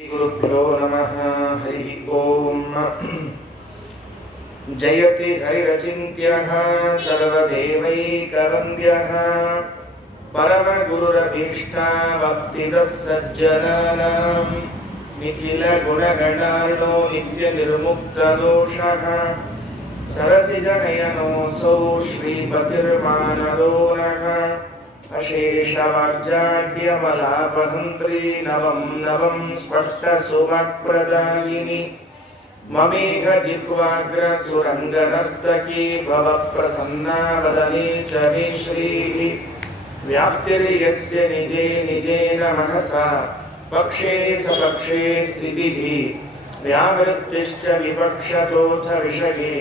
गुरुभ्यो नमः। हरि ओम। जयति हरिरचिन्त्यः सर्वदेवैकवन्द्यः परमगुरुरभीष्टावप्तिदः सज्जनानां निखिलगुणगणार्णो नित्यनिर्मुक्तदोषः सरसिजनयनोऽसौ श्रीपतिर्मानदो नः अशेषवाग्जाड्यमलापहन्त्री नवं नवं स्पष्टसुवाक्प्रदायिनी ममेघजिह्वाग्रसुरङ्गनर्तकी भवप्रसन्ना वदने च मे श्रीः व्याप्तिर्यस्य निजे निजेन महसा पक्षे सपक्षे स्थितिः व्यावृत्तिश्च विपक्षतोऽथ विषये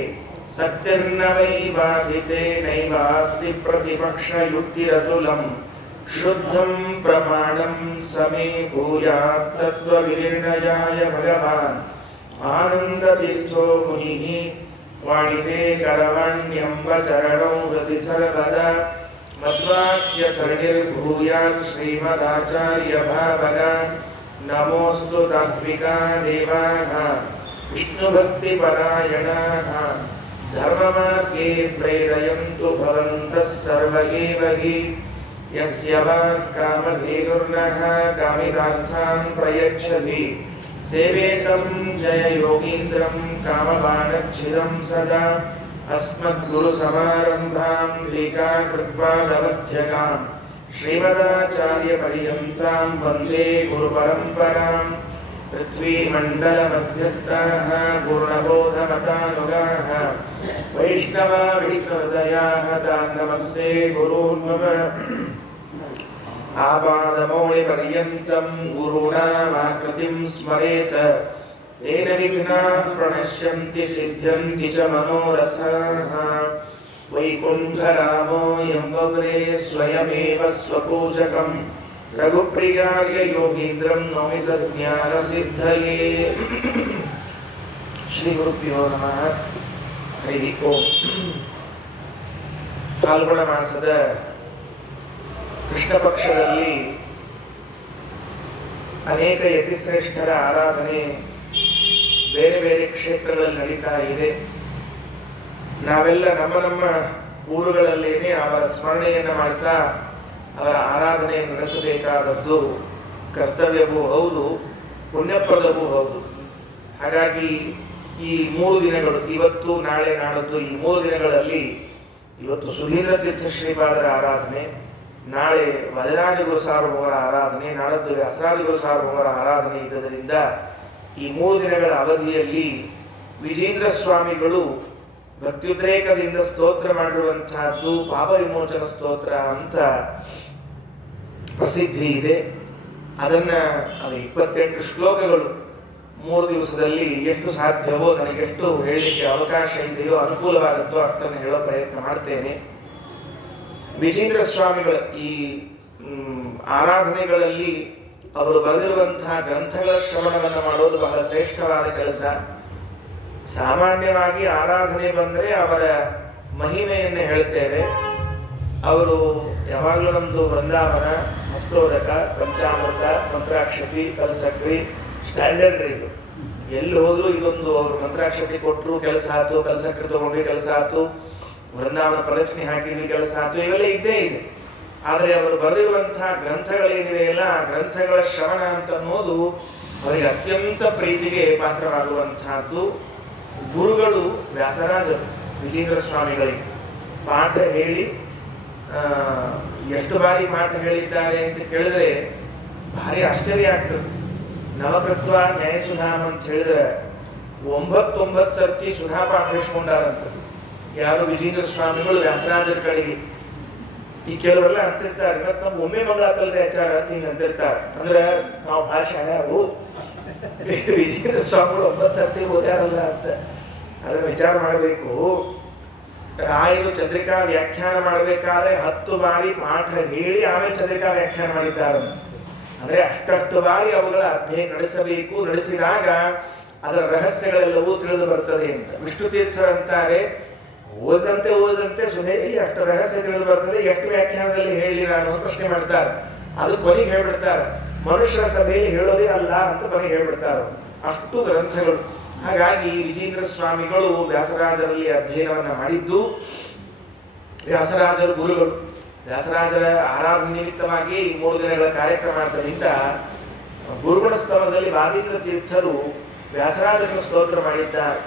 सत्यन्न वै बाधिते नैवास्ति प्रतिपक्षयुक्तिरतुलं शुद्धं प्रमाणं समे भूयात् तत्त्वविनिर्णयाय भगवान् आनन्दतीर्थो मुनिः वाणिते करवाण्यम्बचरणौ हृदि सर्वदा मद्वाक्यसरणिर्भूयात् श्रीमदाचार्यभावगा नमोऽस्तु तात्विका देवाः विष्णुभक्तिपरायणाः धर्ममार्गे प्रेरयन्तु भवन्तः सर्व एव हि यस्य वाक्कामधेनुर्नः कामितार्थान् प्रयच्छति सेवेतं जययोगीन्द्रं कामबाणच्छिदं सदा अस्मद्गुरुसमारम्भां टीकाकृत्पादमध्यगां श्रीमदाचार्यपर्यन्तां वन्दे गुरुपरम्पराम् पृथ्वीमण्डलमध्यस्थाः पूर्णबोधमतानुगाः वैष्णवा विष्णुहृदयाः तान् नमस्ते गुरून् मम आपादमौलिपर्यन्तं गुरूणामाकृतिं स्मरेत तेन विघ्नाः प्रणश्यन्ति सिद्ध्यन्ति च मनोरथाः वैकुण्ठरामो यम्बवरे स्वयमेव स्वपूजकम् रघुप्रियाय योगीन्द्रं नौमि सज्ञानसिद्धये। ಶ್ರೀ ಗುರುಭ್ಯೋ ನಮಃ. ಹರಿ ಓಂ. ಫಾಲ್ಗುಣ ಮಾಸದ ಕೃಷ್ಣ ಪಕ್ಷದಲ್ಲಿ ಅನೇಕ ಯತಿಶ್ರೇಷ್ಠರ ಆರಾಧನೆ ಬೇರೆ ಬೇರೆ ಕ್ಷೇತ್ರಗಳಲ್ಲಿ ನಡೀತಾ ಇದೆ. ನಾವೆಲ್ಲ ನಮ್ಮ ನಮ್ಮ ಊರುಗಳಲ್ಲೇನೆ ಅವರ ಸ್ಮರಣೆಯನ್ನು ಮಾಡ್ತಾ ಅವರ ಆರಾಧನೆಯನ್ನು ನಡೆಸಬೇಕಾದದ್ದು ಕರ್ತವ್ಯವೂ ಹೌದು, ಪುಣ್ಯಪ್ರದವೂ ಹೌದು. ಹಾಗಾಗಿ ಈ 3 ದಿನಗಳು, ಇವತ್ತು ನಾಳೆ ನಾಡದ್ದು, ಈ 3 ದಿನಗಳಲ್ಲಿ ಇವತ್ತು ಸುಧೀಂದ್ರ ತೀರ್ಥ ಶ್ರೀಪಾದರ ಆರಾಧನೆ, ನಾಳೆ ವದರಾಜ ಗುರು ಸಾರ್ವಭೌಮರ ಆರಾಧನೆ, ನಾಡದ್ದು ವ್ಯಾಸರಾಜ ಗುರು ಸಾರ್ವಭೌಮರ ಆರಾಧನೆ ಇದ್ದದರಿಂದ ಈ 3 ದಿನಗಳ ಅವಧಿಯಲ್ಲಿ ವಿಜೇಂದ್ರ ಸ್ವಾಮಿಗಳು ಭಕ್ತ್ಯುದ್ರೇಕದಿಂದ ಸ್ತೋತ್ರ ಮಾಡಿರುವಂತಹದ್ದು ಪಾಪ ವಿಮೋಚನ ಸ್ತೋತ್ರ ಅಂತ ಪ್ರಸಿದ್ಧಿ ಇದೆ. ಅದು 28 ಶ್ಲೋಕಗಳು 3 ದಿವಸದಲ್ಲಿ ಎಷ್ಟು ಸಾಧ್ಯವೋ, ನನಗೆಷ್ಟು ಹೇಳಲಿಕ್ಕೆ ಅವಕಾಶ ಇದೆಯೋ, ಅನುಕೂಲವಾದದ್ದೋ ಅರ್ಥವನ್ನು ಹೇಳೋ ಪ್ರಯತ್ನ ಮಾಡ್ತೇನೆ. ವಿಜೇಂದ್ರ ಸ್ವಾಮಿಗಳ ಈ ಆರಾಧನೆಗಳಲ್ಲಿ ಅವರು ಬರೆದಿರುವಂತಹ ಗ್ರಂಥಗಳ ಶ್ರವಣವನ್ನು ಮಾಡೋದು ಬಹಳ ಶ್ರೇಷ್ಠವಾದ ಕೆಲಸ. ಸಾಮಾನ್ಯವಾಗಿ ಆರಾಧನೆ ಬಂದರೆ ಅವರ ಮಹಿಮೆಯನ್ನು ಹೇಳ್ತೇವೆ. ಅವರು ಯಾವಾಗಲೂ ನಮ್ಮದು ವೃಂದಾವನ, ಹಸ್ತೋದಕ, ಪಂಚಾಮೃತ, ಮಂತ್ರಾಕ್ಷತಿ, ಕಲಸಕ್ರಿ ಸ್ಟ್ಯಾಂಡರ್ಡ್ ಇದು. ಎಲ್ಲಿ ಹೋದರೂ ಇದೊಂದು ಅವರು ಮಂತ್ರಾಕ್ಷತಿ ಕೊಟ್ಟರು ಕೆಲಸ ಆಯ್ತು, ಕಲಸಕ್ರಿ ತಗೊಂಡ್ವಿ ಕೆಲಸ ಆಯ್ತು, ವೃಂದಾವನ ಪ್ರದಕ್ಷಿಣೆ ಹಾಕಿದ್ವಿ ಕೆಲಸ ಆಯ್ತು, ಇವೆಲ್ಲ ಇದ್ದೇ ಇದೆ. ಆದರೆ ಅವರು ಬರೆದಿರುವಂತಹ ಗ್ರಂಥಗಳೇನಿವೆ ಅಲ್ಲ, ಆ ಗ್ರಂಥಗಳ ಶ್ರವಣ ಅಂತ ಅನ್ನೋದು ಅವರಿಗೆ ಅತ್ಯಂತ ಪ್ರೀತಿಗೆ ಪಾತ್ರವಾಗುವಂತಹದ್ದು. ಗುರುಗಳು ವ್ಯಾಸರಾಜರು ವಿಜೇಂದ್ರ ಸ್ವಾಮಿಗಳಿಗೆ ಪಾಠ ಹೇಳಿ ಎಷ್ಟು ಬಾರಿ ಪಾಠ ಹೇಳಿದ್ದಾರೆ ಅಂತ ಕೇಳಿದ್ರೆ ಭಾರಿ ಆಶ್ಚರ್ಯ ಆಗ್ತದೆ. ನವಕೃತ್ವ ನ್ಯಾಯಸುಧಾಮ ಅಂತ ಹೇಳಿದ್ರೆ 9 ಸರ್ತಿ ಸುಧಾ ಪಾಠ ಇಸ್ಕೊಂಡಾರಂತ ಯಾರು ವಿಜೇಂದ್ರ ಸ್ವಾಮಿಗಳು ವ್ಯಾಸರಾಜರ ಕಡೆಗೆ. ಈ ಕೆಲವರೆಲ್ಲ ಅಂತಿರ್ತಾರೆ, ಇವತ್ತು ನಮ್ಗೆ ಒಮ್ಮೆ ಮಗಳಾತಲ್ರಿ ಆಚಾರ ಅಂತ ಹಿಂಗೆ ಅಂತಿರ್ತಾರೆ. ಅಂದ್ರೆ ನಾವು ಭಾಷೆ ಯಾರು ವಿಜೇಂದ್ರ ಸ್ವಾಮಿಗಳು 9 ಸರ್ತಿ ಓದ್ಯಾರಲ್ಲ ಅಂತ ಅದನ್ನು ವಿಚಾರ ಮಾಡಬೇಕು. ರಾಯರು ಚಂದ್ರಿಕಾ ವ್ಯಾಖ್ಯಾನ ಮಾಡಬೇಕಾದ್ರೆ 10 ಬಾರಿ ಪಾಠ ಹೇಳಿ ಆಮೇಲೆ ಚಂದ್ರಿಕಾ ವ್ಯಾಖ್ಯಾನ ಮಾಡಿದ್ದಾರಂತೆ. ಅಂದ್ರೆ ಅಷ್ಟು ಬಾರಿ ಅವುಗಳ ಅಧ್ಯಯನ ನಡೆಸಬೇಕು. ನಡೆಸಿದಾಗ ಅದರ ರಹಸ್ಯಗಳೆಲ್ಲವೂ ತಿಳಿದು ಬರ್ತದೆ ಅಂತ ವಿಷ್ಣು ತೀರ್ಥರಂತಾರೆ. ಓದಂತೆ ಸುಧೆಯಲ್ಲಿ ಅಷ್ಟು ರಹಸ್ಯ ತಿಳಿದು ಬರ್ತದೆ. ಎಷ್ಟು ವ್ಯಾಖ್ಯಾನದಲ್ಲಿ ಹೇಳಿ ನಾನು ಪ್ರಶ್ನೆ ಮಾಡ್ತಾರೆ. ಅದು ಕೊನೆಗೆ ಹೇಳ್ಬಿಡ್ತಾರೆ. ಮನುಷ್ಯರ ಸಭೆಯಲ್ಲಿ ಹೇಳೋದೇ ಅಲ್ಲ ಅಂತ ಕೊನೆಗೆ ಹೇಳ್ಬಿಡ್ತಾರೆ. ಅಷ್ಟು ಗ್ರಂಥಗಳು. ಹಾಗಾಗಿ ವಿಜೇಂದ್ರ ಸ್ವಾಮಿಗಳು ವ್ಯಾಸರಾಜರಲ್ಲಿ ಅಧ್ಯಯನವನ್ನ ಮಾಡಿದ್ದು, ವ್ಯಾಸರಾಜರ ಗುರುಗಳು. ವ್ಯಾಸರಾಜರ ಆರಾಧನೆ ನಿಮಿತ್ತವಾಗಿ 3 ದಿನಗಳ ಕಾರ್ಯಕ್ರಮ ಆದ್ದರಿಂದ ಗುರುಗಳ ಸ್ತವದಲ್ಲಿ ವಾದೀಂದ್ರ ತೀರ್ಥರು ವ್ಯಾಸರಾಜರನ್ನು ಸ್ತೋತ್ರ ಮಾಡಿದ್ದಾರೆ.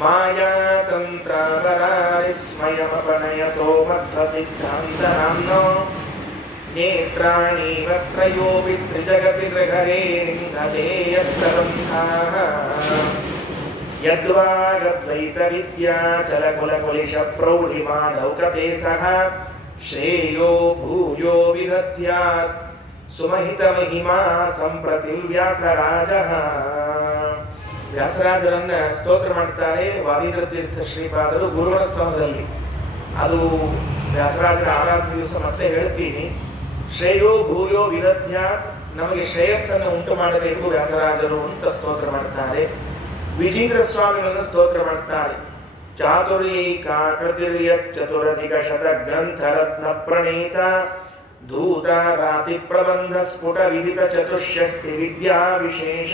ಮಾಯಾ ತಂತ್ರ ವರಾರಿಸ್ಮಯಮಪನಯತೋ ಮಧ್ವ ಸಿದ್ಧಾಂತನಾಮ್ನೋ ನೇತ್ರಾಣಿ ವತ್ರಯೋ ವಿತ್ರಿಜಗತಿ ನೃಹರೇ ರಿಂಧತೆ ಯತ್ತರಂಧಾಃ ಯದ್ವಾಗದ್ವೈತ ವಿದ್ಯಾಚಲ ಕುಲಕುಲಿಶ ಪ್ರೌಢಿಮಾಢೌಕತೆ ಸಹ ಶ್ರೇಯೋ ಭೂಯೋ ವಿದಧ್ಯಾತ್ ಸುಮಹಿತ ಮಹಿಮಾ ಸಂಪ್ರತಿ ವ್ಯಾಸರಾಜಃ. ವ್ಯಾಸರಾಜರನ್ನ ಸ್ತೋತ್ರ ಮಾಡ್ತಾರೆ ವಾದೀಂದ್ರ ತೀರ್ಥ ಶ್ರೀಪಾದರು ಗುರುಗಳ ಸ್ಥಾನದಲ್ಲಿ. ಅದು ವ್ಯಾಸರಾಜರ ಆರಾಧನೆ ದಿವಸ ಮತ್ತೆ ಹೇಳ್ತೀನಿ. ಶ್ರೇಯೋ ಭೂಯೋ ವಿದಧ್ಯಾತ್, ನಮಗೆ ಶ್ರೇಯಸ್ಸನ್ನು ಉಂಟು ಮಾಡಬೇಕು ವ್ಯಾಸರಾಜರು ಅಂತ ಸ್ತೋತ್ರ ಮಾಡ್ತಾರೆ. ವಿಜೇಂದ್ರ ಸ್ವಾಮಿಗಳನ್ನು ಸ್ತೋತ್ರ ಮಾಡ್ತಾರೆ. ಚಾತುರ್ಯೈಕಾಕೃತಿರ್ಯ ಚತುರಧಿಕ ಶತ ಗ್ರಂಥ ರತ್ನ ಪ್ರಣೀತ ಧೂತ ರಾತಿ ಪ್ರಬಂಧ ಸ್ಫುಟ ವಿದಿತ ಚತುಷ್ಷಷ್ಟಿ ವಿದ್ಯಾ ವಿಶೇಷ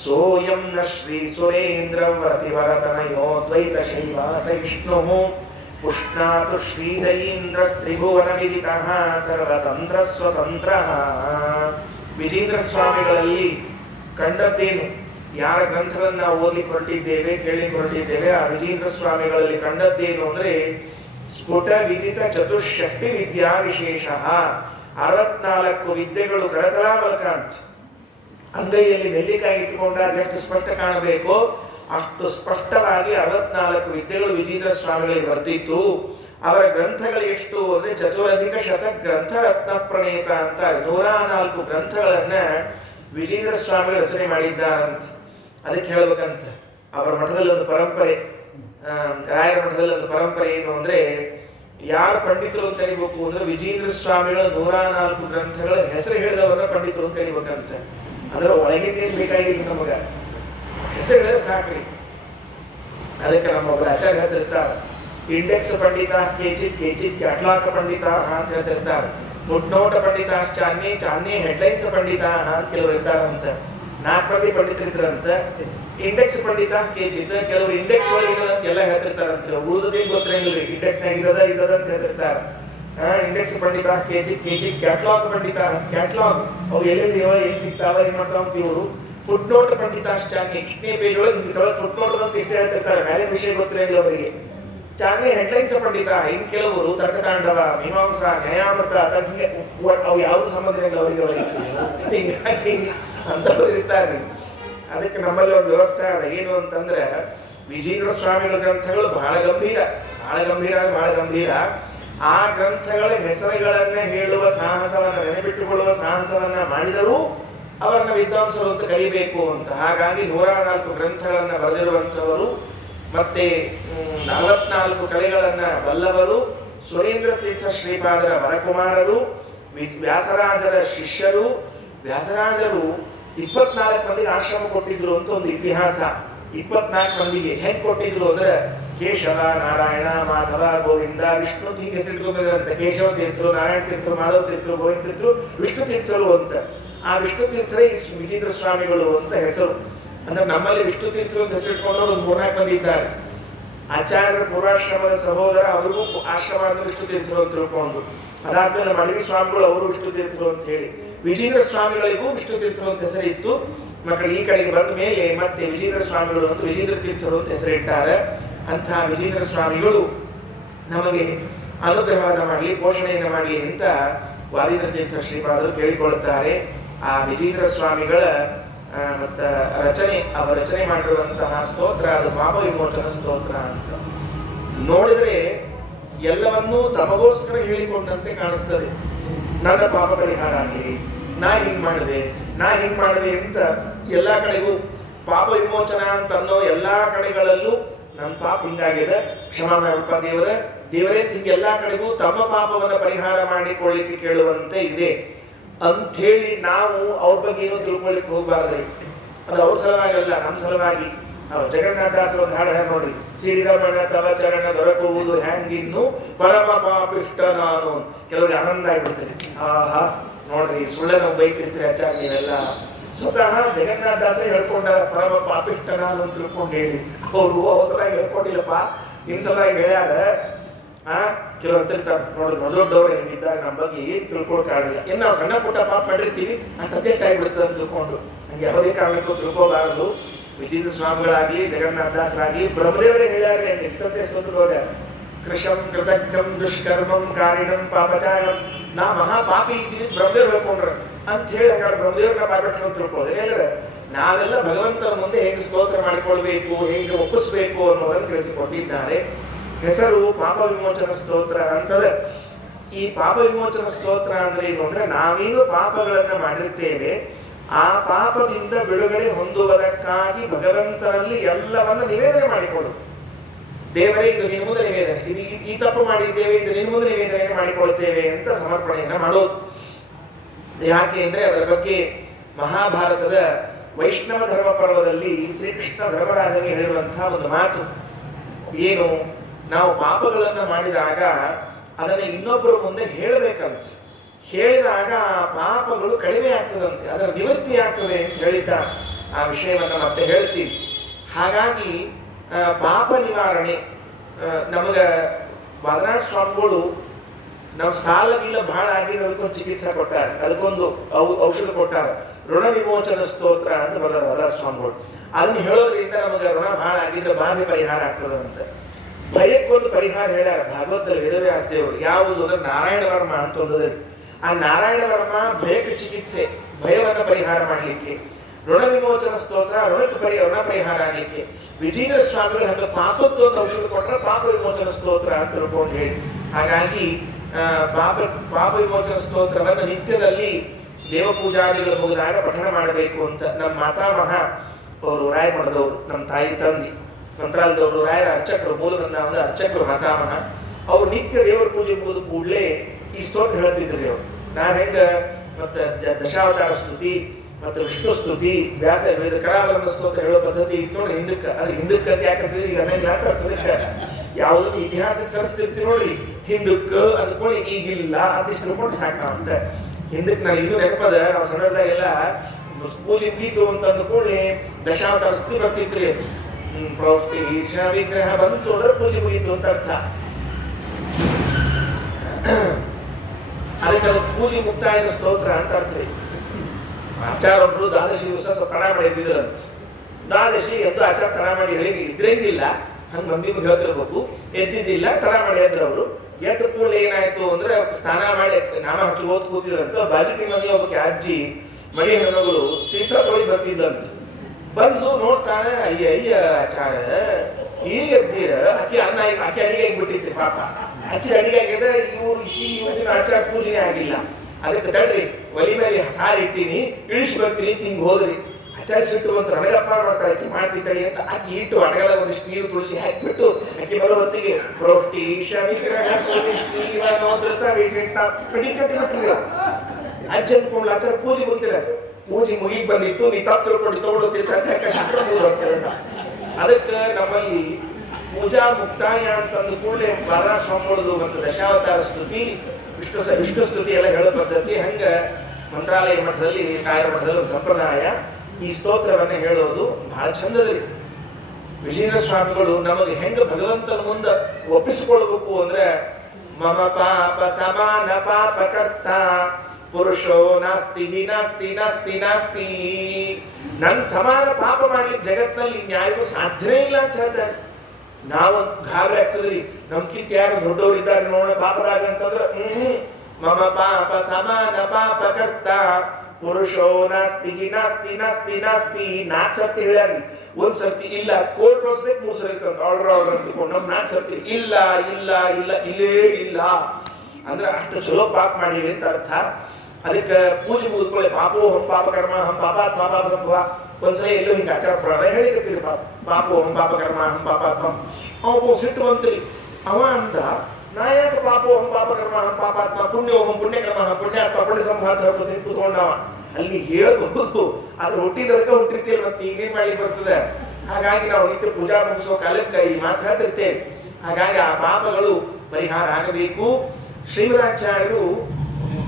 ಸೋಯಂ ನ ಶ್ರೀ ಸುರೇಂದ್ರ ವ್ರತಿವರತನಯೋ ದ್ವೈತ ಶೈವಾಸ ವಿಷ್ಣು ಪುಷ್ಣಾತು ಶ್ರೀಜಯೀಂದ್ರ ಸ್ತ್ರಿಭುವನ ವಿದಿತಃ ಸರ್ವತಂತ್ರ ಸ್ವತಂತ್ರ. ವಿಜೇಂದ್ರ ಸ್ವಾಮಿಗಳಲ್ಲಿ ಕಂಡದ್ದೇನು? ಯಾರ ಗ್ರಂಥಗಳನ್ನು ನಾವು ಓದಲಿಕ್ಕೆ ಹೊರಟಿದ್ದೇವೆ, ಕೇಳಲಿಕ್ಕೆ ಹೊರಟಿದ್ದೇವೆ, ಆ ವಿಜೇಂದ್ರ ಸ್ವಾಮಿಗಳಲ್ಲಿ ಕಂಡದ್ದೇನು ಅಂದ್ರೆ ಸ್ಫುಟ ವಿದಿತ ಚತುಷ್ಷಷ್ಟಿ ವಿದ್ಯಾ ವಿಶೇಷ. 64 ವಿದ್ಯೆಗಳು ಕರತಲಾಮಲಕ ಅಂತ. ಅಂಗೈಯಲ್ಲಿ ನೆಲ್ಲಿಕಾಯಿ ಇಟ್ಟುಕೊಂಡಾಗ ಎಷ್ಟು ಸ್ಪಷ್ಟ ಕಾಣಬೇಕೋ ಅಷ್ಟು ಸ್ಪಷ್ಟವಾಗಿ 64 ವಿದ್ಯೆಗಳು ವಿಜೇಂದ್ರ ಸ್ವಾಮಿಗಳಿಗೆ ಬರ್ತಿತ್ತು. ಅವರ ಗ್ರಂಥಗಳು ಎಷ್ಟು ಅಂದ್ರೆ ಚತುರಧಿಕ ಶತ ಗ್ರಂಥ ರತ್ನ ಪ್ರಣೇತ ಅಂತ 104 ಗ್ರಂಥಗಳನ್ನ ವಿಜೇಂದ್ರ ಸ್ವಾಮಿಗಳು ರಚನೆ ಮಾಡಿದ್ದಾರಂತೆ. ಅದಕ್ಕೆ ಹೇಳ್ಬೇಕಂತ ಅವರ ಮಠದಲ್ಲಿ ಒಂದು ಪರಂಪರೆ, ರಾಯರ ಮಠದಲ್ಲಿ ಒಂದು ಪರಂಪರೆ ಏನು ಅಂದ್ರೆ, ಯಾರು ಪಂಡಿತರು ಅಂತ ಕರಿಬೇಕು ಅಂದ್ರೆ ವಿಜೇಂದ್ರ ಸ್ವಾಮಿಗಳ 104 ಗ್ರಂಥಗಳ ಹೆಸರು ಹೇಳಿದವರ ಪಂಡಿತರು ಅಂತ ಕರಿಬೇಕಂತ. ಅಂದ್ರೆ ಒಳಗಿಂದೇನು ಬೇಕಾಗಿಲ್ಲ, ನಮಗ ಹೆಸರು ಹೇಳಿದ್ರೆ ಸಾಕ್ರಿ. ಅದಕ್ಕೆ ನಮ್ಮೊಬ್ಬರ ಆಚಾರ್ಯ ಹೇಳ್ತಿರ್ತಾರೆ, ಇಂಡೆಕ್ಸ್ ಪಂಡಿತ ಕೇಚಿತ್ ಕೇಚಿತ್ ಕ್ಯಾಟ್ಲಾಗ್ ಪಂಡಿತ ಅಂತ ಹೇಳ್ತಿರ್ತಾರೆ. ಫುಟ್ ನೋಟ್ ಪಂಡಿತ ಚಾನ್ಯ ಚಾನ್ಯ ಹೆಡ್ಲೈನ್ಸ್ ಪಂಡಿತ ಅಂತ ಕೆಲವರು ಇರ್ತಾರಂತ. 4 ಮಂದಿ ಪಂಡಿತರಿದ್ರಂತ. ಇಂಡೆಕ್ಸ್ ಪಂಡಿತ ಕೇಚಿತ್, ಕೆಲವರು ಇಂಡೆಕ್ಸ್ ಒಳಗೆ ಇರೋದಂತ ಎಲ್ಲ ಹೇಳ್ತಿರ್ತಾರಂತ. ಉಳಿದದೇನು ಗೊತ್ತಿರಂಗಿಲ್ರಿ, ಇಂಡೆಕ್ಸ್ನಾಗ ಇರದ ಅಂತ ಹೇಳ್ತಿರ್ತಾರೆ. ಇಂಡೆಕ್ಸ್ ಪಂಡಿತ ಕೇಚಿತ್ ಕೇಚಿತ್ ಕ್ಯಾಟ್ಲಾಗ್ ಪಂಡಿತ, ಕ್ಯಾಟ್ಲಾಗ್ ಅವು ಎಲ್ಲಿ ಸಿಗ್ತಾವ ಏನ್ ಮಾಡ್ತಾವ ಅಂತ ಇವರು. ಫುಟ್ ನೋಟ್ ಪಂಡಿತ ಚಾನ್ಯ, ಇಷ್ಟನೇ ಪೇಜ್ ಒಳಗೆ ಫುಟ್ ನೋಟ್ ಅಂತ ಇಷ್ಟೇ ಹೇಳ್ತಿರ್ತಾರೆ, ಮೇಲೆ ವಿಷಯ ಗೊತ್ತಿರಂಗಿಲ್ಲ ಅವರಿಗೆ. ಚಾನ್ಯ ಹೆಡ್ಲೈನ್ಸ್ ಪಂಡಿತ. ಇನ್ ಕೆಲವರು ತರ್ಕತಾಂಡವ, ಮೀಮಾಂಸ, ನ್ಯಾಯಾಮೃತ ಹಿಂಗೆ ಅವು ಯಾವ್ದು ಸಂಬಂಧ ಇಲ್ಲ ಅವರಿಗೆ ಹಿಂಗಾಗಿ ಅಂತವ್ರು ಇರ್ತಾರೆ. ಅದಕ್ಕೆ ನಮ್ಮಲ್ಲಿ ಒಂದು ವ್ಯವಸ್ಥೆ ಅದ. ಏನು ಅಂತಂದ್ರೆ ವಿಜೇಂದ್ರ ಸ್ವಾಮಿಗಳ ಗ್ರಂಥಗಳು ಬಹಳ ಗಂಭೀರ. ಆ ಗ್ರಂಥಗಳ ಹೆಸರುಗಳನ್ನ ಹೇಳುವ ಸಾಹಸವನ್ನ, ನೆನಪಿಟ್ಟುಕೊಳ್ಳುವ ಸಾಹಸವನ್ನ ಮಾಡಿದರೂ ಅವರನ್ನ ವಿದ್ವಾಂಸರು ಅಂತ ಕಲಿಬೇಕು ಅಂತ. ಹಾಗಾಗಿ 104 ಗ್ರಂಥಗಳನ್ನ ಬರೆದಿರುವಂಥವರು, ಮತ್ತೆ 44 ಕಲೆಗಳನ್ನ ಬಲ್ಲವರು, ಸುರೇಂದ್ರ ತೀರ್ಥ ಶ್ರೀಪಾದರ ವರಕುಮಾರರು, ವ್ಯಾಸರಾಜರ ಶಿಷ್ಯರು. ವ್ಯಾಸರಾಜರು 24 ಮಂದಿಗೆ ಆಶ್ರಮ ಕೊಟ್ಟಿದ್ರು ಅಂತ ಒಂದು ಇತಿಹಾಸ. 24 ಮಂದಿಗೆ ಹೆಂಗ್ ಕೊಟ್ಟಿದ್ರು ಅಂದ್ರೆ ಕೇಶವ, ನಾರಾಯಣ, ಮಾಧವ, ಗೋವಿಂದ, ವಿಷ್ಣು ಹೀಗೆ ಹೆಸರಿಟ್ಕೊಂಡಿರಂತೆ. ಕೇಶವ ತೀರ್ಥರು, ನಾರಾಯಣ ತೀರ್ಥರು, ಮಾಧವ ತೀರ್ಥರು, ಗೋವಿಂದ ತೀರ್ಥರು, ವಿಷ್ಣು ತೀರ್ಥರು ಅಂತ. ಆ ವಿಷ್ಣು ತೀರ್ಥರೇ ವಿಜೇಂದ್ರ ಸ್ವಾಮಿಗಳು ಅಂತ ಹೆಸರು. ಅಂದ್ರೆ ನಮ್ಮಲ್ಲಿ ವಿಷ್ಣು ತೀರ್ಥರು ಅಂತ ಹೆಸರಿಟ್ಕೊಂಡವರು ಒಂದು 3-4 ಮಂದಿ ಇದ್ದಾರೆ. ಆಚಾರ್ಯರ ಪೂರ್ವಾಶ್ರಮದ ಸಹೋದರ, ಅವರಿಗೂ ಆಶ್ರಮ ಅಂದ್ರೆ ವಿಷ್ಣು ತೀರ್ಥರು ಅಂತ ತಿಳ್ಕೊಂಡು, ಅದಾದ್ಮೇಲೆ ನಮ್ಮ ಅಡವಿ ಸ್ವಾಮಿಗಳು ಅವರು ವಿಷ್ಣು ತೀರ್ಥರು ಅಂತ ಹೇಳಿ, ವಿಜೇಂದ್ರ ಸ್ವಾಮಿಗಳಿಗೂ ವಿಷ್ಣು ತೀರ್ಥರು ಅಂತ ಹೆಸರಿತ್ತು. ಮಕ್ಕಳು ಈ ಕಡೆಗೆ ಬಂದ ಮೇಲೆ ಮತ್ತೆ ವಿಜೇಂದ್ರ ಸ್ವಾಮಿಗಳು ಅಂತ ವಿಜೇಂದ್ರ ತೀರ್ಥರು ಅಂತ ಹೆಸರಿಟ್ಟಾರೆ. ಅಂತಹ ವಿಜೇಂದ್ರ ಸ್ವಾಮಿಗಳು ನಮಗೆ ಅನುಗ್ರಹವನ್ನು ಮಾಡಲಿ, ಪೋಷಣೆಯನ್ನು ಮಾಡಲಿ ಅಂತ ವಾದೀಂದ್ರ ತೀರ್ಥ ಶ್ರೀಪಾದರು ಕೇಳಿಕೊಳ್ಳುತ್ತಾರೆ. ಆ ವಿಜೇಂದ್ರ ಸ್ವಾಮಿಗಳ ಮತ್ತು ಅವರು ರಚನೆ ಮಾಡಿರುವಂತಹ ಸ್ತೋತ್ರ ಅದು ಪಾಪ ವಿಮೋಚನ ಸ್ತೋತ್ರ ಅಂತ. ನೋಡಿದರೆ ಎಲ್ಲವನ್ನೂ ತಮಗೋಸ್ಕರ ಹೇಳಿಕೊಂಡಂತೆ ಕಾಣಿಸ್ತದೆ. ನನ್ನ ಪಾಪ ಪರಿಹಾರ ಆಗಲಿ, ನಾ ಹಿಂಗ್ ಮಾಡಿದೆ ಅಂತ ಎಲ್ಲ ಕಡೆಗೂ ಪಾಪ ವಿಮೋಚನ ಅಂತ ಅನ್ನೋ ಎಲ್ಲಾ ಕಡೆಗಳಲ್ಲೂ ನನ್ನ ಪಾಪ ಹಿಂಗಾಗಿದೆ, ಕ್ಷಮಾ ಮಾಡಪ್ಪ ದೇವರೇ ಹಿಂಗೆ ಎಲ್ಲಾ ಕಡೆಗೂ ತಮ್ಮ ಪಾಪವನ್ನು ಪರಿಹಾರ ಮಾಡಿಕೊಳ್ಳಿಕ್ಕೆ ಕೇಳುವಂತೆ ಇದೆ ಅಂಥೇಳಿ ನಾವು ಅವ್ರ ಬಗ್ಗೆ ಏನೋ ತಿಳ್ಕೊಳ್ಳಿಕ್ಕೆ ಹೋಗ್ಬಾರ್ದ್ರಿ. ಅದು ಅವ್ರ ಸಲುವಾಗಿಲ್ಲ, ನಮ್ಮ ಸಲುವಾಗಿ. ಜಗನ್ನಾಥದಾಸರು ಒಂದು ಹಾಡು ನೋಡಿ, ಶ್ರೀರಮಣ ತವ ಚರಣ ದೊರಕುವುದು ಹ್ಯಾಂಗಿನ್ನು ಪರಮ ಪಾಪಿಷ್ಟ ನಾನು. ಕೆಲವರಿಗೆ ಆನಂದ ಆಗ್ಬಿಡ್ತದೆ, ಆಹಾ ನೋಡ್ರಿ ಸುಳ್ಳನ ಬೈಕಿರ್ತೀರಿ ಆಚಾರ ನೀವೆಲ್ಲ. ಸ್ವತಃ ಜಗನ್ನಾಥದಾಸರೇ ಹೇಳ್ಕೊಂಡಾರ ಪರಮ ಪಾಪಿಷ್ಟ ನಾನು ಅಂತ ತಿಳ್ಕೊಂಡು ಹೇಳಿ. ಅವರು ಅವಸರ ಹೇಳ್ಕೊಂಡಿಲ್ಲಪ್ಪ, ಇನ್ಸಲ ಹೇಳ್ಯಾರ. ಕೆಲವಂತಿರ್ತಾರೆ ನೋಡಿದ್ರೆ ದೊಡ್ಡವ್ರು ಹೆಂಗಿದ್ದಾಗ ನಮ್ಮ ಬಗ್ಗೆ ಏನ್ ತಿಳ್ಕೊಳಕ್ಕಾಗಲ್ಲ. ಏನ್ ನಾವು ಸಣ್ಣ ಪುಟ್ಟ ಪಾಪ ಮಾಡಿರ್ತೀವಿ ಅಂತ ಅಡ್ಜಸ್ಟ್ ಆಗಿಬಿಡುತ್ತೆ ಅಂತ ತಿಳ್ಕೊಂಡು ಹಂಗೆ ಯಾವುದೇ ಕಾರಣಕ್ಕೂ ತಿಳ್ಕೋಬಾರದು. ವಿಜೇಂದ್ರ ಸ್ವಾಮಿಗಳಾಗ್ಲಿ ಜಗನ್ನಾಥದಾಸರಾಗ್ಲಿ ಬ್ರಹ್ಮದೇವರೇ ಹೇಳ್ಯಾರ ಎಷ್ಟೊತ್ತೆ ಸ್ತೋತ್ರದವ್ರ ಕೃಷಂ ಕೃತಜ್ಞಂ ದುಷ್ಕರ್ಮಂ ಕಾರಿಣಂ ಪಾಪಚಾರಂ. ನಾ ಮಹಾಪಾಪಿ ಇದ್ದೀನಿ ಬ್ರಹ್ಮದೇವ್ರು ಹೇಳ್ಕೊಂಡ್ರ ಅಂತ ಹೇಳಿ ಹಂಗಾರೆ ಬ್ರಹ್ಮದೇವ್ರನ್ನ ಪಾಪಿಷ್ಟ ಅಂತ ತಿಳ್ಕೊಳ್ಳೋದು ಎಲ್ಲರ. ನಾವೆಲ್ಲ ಭಗವಂತನ ಮುಂದೆ ಹೇಗೆ ಸ್ತೋತ್ರ ಮಾಡಿಕೊಳ್ಬೇಕು, ಹೇಗೆ ಒಪ್ಪಿಸ್ಬೇಕು ಅನ್ನೋದನ್ನು ತಿಳಿಸಿಕೊಟ್ಟಿದ್ದಾರೆ. ಹೆಸರು ಪಾಪ ವಿಮೋಚನ ಸ್ತೋತ್ರ ಅಂತದ. ಈ ಪಾಪ ವಿಮೋಚನ ಸ್ತೋತ್ರ ಅಂದ್ರೆ ಏನು ಅಂದ್ರೆ, ನಾವೇನು ಪಾಪಗಳನ್ನ ಮಾಡಿರ್ತೇವೆ ಆ ಪಾಪದಿಂದ ಬಿಡುಗಡೆ ಹೊಂದುವುದಕ್ಕಾಗಿ ಭಗವಂತನಲ್ಲಿ ಎಲ್ಲವನ್ನ ನಿವೇದನೆ ಮಾಡಿಕೊಳ್ಳು. ದೇವರೇ ಇದು ನಿನ್ನ ಮುಂದೆ ನಿವೇದನೆ, ಇದು ಈ ತಪ್ಪು ಮಾಡಿದ್ದೇವೆ, ಇದು ನಿನ್ನ ಮುಂದೆ ನಿವೇದನೆ ಮಾಡಿಕೊಳ್ತೇವೆ ಅಂತ ಸಮರ್ಪಣೆಯನ್ನ ಮಾಡೋದು. ಯಾಕೆ ಅಂದ್ರೆ ಅದರ ಬಗ್ಗೆ ಮಹಾಭಾರತದ ವೈಷ್ಣವ ಧರ್ಮ ಪರ್ವದಲ್ಲಿ ಶ್ರೀಕೃಷ್ಣ ಧರ್ಮರಾಜನಿಗೆ ಹೇಳಿರುವಂತಹ ಒಂದು ಮಾತು ಏನು, ನಾವು ಪಾಪಗಳನ್ನ ಮಾಡಿದಾಗ ಅದನ್ನ ಇನ್ನೊಬ್ಬರ ಮುಂದೆ ಹೇಳಬೇಕಂತ. ಹೇಳಿದಾಗ ಆ ಪಾಪಗಳು ಕಡಿಮೆ ಆಗ್ತದಂತೆ, ಅದರ ನಿವೃತ್ತಿ ಆಗ್ತದೆ ಅಂತ ಹೇಳಿದ್ದ. ಆ ವಿಷಯವನ್ನ ಮತ್ತೆ ಹೇಳ್ತೀವಿ. ಹಾಗಾಗಿ ಪಾಪ ನಿವಾರಣೆ ನಮಗ ವಾದರಾಜ ಸ್ವಾಮಿಗಳು ನಾವು ಸಾಲಗಿಲ್ಲ ಬಹಳ ಆಗಿದೆ ಅದಕ್ಕೊಂದು ಚಿಕಿತ್ಸೆ ಕೊಟ್ಟಾರ, ಅದಕ್ಕೊಂದು ಔಷಧ ಕೊಟ್ಟಾರ. ಋಣ ವಿಮೋಚನ ಸ್ತೋತ್ರ ಅಂತ ಬರೋದು ವಾದರಾಜ ಸ್ವಾಮಿಗಳು. ಅದನ್ನ ಹೇಳೋದ್ರಿಂದ ನಮಗೆ ಋಣ ಬಹಳ ಆಗಿದ್ರೆ ಬಾಧೆ ಪರಿಹಾರ ಆಗ್ತದಂತ. ಭಯಕ್ಕೊಂದು ಪರಿಹಾರ ಹೇಳ್ಯಾರ ಭಾಗವತದಲ್ಲಿ ವೇದವ್ಯಾಸ ದೇವರು. ಯಾವುದು ಅಂದ್ರೆ ನಾರಾಯಣ ವರ್ಮ ಅಂತ ಒಂದದ್ರಿ. ಆ ನಾರಾಯಣ ವರ್ಮ ಭಯಕ್ಕೆ ಚಿಕಿತ್ಸೆ, ಭಯವನ್ನ ಪರಿಹಾರ ಮಾಡಲಿಕ್ಕೆ. ಋಣ ವಿಮೋಚನ ಸ್ತೋತ್ರ ಋಣ ಪರಿಹಾರ ಆಗಲಿಕ್ಕೆ. ವಿಜೇಂದ್ರ ಸ್ವಾಮಿಗಳು ಹಂಗ ಪಾಪಕ್ಕೆ ಒಂದು ಔಷಧ ಕೊಟ್ಟರೆ ಪಾಪ ವಿಮೋಚನ ಸ್ತೋತ್ರ ಅಂತ ತಿಳ್ಕೊಂಡು ಹೇಳಿ. ಹಾಗಾಗಿ ಪಾಪ ವಿಮೋಚನ ಸ್ತೋತ್ರವನ್ನ ನಿತ್ಯದಲ್ಲಿ ದೇವಪೂಜಾದಿಗಳು ಮುಗಿದಾಗ ಪಠಣ ಮಾಡಬೇಕು ಅಂತ ನಮ್ಮ ಮಾತಾಮಹ ಅವರು ರಾಯಮಠದವರು, ನಮ್ಮ ತಾಯಿ ತಂದಿ ಮಂತ್ರಾಲಯದವರು, ರಾಯರ ಅರ್ಚಕರು, ಮೂಲಗಂಧ ಅಂದ್ರೆ ಅರ್ಚಕರು ಮಾತಾಮಹ. ಅವ್ರು ನಿತ್ಯ ದೇವರ ಪೂಜೆ ಮುಗಿದ ಕೂಡಲೇ ಈ ಸ್ತೋತ್ರ ಹೇಳ್ತಿದ್ರಿ ಅವ್ರು. ನಾವ್ ಹೆಂಗ ಮತ್ತೆ ದಶಾವತಾರ ಸ್ತುತಿ ಮತ್ತು ವಿಷ್ಣು ಸ್ತುತಿ ವ್ಯಾಸ ವೇದ ಕರಾವಲಂಬ ಸ್ತೋತ್ರ ಹೇಳೋ ಪದ್ಧತಿ ಇತ್ತು ನೋಡಿ ಹಿಂದಕ್ಕೆ. ಅಂದ್ರೆ ಹಿಂದಕ್ಕೆ ಅಂತ ಯಾಕಂದ್ರೆ ಈಗ ಅನೇಕ ಯಾವುದನ್ನು ಇತಿಹಾಸಕ್ಕೆ ಸರಿಸ್ತಿರ್ತೀವಿ ನೋಡಿ, ಹಿಂದಕ್ಕೆ ಅಂದ್ಕೊಂಡು ಈಗಿಲ್ಲ ಅಂತಿಷ್ಟು ತಿಳ್ಕೊಂಡು ಸಾಕು ನಾವು ಅಂತ. ಹಿಂದಕ್ಕೆ ನಾನು ಇನ್ನೂ ನೆನಪದ, ನಾವು ಸಣ್ಣದಾಗೆಲ್ಲ ಪೂಜೆ ಮುಗೀತು ಅಂತ ಅಂದ್ಕೊಳ್ಳಿ ದಶಾವತಾರ ಸ್ತುತಿ ಬರ್ತಿದ್ರಿ. ಪ್ರೋಷ್ಠೀಶ ವಿಗ್ರಹ ಬಂತು ಅಂದ್ರೆ ಪೂಜೆ ಮುಗೀತು ಅಂತ ಅರ್ಥ. ಅದಕ್ಕೆ ಅದು ಪೂಜೆ ಮುಕ್ತಾಯದ ಸ್ತೋತ್ರ ಅಂತ ಅರ್ಥ. ಆಚಾರೊಬ್ರು ದ್ವಾದಶಿ ದಿವಸ ತಡ ಮಾಡಿ ಎದ್ದಿದ್ರಂತ. ದ್ವಾದಶಿ ಎದ್ದು ಆಚಾರ ತಡ ಮಾಡಿ ಹೇಳಿ ಇದ್ರಂಗಿಲ್ಲ, ಹಂಗ ಮಂದಿ ಮುಂದೆ ಹೇಳ್ತಿರ್ಬೇಕು. ಎದ್ದಿದ್ದಿಲ್ಲ, ತಡ ಮಾಡಿ ಎದ್ರವ್ರು. ಎದ್ದ ಕೂಡಲೇ ಏನಾಯ್ತು ಅಂದ್ರೆ ಸ್ನಾನ ಮಾಡಿ ನಾಮ ಹಚ್ಚಿ ಓದ್ ಕೂತಿದ್ರಂತ. ಬಾಜುಕಿ ಮನೆ ಒಬ್ಬಕ್ಕೆ ಅಜ್ಜಿ ಮಡಿ ಹೆಣ್ಣುಗಳು ತೀರ್ಥ ತೊಳಿ ಬರ್ತಿದ್ದಂತ. ಬಂದು ನೋಡ್ತಾನೆ, ಅಯ್ಯ ಆಚಾರ ಈಗ ಎದ್ದೀರ, ಅಕ್ಕಿ ಅನ್ನ ಅಕ್ಕಿ ಅಡಿಗೆ ಆಗಿಬಿಟ್ಟಿತ್ತು ಪಾಪ. ಅಕ್ಕಿ ಅಡಿಗೆ ಆಗ್ಯದ, ಇವತ್ತಿನ ಆಚಾರ ಪೂಜೆನೇ ಆಗಿಲ್ಲ. ಅದಕ್ಕೆ ತಡ್ರಿ ಒಲಿ ಮೇಲೆ ಸಾರಿ ಇಟ್ಟಿನಿ, ಇಳಿಸಿ ಬರ್ತೀನಿ ಅಂತ ಹಿಂಗೆ ಹೋದ್ರಿ. ಆಚಾರ ಸಿಟ್ಟು ಅಂತ ನನಗಪ್ಪ ಮಾಡ್ತಾಳೆ, ಅಕ್ಕಿ ಮಾಡ್ತಿದ್ದಾಳೆ ಅಂತ ಅಕ್ಕಿ ಇಟ್ಟು ಅಡಗಲ ಒಂದಿಷ್ಟು ನೀರು ತುಳಸಿ ಹಾಕಿಬಿಟ್ಟು ಅಕ್ಕಿ ಬರೋ ಹೊತ್ತಿಗೆ ಪ್ರೋಷ್ಠೀಶ ವಿಗ್ರಹ ಕಡಿ ಕಟ್ಟಿಲ್ಲ. ಅಜ್ಜ ಅಂದ್ಕೊಂಡು ಆಚಾರ ಪೂಜೆ ಮುಗಿತಿರ, ಪೂಜೆ ಮುಗಿಗೆ ಬಂದಿತ್ತು, ನೀ ತಪ್ಪು ತಿಳ್ಕೊಂಡು ತಗೊಳ್ತಿರ್ತ ಕೆಲಸ. ಅದಕ್ಕೆ ನಮ್ಮಲ್ಲಿ ಪೂಜಾ ಮುಕ್ತಾಯ ಅಂತಂದು ಕೂಡಲೇ ವಾದರಾಜ ಸ್ವಾಮಿಗಳದು ಮತ್ತು ದಶಾವತಾರ ಸ್ತುತಿ ವಿಷ್ಣು ಸ್ತುತಿ ಎಲ್ಲ ಹೇಳೋ ಪದ್ಧತಿ. ಹಂಗ ಮಂತ್ರಾಲಯ ಮಠದಲ್ಲಿ ಕಾಯರ ಮಠದಲ್ಲಿ ಒಂದು ಸಂಪ್ರದಾಯ. ಈ ಸ್ತೋತ್ರವನ್ನ ಹೇಳೋದು ಬಹಳ ಚಂದದ್ರಿ. ವಿಜೇಂದ್ರ ಸ್ವಾಮಿಗಳು ನಮಗೆ ಹೆಂಗ ಭಗವಂತನ ಮುಂದೆ ಒಪ್ಪಿಸಿಕೊಳ್ಬೇಕು ಅಂದ್ರೆ, ಮಮ ಪಾಪ ಸಮಾನ ಪಾಪಕರ್ತ ಪುರುಷೋ ನಾಸ್ತಿ ನಾಸ್ತಿ ನಾಸ್ತಿ ನಾಸ್ತಿ. ನನ್ ಸಮಾನ ಪಾಪ ಮಾಡ್ಲಿಕ್ಕೆ ಜಗತ್ನಲ್ಲಿ ಇನ್ಯಾರಿಗೂ ಸಾಧ್ಯನೇ ಇಲ್ಲ ಅಂತ ಹೇಳ್ತಾರೆ. ನಾವು ಗಾಬರಿ ಆಗ್ತದ್ರಿ, ನಮ್ಕಿಂತ ಯಾರು ದೊಡ್ಡವರಿದ್ದಾರೆ ನೋಡ ಪಾಪದಾಗ ಅಂತಂದ್ರೆ ಮಮ ಪಾಪ ಸಮಾನ ಪಾಪಕರ್ತ ಪುರುಷೋ ನಾಸ್ತಿ ನಾಸ್ತಿ ನಾಸ್ತಿ ನಾಸ್ತಿ. 4 ಸರ್ತಿ ಹೇಳ್ಯಾರಿ, 1 ಸರ್ತಿ ಇಲ್ಲ. ಕೋರ್ಟ್ ಓಡಿಸ್ಬೇಕು 3 ಸರಿ ಅಂತ ಆರ್ಡರ್ ಅಂತಕೊಂಡು ನಮ್ 4 ಸರ್ತಿ ಇಲ್ಲ ಇಲ್ಲ ಇಲ್ಲ ಇಲ್ಲೇ ಇಲ್ಲ ಅಂದ್ರೆ ಅಷ್ಟು ಚಲೋ ಪಾಪ ಮಾಡಿವಿ ಅಂತ ಅರ್ಥ. ಅದಕ್ಕೆ ಪೂಜೆ ಮುಗಿಸ್ಕೊಳ್ಳಿ ಪಾಪೋ ಹಂ ಪಾಪ ಕರ್ಮ ಹಂ ಪಾಪಾತ್ಮ ಪಾಪ ಸಂಭವ. ಒಂದ್ಸಲ ಎಲ್ಲೋ ಹಿಂಗೆ ಆಚಾರ ಪ್ರವಾದ ಹೇಳಿಕತ್ತೀರಿ ಪಾಪೋ ಹಂ ಪಾಪ ಕರ್ಮ ಹಂ ಪಾಪಾತ್ಮ. ಅವ ಸಿಟ್ಟು ಬಂತ್ರಿ. ಅವ ಅಂದ, ನಾ ಯಾಕೆ ಪಾಪೋ ಹಂ ಪಾಪ ಕರ್ಮ ಹಂ ಪಾಪಾತ್ಮ ಪುಣ್ಯೋ ಹಂ ಪುಣ್ಯಕರ್ಮ ಹಂ ಪುಣ್ಯಾತ್ಮ ಪುಣ್ಯ ಸಂಭಾತ ಕೂತ್ಕೊಂಡವ. ಅಲ್ಲಿ ಹೇಳಬಹುದು, ಆದ್ರೆ ಹುಟ್ಟಿದದಕ್ಕೆ ಹುಟ್ಟಿರ್ತೀವಿ, ಮತ್ತೆ ಈಗೇನ್ ಮಾಡ್ಲಿಕ್ಕೆ ಬರ್ತದೆ. ಹಾಗಾಗಿ ನಾವು ನಿತ್ಯ ಪೂಜಾ ಮುಗಿಸೋ ಕಾಲಕ್ಕೆ ಈ ಮಾತು ಹೇಳ್ತಿರ್ತೇವೆ. ಹಾಗಾಗಿ ಆ ಪಾಪಗಳು ಪರಿಹಾರ ಆಗಬೇಕು. ಶ್ರೀಮದಾಚಾರ್ಯರು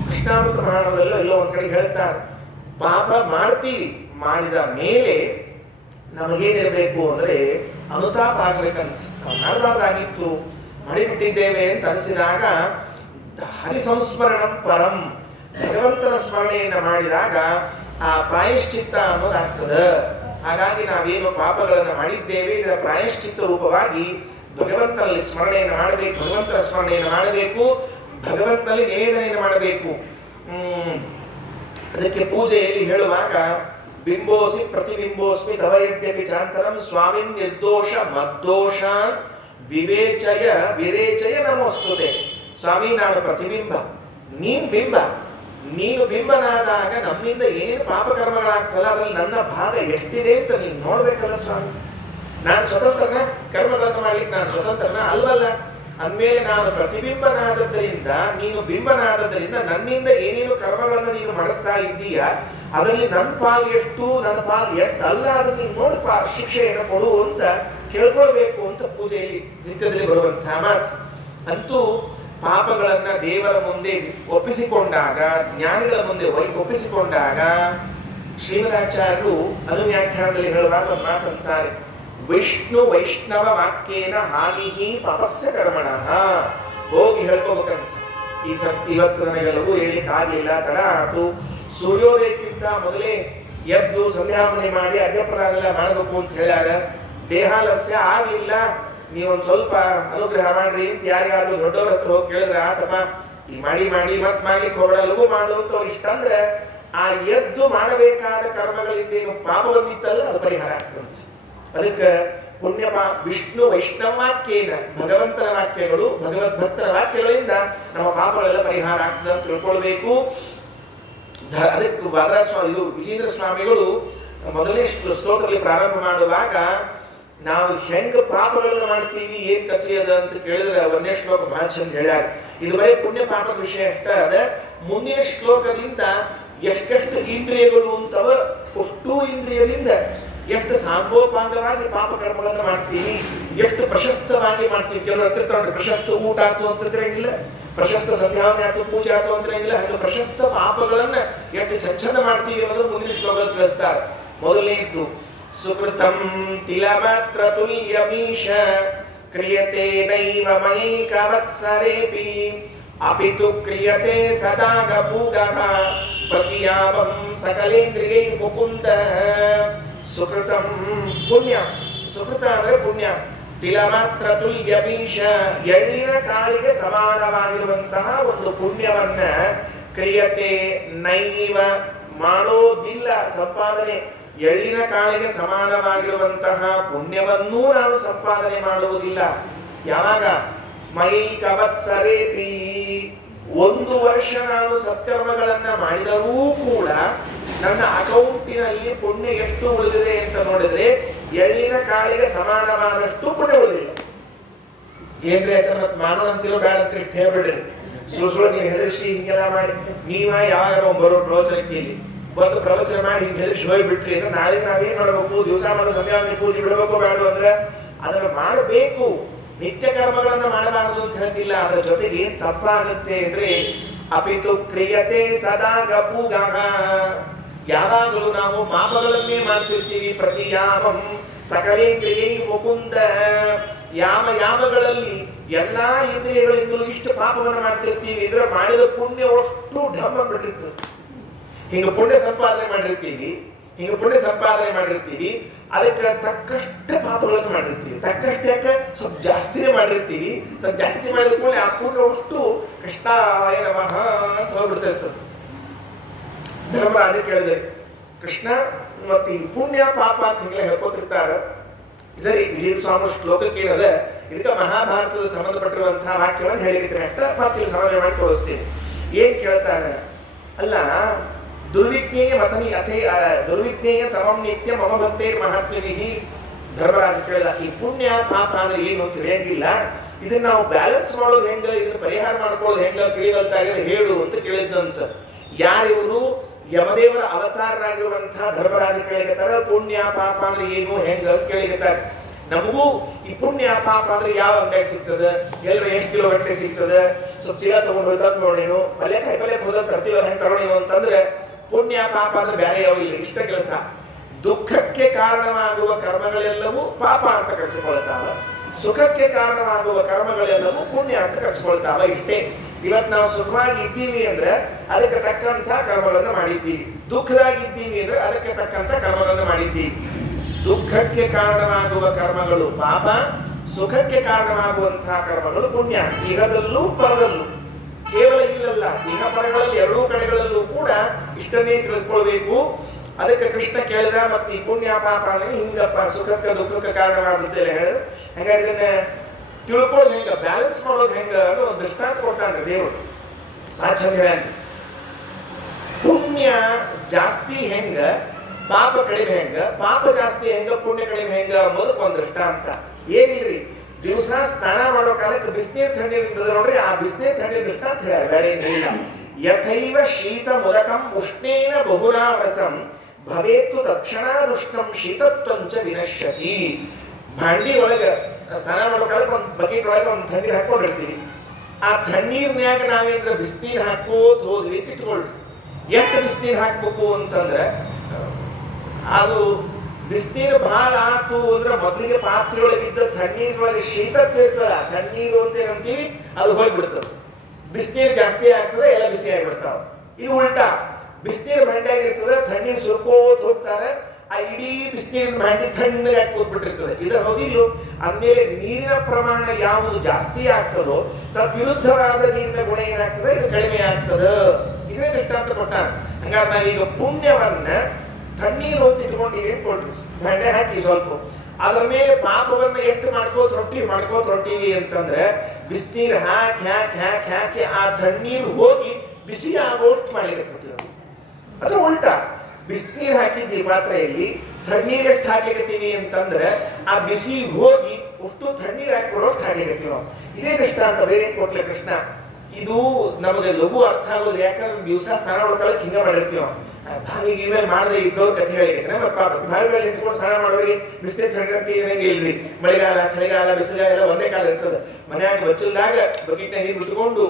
ಕೃಷ್ಣಾಮೃತ ಮಹಾಣದಲ್ಲೋ ಎಲ್ಲೋ ಒಂದ್ ಕಡೆ ಹೇಳ್ತಾರೆ, ಪಾಪ ಮಾಡ್ತೀವಿ, ಮಾಡಿದ ಮೇಲೆ ನಮಗೇನಿರಬೇಕು ಅಂದ್ರೆ ಅನುತಾಪ ಆಗ್ಬೇಕಂತ. ನಾವು ಮಾಡಬಾರ್ದಾಗಿತ್ತು, ಮಾಡಿಬಿಟ್ಟಿದ್ದೇವೆ ಅಂತ ಅನಿಸಿದಾಗ ಹರಿಸಂಸ್ಮರಣಂ ಪರಂ, ಭಗವಂತನ ಸ್ಮರಣೆಯನ್ನ ಮಾಡಿದಾಗ ಆ ಪ್ರಾಯಶ್ಚಿತ್ತ ಅನ್ನೋದಾಗ್ತದೆ. ಹಾಗಾಗಿ ನಾವೇನು ಪಾಪಗಳನ್ನು ಮಾಡಿದ್ದೇವೆ ಇದರ ಪ್ರಾಯಶ್ಚಿತ್ತ ರೂಪವಾಗಿ ಭಗವಂತನಲ್ಲಿ ಸ್ಮರಣೆಯನ್ನು ಮಾಡಬೇಕು, ಭಗವಂತನ ಸ್ಮರಣೆಯನ್ನು ಮಾಡಬೇಕು, ಭಗವಂತನಲ್ಲಿ ನಿವೇದನೆಯನ್ನು ಮಾಡಬೇಕು. ಅದಕ್ಕೆ ಪೂಜೆಯಲ್ಲಿ ಹೇಳುವಾಗ ಬಿಂಬೋಸಿ ಪ್ರತಿಬಿಂಬೋಸ್ಮಿ ತವ ಯದ್ಯಪಿ ಚಾಂತರಂ ಸ್ವಾಮಿನ್ ನಿರ್ದೋಷ ಮದ್ದೋಷ ವಿವೇಚಯ ವಿರೇಚಯ ನಮೋಸ್ತುತೆ. ಸ್ವಾಮಿ, ನಾನು ಪ್ರತಿಬಿಂಬ, ನೀನ್ ಬಿಂಬ. ನೀನು ಬಿಂಬನಾದಾಗ ನಮ್ಮಿಂದ ಏನೇನು ಪಾಪಕರ್ಮಗಳಾಗ್ತಲ್ಲ ಅದ್ರಲ್ಲಿ ನನ್ನ ಭಾಗ ಎಷ್ಟಿದೆ ಅಂತ ನೀನು ನೋಡ್ಬೇಕಲ್ಲ ಸ್ವಾಮಿ. ನಾನು ಸ್ವತಂತ್ರನ ಕರ್ಮಗಳನ್ನು ಮಾಡ್ಲಿಕ್ಕೆ? ನಾನು ಸ್ವತಂತ್ರನ ಅಲ್ವಲ್ಲ. ಅಂದಮೇಲೆ ನಾನು ಪ್ರತಿಬಿಂಬನಾದದ್ದರಿಂದ, ನೀನು ಬಿಂಬನಾದದ್ದರಿಂದ ನನ್ನಿಂದ ಏನೇನು ಕರ್ಮಗಳನ್ನು ನೀನು ಮಾಡಿಸ್ತಾ ಇದ್ದೀಯ ಅದರಲ್ಲಿ ನನ್ನ ಪಾಲು ಎಷ್ಟು, ನನ್ನ ಪಾಲು ಎಷ್ಟು ಅಲ್ಲ, ಅದನ್ನು ನೀನು ನೋಡಿ ಶಿಕ್ಷೆಯನ್ನು ಕೊಡು ಅಂತ ಕೇಳ್ಕೊಳ್ಬೇಕು ಅಂತ ಪೂಜೆಯಲ್ಲಿ ನಿತ್ಯದಲ್ಲಿ ಬರುವಂತಹ ಮಾತು. ಅಂತೂ ಪಾಪಗಳನ್ನ ದೇವರ ಮುಂದೆ ಒಪ್ಪಿಸಿಕೊಂಡಾಗ, ಜ್ಞಾನಿಗಳ ಮುಂದೆ ಒಪ್ಪಿಸಿಕೊಂಡಾಗ ಶ್ರೀಮದಾಚಾರ್ಯರು ಅನುವ್ಯಾಖ್ಯಾನದಲ್ಲಿ ಹೇಳುವಾಗ ಒಂದು ಮಾತಂತಾರೆ, ವಿಷ್ಣು ವೈಷ್ಣವ ವಾಕ್ಯೇನ ಹಾನಿಹಿ ಪಾಪಸ್ಯ ಕರ್ಮಣಃ. ಹೋಗಿ ಹೇಳ್ಕೋಬೇಕಂತ. ಇವತ್ತು ನನಗೆಲ್ಲವೂ ಹೇಳಿಕ್ಕಾಗಲಿಲ್ಲ, ತಡ ಆಯಿತು, ಸೂರ್ಯೋದಯಕ್ಕಿಂತ ಮೊದಲೇ ಎದ್ದು ಸಂಧ್ಯಾವಂದನೆ ಮಾಡಿ ಅರ್ಘ್ಯಪ್ರದಾನ ಎಲ್ಲ ಮಾಡಬೇಕು ಅಂತ ಹೇಳ್ಯಾರ, ದೇಹಾಲಸ್ಯ ಆಗಲಿಲ್ಲ, ನೀವೊಂದು ಸ್ವಲ್ಪ ಅನುಗ್ರಹ ಮಾಡ್ರಿ ಅಂತ ಯಾರಿಗಾದ್ರೂ ದೊಡ್ಡವ್ರ ಹತ್ರ ಹೋಗಿ ಕೇಳಿದ್ರೆ, ಆತಪ್ಪ ಈ ಮಾಡಿ ಮತ್ ಮಾಡ್ಲಿಕ್ಕೆ ಹೋಗಬೇಡ, ಲಘು ಮಾಡು ಅಂತ ಅವ್ರು ಇಷ್ಟ ಅಂದ್ರೆ ಆ ಎದ್ದು ಮಾಡಬೇಕಾದ ಕರ್ಮಗಳಿಂದೇನು ಪಾಪ ಬಂದಿತ್ತಲ್ಲ ಅದು ಪರಿಹಾರ ಆಗ್ತದಂತೆ. ಅದಕ್ಕೆ ವಿಷ್ಣು ವೈಷ್ಣವ ವಾಕ್ಯೇನ, ಭಗವಂತನ ವಾಕ್ಯಗಳು, ಭಗವದ್ಭಕ್ತರ ವಾಕ್ಯಗಳಿಂದ ನಮ್ಮ ಪಾಪಗಳೆಲ್ಲ ಪರಿಹಾರ ಆಗ್ತದೆ ಅಂತ ತಿಳ್ಕೊಳ್ಬೇಕು. ಅದಕ್ಕೆ ಇದು ವಿಜೇಂದ್ರ ಸ್ವಾಮಿಗಳು ಮೊದಲನೇ ಸ್ತೋತ್ರದಲ್ಲಿ ಪ್ರಾರಂಭ ಮಾಡುವಾಗ ನಾವು ಹೆಂಗ ಪಾಪಗಳನ್ನ ಮಾಡ್ತೀವಿ, ಏನ್ ಕಥೆ ಅದ ಅಂತ ಕೇಳಿದ್ರೆ ಒಂದನೇ ಶ್ಲೋಕ ಬಹಳ ಚಂದ ಹೇಳ್ಯಾರ. ಇದು ಬರೀ ಪುಣ್ಯ ಪಾಪದ ವಿಷಯ ಅಷ್ಟ ಅದ. ಮುಂದಿನ ಶ್ಲೋಕದಿಂದ ಎಷ್ಟೆಷ್ಟು ಇಂದ್ರಿಯಗಳು ಅಂತವ, ಅಷ್ಟು ಇಂದ್ರಿಯದಿಂದ ಎಷ್ಟು ಸಾಂಗೋಪಾಂಗವಾಗಿ ಪಾಪ ಕರ್ಮಗಳನ್ನು ಮಾಡ್ತೀವಿ, ಎಷ್ಟು ಪ್ರಶಸ್ತವಾಗಿ ಮಾಡ್ತೀವಿ. ಕೆಲವರು ಹತ್ತಿರ್ತಾರೆ, ಪ್ರಶಸ್ತ ಊಟ ಆಯ್ತು ಅಂತಿರಂಗಿಲ್ಲ, ಪ್ರಶಸ್ತ ಸಂಧ್ಯಾವನೆ ಆಯ್ತು, ಪೂಜೆ ಆಯ್ತು ಅಂತಿರಂಗಿಲ್ಲ. ಹಾಗೆ ಪ್ರಶಸ್ತ ಪಾಪಗಳನ್ನ ಎಷ್ಟು ಚಂದ ಮಾಡ್ತೀವಿ ಅನ್ನೋದು ಮುಂದಿನ ಶ್ಲೋಕ ತಿಳಿಸ್ತಾರೆ. ಮೊದಲನೇದ್ದು ಸುಕೃತಂ ತಿಲಮಾತ್ರ ತುಲ್ಯಮೀಶ ಕ್ರಿಯತೆ ನೈವ ಮಯೈಕವತ್ಸರೇಪಿ ಅಪಿತು ಕ್ರಿಯತೆ ಸದಾಗ ಭೂಗಃ ಪ್ರತಿಯಾವಂ ಸಕಲೇಂದ್ರಿಯೈ ಮುಕುಂದ. ಸುಕೃತಂ ಪುಣ್ಯ, ಸುಕೃತ ಅಂದ್ರೆ ಪುಣ್ಯ. ತಿಲಮಾತ್ರ ತುಲ್ಯಮೀಶ, ಎಳ್ಳಿನ ಕಾಳಿಗೆ ಸಮಾನವಾಗಿರುವಂತಹ ಒಂದು ಪುಣ್ಯವನ್ನ ಕ್ರಿಯತೆ ನೈವ, ಮಾಡೋದಿಲ್ಲ ಸಂಪಾದನೆ. ಎಳ್ಳಿನ ಕಾಳಿಗೆ ಸಮಾನವಾಗಿರುವಂತಹ ಪುಣ್ಯವನ್ನೂ ನಾವು ಸಂಪಾದನೆ ಮಾಡುವುದಿಲ್ಲ. ಯಾವಾಗ? ಮೈಕವತ್ಸರೇಪಿ, 1 ವರ್ಷ ನಾನು ಸತ್ಕರ್ಮಗಳನ್ನ ಮಾಡಿದರೂ ಕೂಡ ನನ್ನ ಅಕೌಂಟಿನಲ್ಲಿ ಪುಣ್ಯ ಎಷ್ಟು ಉಳಿದಿದೆ ಅಂತ ನೋಡಿದ್ರೆ ಎಳ್ಳಿನ ಕಾಳಿಗೆ ಸಮಾನವಾದಷ್ಟು ಪುಣ್ಯ ಉಳಿದಿಲ್ಲ. ಏನ್ರಿ ಅಚಾರ ಮಾಡೋಣಂತಿರೋ ಬೇಡ ಅಂತ ಇಷ್ಟು ಹೇಳ್ಬಿಡ್ರಿ. ಸುಳ್ಳು ನೀವು ಹೆದರ್ಸಿ ಹಿಂಗೆಲ್ಲ ಮಾಡಿ, ನೀವ ಯಾವಾಗ ಬರೋ ಪ್ರವಚನಕ್ಕೆ ಇಲ್ಲಿ ಬಂದು ಪ್ರವಚನ ಮಾಡಿ ಹಿಂಗೆ ಹೆದರ್ಸಿ ಹೋಗ್ಬಿಟ್ರಿ ಅಂದ್ರೆ ನಾಳೆ ನಾವೇನ್ ಮಾಡಬೇಕು? ದಿವಸ ಮಾಡೋ ಸಂಧ್ಯಾವಂದನೆ ಪೂಜೆ ಬಿಡಬೇಕು ಬೇಡ ಅಂದ್ರೆ ಅದನ್ನ ಮಾಡಬೇಕು. ನಿತ್ಯ ಕರ್ಮಗಳನ್ನ ಮಾಡಬಾರದು ಅಂತ ಹೇಳ್ತಿಲ್ಲ. ಅದರ ಜೊತೆಗೆ ಏನ್ ತಪ್ಪಾಗುತ್ತೆ ಅಂದ್ರೆ ಅಪಿತು ಕ್ರಿಯತೆ ಸದಾ ಗಪುಗಃ, ಯಾವಾಗಲೂ ನಾವು ಪಾಪಗಳನ್ನೇ ಮಾಡ್ತಿರ್ತೀವಿ. ಪ್ರತಿಯಾಮಂ ಸಕಲೇಂದ್ರಿಯೈ ಮುಕುಂದ, ಯಾಮಗಳಲ್ಲಿ ಎಲ್ಲಾ ಇಂದ್ರಿಯಗಳಿಂದಲೂ ಇಷ್ಟು ಪಾಪವನ್ನು ಮಾಡ್ತಿರ್ತೀವಿ ಅಂದ್ರೆ ಮಾಡಿದ ಪುಣ್ಯ ಅಷ್ಟು ಢಮ್ಮ ಬಿಟ್ಟಿರ್ತದೆ. ಹಿಂಗ ಪುಣ್ಯ ಸಂಪಾದನೆ ಮಾಡಿರ್ತೀವಿ, ಅದಕ್ಕೆ ತಕ್ಕಷ್ಟು ಪಾಪಗಳನ್ನು ಮಾಡಿರ್ತೀವಿ. ತಕ್ಕಷ್ಟು ಯಾಕೆ? ಸ್ವಲ್ಪ ಜಾಸ್ತಿನೇ ಮಾಡಿರ್ತೀವಿ. ಸ್ವಲ್ಪ ಜಾಸ್ತಿ ಮಾಡಿದ ಕೂಡಲೇ ಆ ಪುಣ್ಯ ಅಷ್ಟು ಕೃಷ್ಣಾಯ ನಮಃ ಅಂತ ಹೋಗ್ಬಿಡ್ತಿರ್ತದೆ. ಧರ್ಮರಾಜ ಕೇಳಿದೆ, ಕೃಷ್ಣ ಮತ್ತೆ ಈ ಪುಣ್ಯ ಪಾಪ ಅಂತ ಹಿಂಗೆಲ್ಲ ಹೇಳ್ಕೊತಿರ್ತಾರೆ, ಇದರ ವಿಜಯ ಸ್ವಾಮಿ ಶ್ಲೋಕಕ್ಕೆ ಏನದ, ಇದಕ್ಕೆ ಮಹಾಭಾರತದ ಸಂಬಂಧಪಟ್ಟಿರುವಂತಹ ವಾಕ್ಯವನ್ನು ಹೇಳಿರ್ತೀನಿ ಅಷ್ಟ ಮತ್ತೆ ಇಲ್ಲಿ ಸಮನ್ವಯ ಮಾಡಿ ತೋರಿಸ್ತೀನಿ. ಏನ್ ಕೇಳ್ತಾನೆ? ಅಲ್ಲ, ದುರ್ವಿಜ್ಞೇಯ ಮತನಿ ಅಥೇ ದುರ್ವಿಜ್ಞೇಯ ತಮಂ ನಿತ್ಯ ಮಮ ಭಕ್ತೇರ್ ಮಹಾತ್ಮವಿಹಿ. ಧರ್ಮರಾಜ ಕೇಳಿದ, ಈ ಪುಣ್ಯ ಪಾಪ ಅಂದ್ರೆ ಏನು ಅಂತ ತಿಳಿಯಂಗಿಲ್ಲ, ಇದನ್ನ ನಾವು ಬ್ಯಾಲೆನ್ಸ್ ಮಾಡೋದು ಹೆಂಗ, ಇದನ್ನ ಪರಿಹಾರ ಮಾಡ್ಕೊಳ್ಳೋದು ಹೆಂಗ ತಿಳಿವಲ್ತಾಗಿದೆ ಹೇಳು ಅಂತ ಕೇಳಿದ್ದಂತ. ಯಾರಿವರು? ಯಮದೇವರ ಅವತಾರರಾಗಿರುವಂತಹ ಧರ್ಮರಾಜ ಕೇಳಿರ್ತಾರೆ, ಪುಣ್ಯ ಪಾಪ ಅಂದ್ರೆ ಏನು ಹೆಂಗ ಅಂತ ಕೇಳಿರ್ತಾರೆ. ನಮಗೂ ಈ ಪುಣ್ಯ ಪಾಪ ಅಂದ್ರೆ ಯಾವ ಅಂಗಡಿಯಾಗ ಸಿಗ್ತದೆ, ಎಲ್ಲರೂ ಎಷ್ಟು ಕಿಲೋ ಗಟ್ಟಲೆ ಸಿಗ್ತದೆ, ಸ್ವಲ್ಪ ಚೀಲ ತಗೊಂಡು ಹೋಯ್ತಂದ್ ನೋಡೇನು, ಕಾಯಿಪಲ್ಯ ಹೋದ ತರ್ತೀವ ಹೆಂಗೆ ತಗೊಳ್ಳೇನು ಅಂತಂದ್ರೆ ಪುಣ್ಯ ಪಾಪ ಅಂದ್ರೆ ಬೇರೆ ಯಾವ ಇಲ್ಲ, ಇಷ್ಟ ಕೆಲಸ. ದುಃಖಕ್ಕೆ ಕಾರಣವಾಗುವ ಕರ್ಮಗಳೆಲ್ಲವೂ ಪಾಪ ಅಂತ ಕರೆಸಿಕೊಳ್ತಾವ, ಸುಖಕ್ಕೆ ಕಾರಣವಾಗುವ ಕರ್ಮಗಳೆಲ್ಲವೂ ಪುಣ್ಯ ಅಂತ ಕರೆಸಿಕೊಳ್ತಾವ. ಇಷ್ಟೇ. ಇವತ್ತು ನಾವು ಸುಖವಾಗಿ ಇದ್ದೀವಿ ಅಂದ್ರೆ ಅದಕ್ಕೆ ತಕ್ಕಂಥ ಕರ್ಮಗಳನ್ನು ಮಾಡಿದ್ದೀವಿ, ದುಃಖದಾಗಿದ್ದೀವಿ ಅಂದ್ರೆ ಅದಕ್ಕೆ ತಕ್ಕಂಥ ಕರ್ಮಗಳನ್ನು ಮಾಡಿದ್ದೀವಿ. ದುಃಖಕ್ಕೆ ಕಾರಣವಾಗುವ ಕರ್ಮಗಳು ಪಾಪ, ಸುಖಕ್ಕೆ ಕಾರಣವಾಗುವಂತಹ ಕರ್ಮಗಳು ಪುಣ್ಯ. ಇಹದಲ್ಲೂ ಪರದಲ್ಲೂ, ಕೇವಲ ಇಲ್ಲಲ್ಲ, ಇಹ ಪರಗಳಲ್ಲಿ ಎರಡೂ ಕಡೆಗಳಲ್ಲೂ ಕೂಡ ಇಷ್ಟನ್ನೇ ತಿಳಿದುಕೊಳ್ಬೇಕು. ಅದಕ್ಕೆ ಕೃಷ್ಣ ಕೇಳಿದ, ಮತ್ತೆ ಈ ಪುಣ್ಯ ಪಾಪ ಅಂದ್ರೆ ಹಿಂಗಪ್ಪ, ಸುಖಕ್ಕೆ ದುಃಖಕ್ಕೆ ಕಾರಣವಾಗುತ್ತೆ ಹೇಳ, ಹಂಗಾರೆ ಇದನ್ನ ತಿಳ್ಕೊಳ್ಳೋದು ಹೆಂಗ, ಬ್ಯಾಲೆನ್ಸ್ ಮಾಡೋದು ಹೆಂಗ ಅನ್ನೋ ಒಂದು ದೃಷ್ಟಾಂತ ಕೊಡ್ತಾನೆ ದೇವರು. ಆ ಚಂದ ಹೇಳ, ಪುಣ್ಯ ಜಾಸ್ತಿ ಹೆಂಗ, ಪಾಪ ಕಡಿಮೆ ಹೆಂಗ, ಪಾಪ ಜಾಸ್ತಿ ಹೆಂಗ, ಪುಣ್ಯ ಕಡಿಮೆ ಹೆಂಗ ಅನ್ನೋದಕ್ಕೆ ಒಂದು ದೃಷ್ಟಾಂತ. ಏನಿಲ್ರಿ, ದಿವಸ ಸ್ನಾನ ಮಾಡೋ ಕಾಲಕ್ಕೆ ಬಿಸಿನೀರು ತಣ್ಣೀರಿಂದ ನೋಡ್ರಿ, ಆ ಬಿಸಿನೀರು ತಣ್ಣೀರು ದೃಷ್ಟಾಂತ ಹೇಳ, ಬೇರೆ ಏನಿಲ್ಲ. ಯಥೈವ ಶೀತ ಮುದಕಂ ಉಷ್ಣೇನ ಬಹುನಾವೃತಂ ಭವೇತ್ತು ತಕ್ಷಣಾದುಷ್ಣಂ ಶೀತತ್ವಂಚ ವಿನಶ್ಯತಿ. ಭಾಂಡಿ ಒಳಗೆ ಸ್ನಾನ ಮಾಡೋ ಕಾಲಕ್ಕೆ ಒಂದು ಬಕೆಟ್ ಒಳಗೆ ಒಂದು ತಣ್ಣೀರು ಹಾಕೊಂಡಿರ್ತೀವಿ. ಆ ತಣ್ಣೀರ್ನ್ಯಾಗ ನಾವೇನ್ರ ಬಿಸಿನೀರು ಹಾಕೋತ ಹೋದ್ವಿ ತಿಟ್ಕೊಳ್ರಿ. ಎಷ್ಟು ಬಿಸಿನೀರು ಹಾಕ್ಬೇಕು ಅಂತಂದ್ರೆ, ಅದು ಬಿಸಿನೀರು ಬಹಳ ಆತು ಅಂದ್ರೆ ಮೊದಲಿಗೆ ಪಾತ್ರೆಯೊಳಗಿದ್ದ ತಣ್ಣೀರೊಳಗೆ ಶೀತಕ್ಕೆ ಇರ್ತದ, ತಣ್ಣೀರು ಅಂತ ಏನಂತೀವಿ, ಅದು ಹೋಗ್ಬಿಡ್ತದೆ. ಬಿಸಿನೀರು ಜಾಸ್ತಿ ಆಗ್ತದೆ, ಎಲ್ಲ ಬಿಸಿ ಆಗಿಬಿಡ್ತಾವ. ಇದು ಉಲ್ಟಾ, ಬಿಸಿನೀರು ಭಾಂಡ್ಯಾಗ ಇರ್ತದೆ, ತಣ್ಣೀರು ಸುರ್ಕೋತ ಹೋಗ್ತಾರೆ, ಆ ಇಡೀ ಬಿಸಿನೀರಿನ ಭಾಂಡಿ ತಣ್ಣಗೆ ಹಾಕಿ ಕೂತ್ಬಿಟ್ಟಿರ್ತದೆ. ಇದರ ಹೌದಿಲ್ಲು. ಅಂದಮೇಲೆ ನೀರಿನ ಪ್ರಮಾಣ ಯಾವುದು ಜಾಸ್ತಿ ಆಗ್ತದೋ ತದ್ವಿರುದ್ಧವಾದ ನೀರಿನ ಗುಣ ಏನಾಗ್ತದೆ, ಇದು ಕಡಿಮೆ ಆಗ್ತದೆ. ಇದೇ ದೃಷ್ಟಾಂತ ಕೊಟ್ಟಾರ. ಹಂಗಾರೆ ನಾವೀಗ ಪುಣ್ಯವನ್ನ ತಣ್ಣೀರು ಇಟ್ಕೊಂಡು ಏನ್ ಕೊಟ್ರಿ, ಭಾಂಡೆ ಹಾಕಿ ಸ್ವಲ್ಪ ಅದ್ರ ಮೇಲೆ ಪಾಪವನ್ನ ಎಷ್ಟು ಮಾಡ್ಕೋತ ಹೊಂಟಿವಿ ಅಂತಂದ್ರೆ, ಬಿಸಿನೀರು ಹಾಕಿ ಹಾಕಿ ಹಾಕಿ ಹಾಕಿ ಆ ತಣ್ಣೀರು ಹೋಗಿ ಬಿಸಿ ಆಗೋಷ್ಟು ಮಾಡಿರ್ತೀವಿ. ಅದು ಉಲ್ಟಾ, ಬಿಸಿನೀರು ಹಾಕಿದ್ದೀವಿ ಪಾತ್ರೆಯಲ್ಲಿ, ತಣ್ಣೀರು ಎಷ್ಟು ಹಾಕ್ಲಿಕತ್ತೀವಿ ಅಂತಂದ್ರೆ ಆ ಬಿಸಿ ಹೋಗಿ ಒಟ್ಟು ತಣ್ಣೀರು ಹಾಕಿಕೊಡೋಷ್ಟು ಹಾಕ್ಲಿಕತ್ತೀವಿ ನಾವು. ಇದೇ ದೃಷ್ಟಾಂತ ಬೇರೆ ಕೊಟ್ಲೆ ಕೃಷ್ಣ. ಇದು ನಮಗೆ ಲಘು ಅರ್ಥ ಆಗೋದು, ಯಾಕಂದ್ರೆ ದಿವಸ ಸ್ನಾನ ಮಾಡ್ಕೊಳ್ಳೋಕೆ ಹಿಂಗೆ ಮಾಡಿರ್ತೀವಿ ನಾವು. ಬಾವಿಗೆ ಇಮೇಲೆ ಮಾಡದೆ ಇದ್ದವ್ರು ಕಥೆ ಹೇಳಿದ್ರೆ, ಬಾವಿ ಮೇಲೆ ನಿಂತ್ಕೊಂಡು ಸ್ನಾನ ಮಾಡೋರಿಗೆ ಬಿಸಿಲು ತಣ್ಣಿ ಇಲ್ರಿ. ಮಳೆಗಾಲ, ಚಳಿಗಾಲ, ಬಿಸಿಲುಗಾಲ ಎಲ್ಲ ಒಂದೇ ಕಾಲ ಇರ್ತದೆ. ಮನ್ಯಾಗ ಬಚ್ಚಲ್ದಾಗ ಬಕೆಟ್ನ ನೀರು ಬಿಟ್ಕೊಂಡು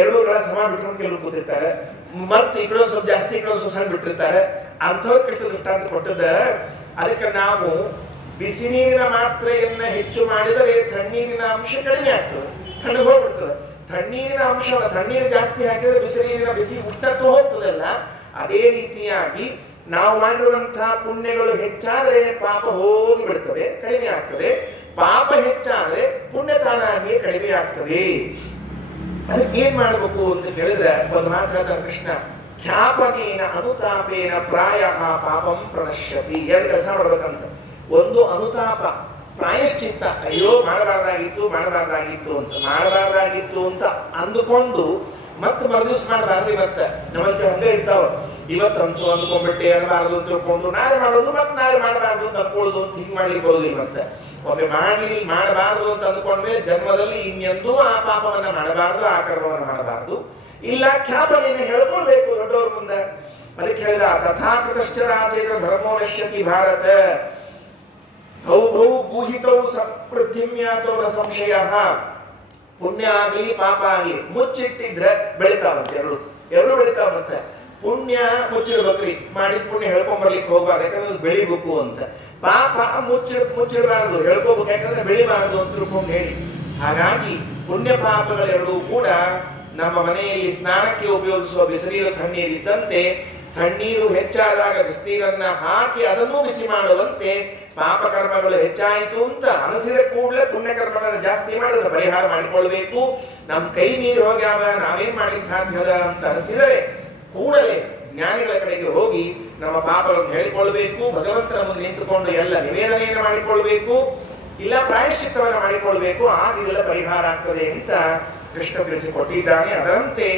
ಎರಡೂ ಕಡೆ ಸಮ ಬಿಟ್ಕೊಂಡು ಕೆಲವರು ಕೂತಿರ್ತಾರೆ, ಮತ್ತೆ ಈ ಕಡೆ ಸ್ವಲ್ಪ ಜಾಸ್ತಿ, ಈ ಕಡೆ ಸ್ವಲ್ಪ ಸಣ್ಣ ಬಿಟ್ಟಿರ್ತಾರೆ. ಅಂಥವ್ರ ಕೆಟ್ಟ ದೃಷ್ಟಾಂತ ಕೊಟ್ಟದ. ಅದಕ್ಕೆ ನಾವು ಬಿಸಿ ನೀರಿನ ಮಾತ್ರೆಯನ್ನ ಹೆಚ್ಚು ಮಾಡಿದರೆ ತಣ್ಣೀರಿನ ಅಂಶ ಕಡಿಮೆ ಆಗ್ತದೆ, ತಣ್ಣಗೆ ಹೋಗ್ಬಿಡ್ತದೆ. ತಣ್ಣೀರಿನ ಅಂಶ, ತಣ್ಣೀರು ಜಾಸ್ತಿ ಹಾಕಿದ್ರೆ ಬಿಸಿ ನೀರಿನ ಬಿಸಿ ಉಷ್ಣತ್ವ ಹೋಗ್ತದಲ್ಲ, ಅದೇ ರೀತಿಯಾಗಿ ನಾವು ಮಾಡಿರುವಂತಹ ಪುಣ್ಯಗಳು ಹೆಚ್ಚಾದರೆ ಪಾಪ ಹೋಗಿ ಬಿಡ್ತದೆ, ಕಡಿಮೆ ಆಗ್ತದೆ. ಪಾಪ ಹೆಚ್ಚಾದ್ರೆ ಪುಣ್ಯ ತಾನಾಗಿಯೇ ಕಡಿಮೆ ಆಗ್ತದೆ. ಅದಕ್ಕೆ ಏನ್ ಮಾಡಬೇಕು ಅಂತ ಕೇಳಿದ್ರೆ ಒಂದು ಮಾತು ಹೇಳ್ತಾನೆ ಕೃಷ್ಣ, ಖ್ಯಾಪನೇನ ಅನುತಾಪೇನ ಪ್ರಾಯ ಪಾಪಂ ಪ್ರಣಶ್ಯತಿ. ಎರಡು ಕೆಲಸ ಮಾಡ್ಬೇಕಂತ. ಒಂದು ಅನುತಾಪ, ಪ್ರಾಯಶ್ಚಿತ್ತ, ಅಯ್ಯೋ ಮಾಡಬಾರ್ದಾಗಿತ್ತು ಅಂತ ಅಂದುಕೊಂಡು ಮತ್ತೆ ಮರುದಿವ್ಸ ಮಾಡಬಾರ್ದು. ಮತ್ತೆ ನಮ್ಮಲ್ಲಿ ಹಂಗೆ ಇರ್ತಾವ, ಇವತ್ತಂತೂ ಅಂದ್ಕೊಂಡ್ಬಿಟ್ಟೆ ಅನ್ನಬಾರ್ದು ಅಂತ ತಿಳ್ಕೊಂಡು ನಾಳೆ ಮಾಡೋದು, ಮತ್ತೆ ನಾಳೆ ಮಾಡಬಾರ್ದು ಅಂತ ಅನ್ಕೊಳ್ಳೋದು ಅಂತ ಹಿಂಗೆ ಮಾಡ್ಲಿಕ್ಕೆ ಬರೋದಿಲ್ಲ. ಮತ್ತೆ ಒಮ್ಮೆ ಮಾಡಬಾರ್ದು ಅಂತ ಅಂದ್ಕೊಂಡ್ಮೇಲೆ ಜನ್ಮದಲ್ಲಿ ಇನ್ನೆಂದೂ ಆ ಪಾಪವನ್ನ ಮಾಡಬಾರ್ದು, ಆ ಕರ್ಮವನ್ನು ಮಾಡಬಾರ್ದು. ಇಲ್ಲ ಖ್ಯಾಪನೆಯನ್ನು ಹೇಳ್ಕೊಳ್ಬೇಕು ದೊಡ್ಡವ್ರ ಮುಂದೆ. ಅದಕ್ಕೆ ಹೇಳಿದ, ತಥಾಕೃತಶ್ಚ ರಾಜೇಂದ್ರ ಧರ್ಮೋ ನಶ್ಯತಿ ಭಾರತ ಭೌ ಗೂಹಿತೌ ಸಪ್ರತಿಮ್ಯಾತೋ ನ ಸಂಶಯ. ಪುಣ್ಯ ಆಗಲಿ ಪಾಪ ಆಗಲಿ ಮುಚ್ಚಿಟ್ಟಿದ್ರೆ ಬೆಳಿತಾವಂತೆ, ಎರಡು ಬೆಳಿತಾವಂತೆ. ಪುಣ್ಯ ಮುಚ್ಚಿಡ್ಬೇಕ್ರಿ, ಮಾಡಿದ ಪುಣ್ಯ ಹೇಳ್ಕೊಂಡ್ ಬರ್ಲಿಕ್ಕೆ ಹೋಗ್ಬಾರ್ದು, ಯಾಕಂದ್ರೆ ಅದು ಬೆಳಿಬೇಕು ಅಂತ. ಪಾಪ ಮುಚ್ಚಿಡಬಾರ್ದು, ಹೇಳ್ಕೋಬೇಕು, ಯಾಕಂದ್ರೆ ಬೆಳಿಬಾರ್ದು ಅಂತ ತಿಳ್ಕೊಂಡು ಹೇಳಿ. ಹಾಗಾಗಿ ಪುಣ್ಯ ಪಾಪಗಳೆರಡೂ ಕೂಡ ನಮ್ಮ ಮನೆಯಲ್ಲಿ ಸ್ನಾನಕ್ಕೆ ಉಪಯೋಗಿಸುವ ಬಿಸಿನೀರು ತಣ್ಣೀರಿದ್ದಂತೆ, ತಣ್ಣೀರು ಹೆಚ್ಚಾದಾಗ ಬಿಸಿನೀರನ್ನ ಹಾಕಿ ಅದನ್ನು ಬಿಸಿ ಮಾಡುವಂತೆ ಪಾಪಕರ್ಮಗಳು ಹೆಚ್ಚಾಯಿತು ಅಂತ ಅನಿಸಿದ ಕೂಡಲೇ ಪುಣ್ಯಕರ್ಮಗಳನ್ನು ಜಾಸ್ತಿ ಮಾಡಿದ್ರೆ ಪರಿಹಾರ ಮಾಡಿಕೊಳ್ಬೇಕು. ನಮ್ಮ ಕೈ ಮೀರಿ ಹೋಗ್ಯಾವ, ನಾವೇನ್ ಮಾಡ್ಲಿಕ್ಕೆ ಸಾಧ್ಯದ ಅಂತ ಅನಿಸಿದರೆ ಕೂಡಲೇ ಜ್ಞಾನಿಗಳ ಕಡೆಗೆ ಹೋಗಿ ನಮ್ಮ ಪಾಪಗಳನ್ನು ಹೇಳಿಕೊಳ್ಬೇಕು. ಭಗವಂತನ ಮುಂದೆ ನಿಂತುಕೊಂಡು ಎಲ್ಲ ನಿವೇದನೆಯನ್ನು ಮಾಡಿಕೊಳ್ಬೇಕು, ಇಲ್ಲ ಪ್ರಾಯಶ್ಚಿತ್ತವನ್ನು ಮಾಡಿಕೊಳ್ಬೇಕು. ಆಗ ಇದೆಲ್ಲ ಪರಿಹಾರ ಆಗ್ತದೆ ಅಂತ ಕೃಷ್ಣ ತಿಳಿಸಿಕೊಟ್ಟಿದ್ದಾನೆ. ಅದರಂತೆ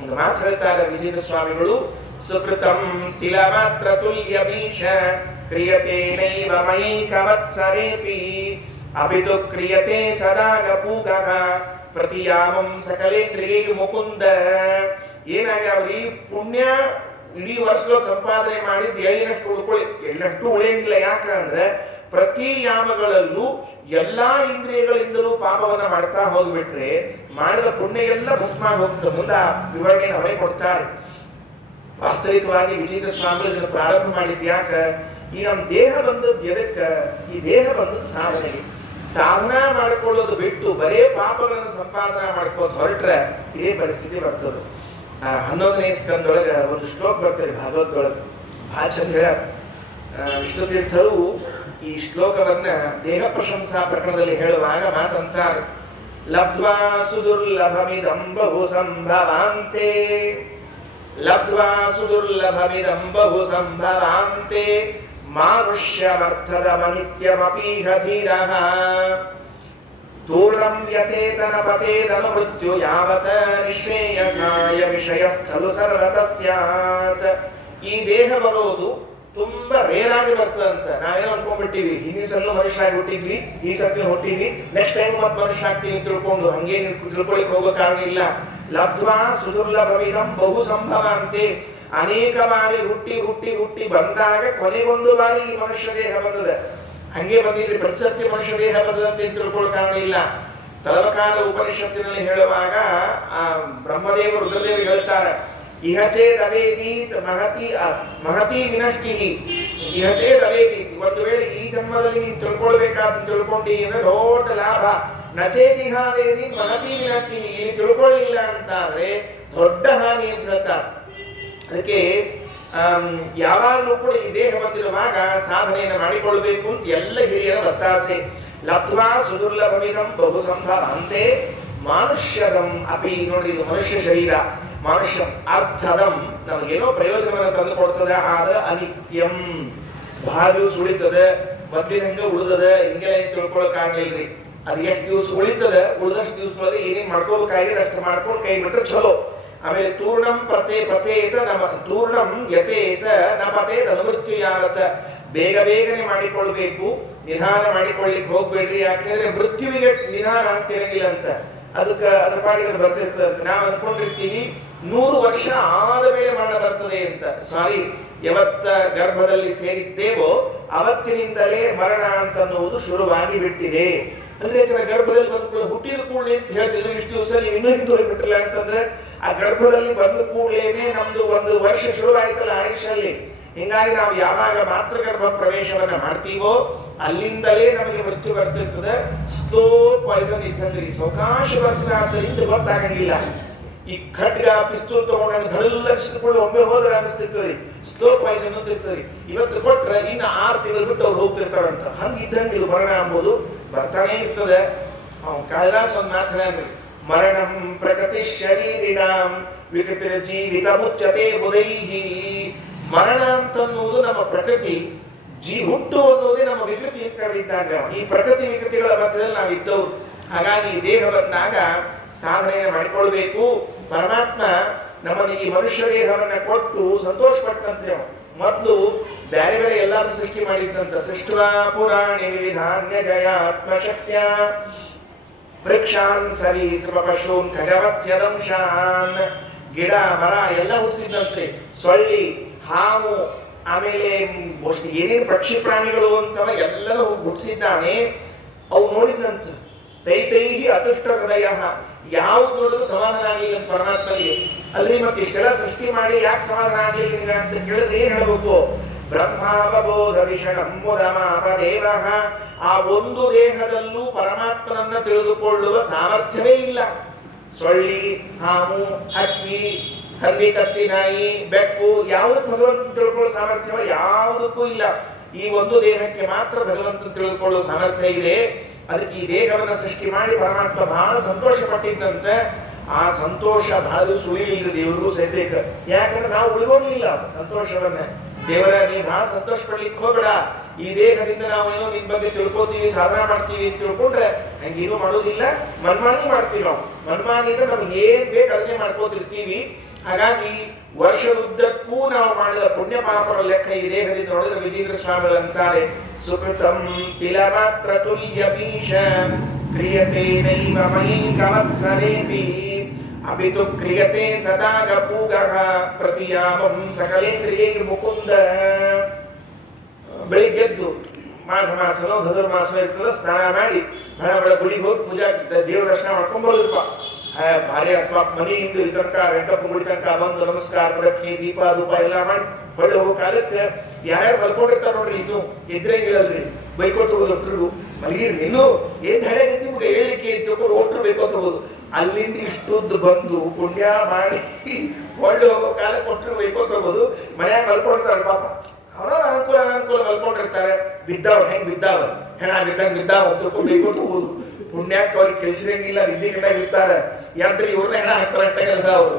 ಒಂದು ಮಾತು ಹೇಳ್ತಾರೆ ವಿಜಯ ಸ್ವಾಮಿಗಳು, ಸುಕೃತಂ ತಿಲ ಮಾತ್ರ ತುಲ್ಯ ಭೀಷ ಕ್ರಿಯತೆ ನೈವ ಮೈಕವತ್ಸರೇಪಿ ಅಪಿತು ಕ್ರಿಯತೆ ಸದಾ ಗಪೂಗಃ ಪ್ರತಿಯಾಮಂ ಸಕಲೇಂದ್ರಿಯೈ ಮುಕುಂದ. ಏನಾಗ್ಯಾವ್ರಿ, ಪುಣ್ಯ ಇಡೀ ವರ್ಷಗಳು ಸಂಪಾದನೆ ಮಾಡಿದ್ದು ಎಳ್ಳಿನಷ್ಟು ಉಳ್ಕೊಳ್ಳಿ, ಎಳ್ಳಷ್ಟು ಉಳಿಯಂಗಿಲ್ಲ. ಯಾಕಂದ್ರೆ ಪ್ರತಿ ಯಾಮಗಳಲ್ಲೂ ಎಲ್ಲಾ ಇಂದ್ರಿಯಗಳಿಂದಲೂ ಪಾಪವನ್ನ ಮಾಡ್ತಾ ಹೋಗ್ಬಿಟ್ರೆ ಮಾಡಿದ ಪುಣ್ಯ ಎಲ್ಲ ಭಸ್ಮ ಹೋಗ್ತದೆ. ಮುಂದೆ ವಿವರಣೆಯನ್ನು ಅವರೇ ಕೊಡ್ತಾರೆ. ವಾಸ್ತವಿಕವಾಗಿ ವಿಜೇಂದ್ರ ಸ್ವಾಮಿಗಳು ಇದನ್ನು ಪ್ರಾರಂಭ ಮಾಡಿದ್ಯಾಕ? ಈ ನಮ್ಮ ದೇಹ ಬಂದದ್ದು ಎದಕ್ಕ? ಈ ದೇಹ ಬಂದದ್ದು ಸಾಧನೆಗೆ. ಸಾಧನಾ ಮಾಡಿಕೊಳ್ಳೋದು ಬಿಟ್ಟು ಬರೇ ಪಾಪಗಳನ್ನು ಸಂಪಾದನಾ ಮಾಡ್ಕೋತ ಹೊರಟ್ರೆ ಇದೇ ಪರಿಸ್ಥಿತಿ ಬರ್ತದೆ. 11ನೇ ಸ್ಕಂದೊಳಗೆ ಒಂದು ಶ್ಲೋಕ ಬರ್ತದೆ ಭಾಗವತದೊಳಗೆ, ಭಾಳ ಚಂದ ಹೇಳ. ವಿಷ್ಣು ತೀರ್ಥರು ಈ ಶ್ಲೋಕವನ್ನ ದೇಹ ಪ್ರಶಂಸಾ ಪ್ರಕರಣದಲ್ಲಿ ಹೇಳುವಾಗ ಮಾತಂತಾರೆ, ಲಬ್ಧ್ವಾ ಸುದುರ್ಲಭಮಿದಂ ಬಹು ಸಂಭವಾಂತೆ, ಲಬ್ಧ್ವಾ ಸುದುರ್ಲಭಮಿದಂ ಬಹು ಸಂಭವಾಂತೆ ಮಾನುಷ್ಯಮರ್ಥದಮನಿತ್ಯಮಪೀಹ ಧೀರಃ ತೂರ್ಣಂ ಯತೇತನ ಪತೇದನು ಮೃತ್ಯು ಯಾವತ ನಿಶ್ರೇಯಸಾಯ ವಿಷಯ ಖಲು ಸರ್ವತಃ ಸ್ಯಾತ್. ಈ ದೇಹ ಬರೋದು ತುಂಬಾ ರೇರ್ ಆಗಿ ಬರ್ತದಂತ ನಾವೇನೋ ಅನ್ಕೊಂಡ್ಬಿಟ್ಟಿವಿ. ಹಿಂದಿನ ಸಲ ಮನುಷ್ಯರಾಗಿ ಹುಟ್ಟಿದ್ವಿ, ಈ ಸತಿ ಹುಟ್ಟಿದ್ವಿ, ನೆಕ್ಸ್ಟ್ ಟೈಮ್ ಮತ್ತೆ ಮನುಷ್ಯ ಆಗ್ತೀವಿ ತಿಳ್ಕೊಂಡು ಹಂಗೆ ತಿಳ್ಕೊಳಿಕ್ ಹೋಗೋ ಕಾರಣ ಇಲ್ಲ. ಲಬ್ಧ್ವಾ ಸುದುರ್ಲಭವಿದಂ ಬಹು ಸಂಭವಾಂತೆ, ಅನೇಕ ಬಾರಿ ಹುಟ್ಟಿ ಹುಟ್ಟಿ ಹುಟ್ಟಿ ಬಂದಾಗ ಕೊನೆಗೊಂದು ಬಾರಿ ಈ ಮನುಷ್ಯ ದೇಹ ಬಂದದ. ಹಂಗೆ ಬಂದಿದ್ರೆ ಪ್ರತಿಸತ್ಯ ಮನುಷ್ಯ ದೇಹ ಬಂದದಂತೆ ತಿಳ್ಕೊಳ್ಳೋ ಕಾರಣ ಇಲ್ಲ. ತಲವಕಾರ ಉಪನಿಷತ್ತಿನಲ್ಲಿ ಹೇಳುವಾಗ ಆ ಬ್ರಹ್ಮದೇವರು ರುದ್ರದೇವರು ಹೇಳ್ತಾರೆ, ಇಹಚೇದವೇದೀತ್ ಮಹತಿ ಮಹತಿ ವಿನಷ್ಟಿ, ಇಹಚೇದವೇದೀತ್, ಒಂದು ವೇಳೆ ಈ ಜನ್ಮದಲ್ಲಿ ನೀನು ತಿಳ್ಕೊಳ್ಬೇಕಾದ ತಿಳ್ಕೊಂಡಿ ಅಂದ್ರೆ ದೊಡ್ಡ ಲಾಭ. ನಚೇದಿಹಾವೇದಿ ಮಹತಿ ವಿನಷ್ಟಿ, ಇಲ್ಲಿ ತಿಳ್ಕೊಳ್ಳಿಲ್ಲ ಅಂತಾದ್ರೆ ದೊಡ್ಡ ಹಾನಿ ಅಂತ ಹೇಳ್ತಾರೆ. ಅದಕ್ಕೆ ಯಾವಾಗಲೂ ಕೂಡ ಈ ದೇಹ ಬಂದಿರುವಾಗ ಸಾಧನೆಯನ್ನು ಮಾಡಿಕೊಳ್ಬೇಕು ಅಂತ ಎಲ್ಲ ಹಿರಿಯರ ಒತ್ತಾಸೆ. ಲಬ್ಧ್ವಾ ಸುದುರ್ಲಭಮಿದಂ ಬಹು ಸಂಭವಾಂತೆ ಮಾನುಷ್ಯದಂ ಅಪಿ, ನೋಡ್ರಿ ಇದು ಮನುಷ್ಯ ಶರೀರ, ಮನುಷ್ಯ ಅರ್ಥದಂ ನಮಗೇನೋ ಪ್ರಯೋಜನವನ್ನು ತಂದು ಕೊಡ್ತದೆ, ಆದ್ರೆ ಅನಿತ್ಯಂ, ಬಹಳ ದಿವಸ ಉಳಿತದೆ, ಮೊದ್ಲಿನ ಹಂಗೆ ಉಳಿದದ, ಹಿಂಗೆಲ್ಲ ಏನ್ ತಿಳ್ಕೊಳಕ್ಕಾಗಿಲ್ರಿ. ಅದು ಎಷ್ಟು ದಿವಸ ಉಳಿತದ, ಉಳಿದಷ್ಟು ದಿವಸದೊಳಗೆ ಏನೇನು ಮಾಡ್ಕೋಬೇಕಾಗಿದೆ ಅಷ್ಟು ಮಾಡ್ಕೊಂಡು ಕೈ ಬಿಟ್ರೆ ಚಲೋ. ಆಮೇಲೆ ತೂರ್ಣಂ ಪತೇತ ತೂರ್ಣಂ ಯತೇತ ನ ಪತೇತ ಅನುಮೃತ್ಯು ಯಾವತ್ತ, ಬೇಗ ಬೇಗನೆ ಮಾಡಿಕೊಳ್ಬೇಕು, ನಿಧಾನ ಮಾಡಿಕೊಳ್ಳಿಕ್ಕೆ ಹೋಗ್ಬೇಡ್ರಿ. ಯಾಕೆಂದ್ರೆ ಮೃತ್ಯುವಿಗೆ ನಿಧಾನ ಅಂತಿರಂಗಿಲ್ಲ ಅಂತ, ಅದಕ್ಕೆ ಅದ್ರ ಪಾಡಿಗೆ ಬರ್ತಿರ್ತದೆ ಅಂತ ನಾವು ಅನ್ಕೊಂಡಿರ್ತೀವಿ. 100 ವರ್ಷ ಆದ ಮೇಲೆ ಮರಣ ಬರ್ತದೆ ಅಂತ. ಸಾರಿ, ಯಾವತ್ತ ಗರ್ಭದಲ್ಲಿ ಸೇರಿದ್ದೇವೋ ಅವತ್ತಿನಿಂದಲೇ ಮರಣ ಅಂತನ್ನುವುದು ಶುರುವಾಗಿ ಬಿಟ್ಟಿದೆ. ಅಂದ್ರೆ ಗರ್ಭದಲ್ಲಿ ಬಂದು ಹುಟ್ಟಿದ ಕೂಡಲೇ ಅಂತ ಹೇಳ್ತಿದ್ರು, ಇಷ್ಟು ದಿವಸ ನೀವು ಇನ್ನೂ ಹಿಂದೆ ಹೋಗ್ಬಿಟ್ರಲ್ಲ ಅಂತಂದ್ರೆ ಆ ಗರ್ಭದಲ್ಲಿ ಬಂದ ಕೂಡಲೇನೆ ನಮ್ದು 1 ವರ್ಷ ಶುರುವಾಯ್ತಲ್ಲ ಆಯುಷಲ್ಲಿ. ಹಿಂಗಾಗಿ ನಾವು ಯಾವಾಗ ಮಾತೃಗರ್ಭ ಪ್ರವೇಶವನ್ನ ಮಾಡ್ತೀವೋ ಅಲ್ಲಿಂದಲೇ ನಮಗೆ ಮೃತ್ಯು ಬರ್ತಿರ್ತದೆ. ಸ್ಲೋ ಪಾಯ್ಸನ್ ಇದ್ದಂಗ್ರಿ, ಸಾವಕಾಶ ಬರ್ತದೆ, ಆದ್ದರಿಂದ ಗೊತ್ತಾಗಂಗಿಲ್ಲ. ಈ ಖಡ್ಗ ಪಿಸ್ತೂಲ್ ತಗೊಂಡಾಗ ಧಡಲ್ಲಡಿಸಿಕೊಂಡು ಒಮ್ಮೆ ಹೋದ್ರೆ ಅನಿಸ್ತಿರ್ತದೆ, ಸ್ಲೋ ಪಾಯ್ಸನ್ ಅಂತ ಇರ್ತದೆ. ಇವತ್ತು ಕೊಟ್ರೆ ಇನ್ನು 6 ತಿಂಗಳು ಬಿಟ್ಟು ಅವ್ರು ಹೋಗ್ತಿರ್ತಾರಂತ. ಹಂಗಿದ್ದಂಗೆ ಇದು ಮರಣ ಎಂಬುದು ಬರ್ತಾನೆ ಇರ್ತದೆ. ಕಾಳಿದಾಸ ಒಂದು ಮಾತು ಹೇಳ್ರಿ, ಮರಣಂ ಪ್ರಕೃತಿ ಶರೀರಿಣಾಂ ವಿಕೃತಿ ಜೀವಿತ ಮುಚ್ಚತೆ ಬುಧೈಹಿ. ಮರಣ ಅಂತನ್ನುವುದು ನಮ್ಮ ಪ್ರಕೃತಿ, ಹುಟ್ಟು ಅನ್ನೋದೇ ನಮ್ಮ ವಿಕೃತಿ ಅಂತ ಕರೆದಿದ್ದಾಗ ಈ ಪ್ರಕೃತಿ ವಿಕೃತಿಗಳ ಮಧ್ಯದಲ್ಲಿ ನಾವಿದ್ದವು. ಹಾಗಾಗಿ ಈ ದೇಹ ಬಂದಾಗ ಸಾಧನೆಯನ್ನು ಮಾಡಿಕೊಳ್ಬೇಕು. ಪರಮಾತ್ಮ ನಮ್ಮನ್ನು ಈ ಮನುಷ್ಯ ದೇಹವನ್ನ ಕೊಟ್ಟು ಸಂತೋಷ ಪಟ್ಟಂತೆ ಮೊದಲು ಬೇರೆ ಬೇರೆ ಎಲ್ಲಾರು ಸೃಷ್ಟಿ ಮಾಡಿದ್ದಂತ. ಸೃಷ್ಟ್ವಾ ಪುರಾಣಿ ವಿವಿಧಾನ್ಯ ಜಯಾತ್ಮಶಕ್ತ್ಯ ವೃಕ್ಷಾನ್ ಸರೀಸೃಪ ಪಶೂನ್ ಖಗವತ್ಸ್ಯದಂಶಾನ್, ಗಿಡ ಮರ ಎಲ್ಲ ಹುಟ್ಟಿಸಿದಂತೆ, ಸೊಳ್ಳಿ ಹಾವು ಆಮೇಲೆ ಏನೇನು ಪಕ್ಷಿ ಪ್ರಾಣಿಗಳು ಅಂತವ ಎಲ್ಲನೂ ಹುಟ್ಟಿಸಿದ್ದಾನೆ. ಅವು ನೋಡಿದಂತ ತೈತೈಹಿ ಅತುಷ್ಟ ಹೃದಯ, ಯಾವ್ದು ನೋಡಿದ್ರು ಸಮಾಧಾನ ಆಗಲಿಲ್ಲ ಅಂತ ಪರಮಾತ್ಮನಿಗೆ. ಅಲ್ಲಿ ಮತ್ತೆ ಇಷ್ಟೆಲ್ಲ ಸೃಷ್ಟಿ ಮಾಡಿ ಯಾಕೆ ಸಮಾಧಾನ ಆಗಲಿಲ್ಲ ಅಂತ ಕೇಳಿದ್ರೆ ಏನ್ ಹೇಳಬೇಕು? ಬ್ರಹ್ಮಾವಬೋಧ ವಿಷಣಂಬುದಮಾಪದೇವ, ಆ ಒಂದು ದೇಹದಲ್ಲೂ ಪರಮಾತ್ಮನನ್ನ ತಿಳಿದುಕೊಳ್ಳುವ ಸಾಮರ್ಥ್ಯವೇ ಇಲ್ಲ. ಸೊಳ್ಳಿ ಹಾವು ಹಕ್ಕಿ ಹಂದಿ ಕತ್ತಿ ನಾಯಿ ಬೆಕ್ಕು ಯಾವುದಕ್ಕೆ ಭಗವಂತ ತಿಳ್ಕೊಳ್ಳೋ ಸಾಮರ್ಥ್ಯವ ಯಾವುದಕ್ಕೂ ಇಲ್ಲ. ಈ ಒಂದು ದೇಹಕ್ಕೆ ಮಾತ್ರ ಭಗವಂತ ತಿಳಿದುಕೊಳ್ಳುವ ಸಾಮರ್ಥ್ಯ ಇದೆ. ಅದಕ್ಕೆ ಈ ದೇಹವನ್ನ ಸೃಷ್ಟಿ ಮಾಡಿ ಪರಮಾತ್ಮ ಬಹಳ ಸಂತೋಷ ಪಟ್ಟಿದ್ದಂತೆ. ಆ ಸಂತೋಷ ಬಹಳ ಸುಳಿಲಿಲ್ಲ ದೇವರಿಗೂ ಸಹಿತ. ಯಾಕಂದ್ರೆ ನಾವು ಉಳಿಗೋಗ್ಲಿಲ್ಲ ಸಂತೋಷವನ್ನ. ದೇವರ ನೀನು ಬಹಳ ಸಂತೋಷ ಪಡ್ಲಿಕ್ಕೆ ಹೋಗ್ಬೇಡ, ಈ ದೇಹದಿಂದ ನಾವು ಏನೋ ನಿನ್ ಬಗ್ಗೆ ತಿಳ್ಕೊತೀವಿ ಸಾಧನ ಮಾಡ್ತೀವಿ ಅಂತ ತಿಳ್ಕೊಂಡ್ರೆ ಹಂಗೇನು ಮಾಡೋದಿಲ್ಲ, ಮನ್ಮಾನಿ ಮಾಡ್ತೀವಿ ನಾವು. ಮನ್ಮಾನಿ ಅಂದ್ರೆ ನಮ್ಗೆ ಏನ್ ಬೇಕು ಅದನ್ನೇ ಮಾಡ್ಕೋತಿರ್ತೀವಿ. ಹಾಗಾಗಿ ವರ್ಷದುದ್ದಕ್ಕೂ ನಾವು ಮಾಡಿದ ಪುಣ್ಯ ಪಾಪರ ಲೆಕ್ಕ ಈ ದೇಹದಿಂದ ನೋಡಿದ್ರೆ ವಿಜೇಂದ್ರ ಸ್ವಾಮಿಗಳು ಅಂತಾರೆ, ಸುಕೃತಂ ತಿಲ ಮಾತ್ರ ತುಲ್ಯ ಪೀಶ ಕ್ರಿಯತೆ ನೈವ ಮಯಿ ಕವತ್ಸರೇಪಿ ಅಪಿತು ಕ್ರಿಯತೆ ಸದಾ ಗಪೂಗಃ ಪ್ರತಿಯಾಮಂ ಸಕಲೇಂದ್ರಿಯೈ ಮುಕುಂದ. ಬೆಳಿಗ್ಗೆದ್ದು ಮಾಘ ಮಾಸನೋ ಧನುರ್ಮಾಸನೋ ಇರ್ತದೆ, ಸ್ನಾನ ಮಾಡಿ ಬಡ ಗುಡಿಗೆ ಹೋಗಿ ಪೂಜಾ ದೇವ್ರ ದರ್ಶನ ಮಾಡ್ಕೊಂಡು ಬರೋದಪ್ಪ. ಭಾರಿ ಅಪ್ಪ ಮನೆಯಿಂದ ಇಲ್ಲಿ ತನಕ ವೆಂಕಪ್ಪ ಗುಡಿ ತನಕ ಬಂದು ನಮಸ್ಕಾರ ಪ್ರದಕ್ಷಿಣೆ ದೀಪ ಧೂಪ ಎಲ್ಲ ಮಾಡಿ ಹೊಳ್ಳಿ ಹೋಗೋ ಕಾಲಕ್ಕೆ ಯಾರ್ಯಾರು ಮಲ್ಕೊಂಡಿರ್ತಾರೆ ನೋಡ್ರಿ, ಇನ್ನು ಎದ್ರಂಗಿಲ್ಲಲ್ರಿ, ಬೈಕೋತ ಹೋಗೋದು ಒಟ್ಟರು ಮಲಗಿರಿ ಇನ್ನೂ ಏನ್ ಹಳೆ ನಿಮ್ಗೆ ಹೇಳಲಿಕ್ಕೆ ತಿಳ್ಕೊಂಡು ಒಟ್ಟರು ಬೈಕೋತ ಹೋಗೋದು. ಅಲ್ಲಿಂದ ಇಷ್ಟುದ್ದು ಬಂದು ಪುಣ್ಯ ಮಾಡಿ ಹೊಳ್ಳಿ ಹೋಗೋ ಕಾಲಕ್ಕೆ ಒಟ್ಟರು ಬೈಕೋತ ಹೋಗೋದು. ಮನ್ಯಾಗ ಮಲ್ಕೊಳ್ತಾರೆ ಪಾಪ, ಅವ್ರವ್ರ ಅನುಕೂಲ ಮಲ್ಕೊಂಡಿರ್ತಾರೆ. ಬಿದ್ದಾವ್ ಹೆಂಗ್ ಬಿದ್ದಾವ, ಹೆಣ ಬಿದ್ದಂಗೆ ಬಿದ್ದಾವ ತಿಳ್ಕೊಂಡು ಬೈಕೋತ ಹೋಗೋದು. ಪುಣ್ಯಕ್ಕೆ ಅವ್ರಿಗೆ ಕೆಲ್ಸಿರಂಗಿಲ್ಲ, ನಿದ್ದೆ ಕಟ್ಟಾಗ ಇರ್ತಾರೆ, ಯಂತ್ರ ಇವ್ರನ್ನ ಹೆಣ ಹಾಕ್ತಾರೆ ಅಟ್ಟ ಕೆಲಸ ಅವರು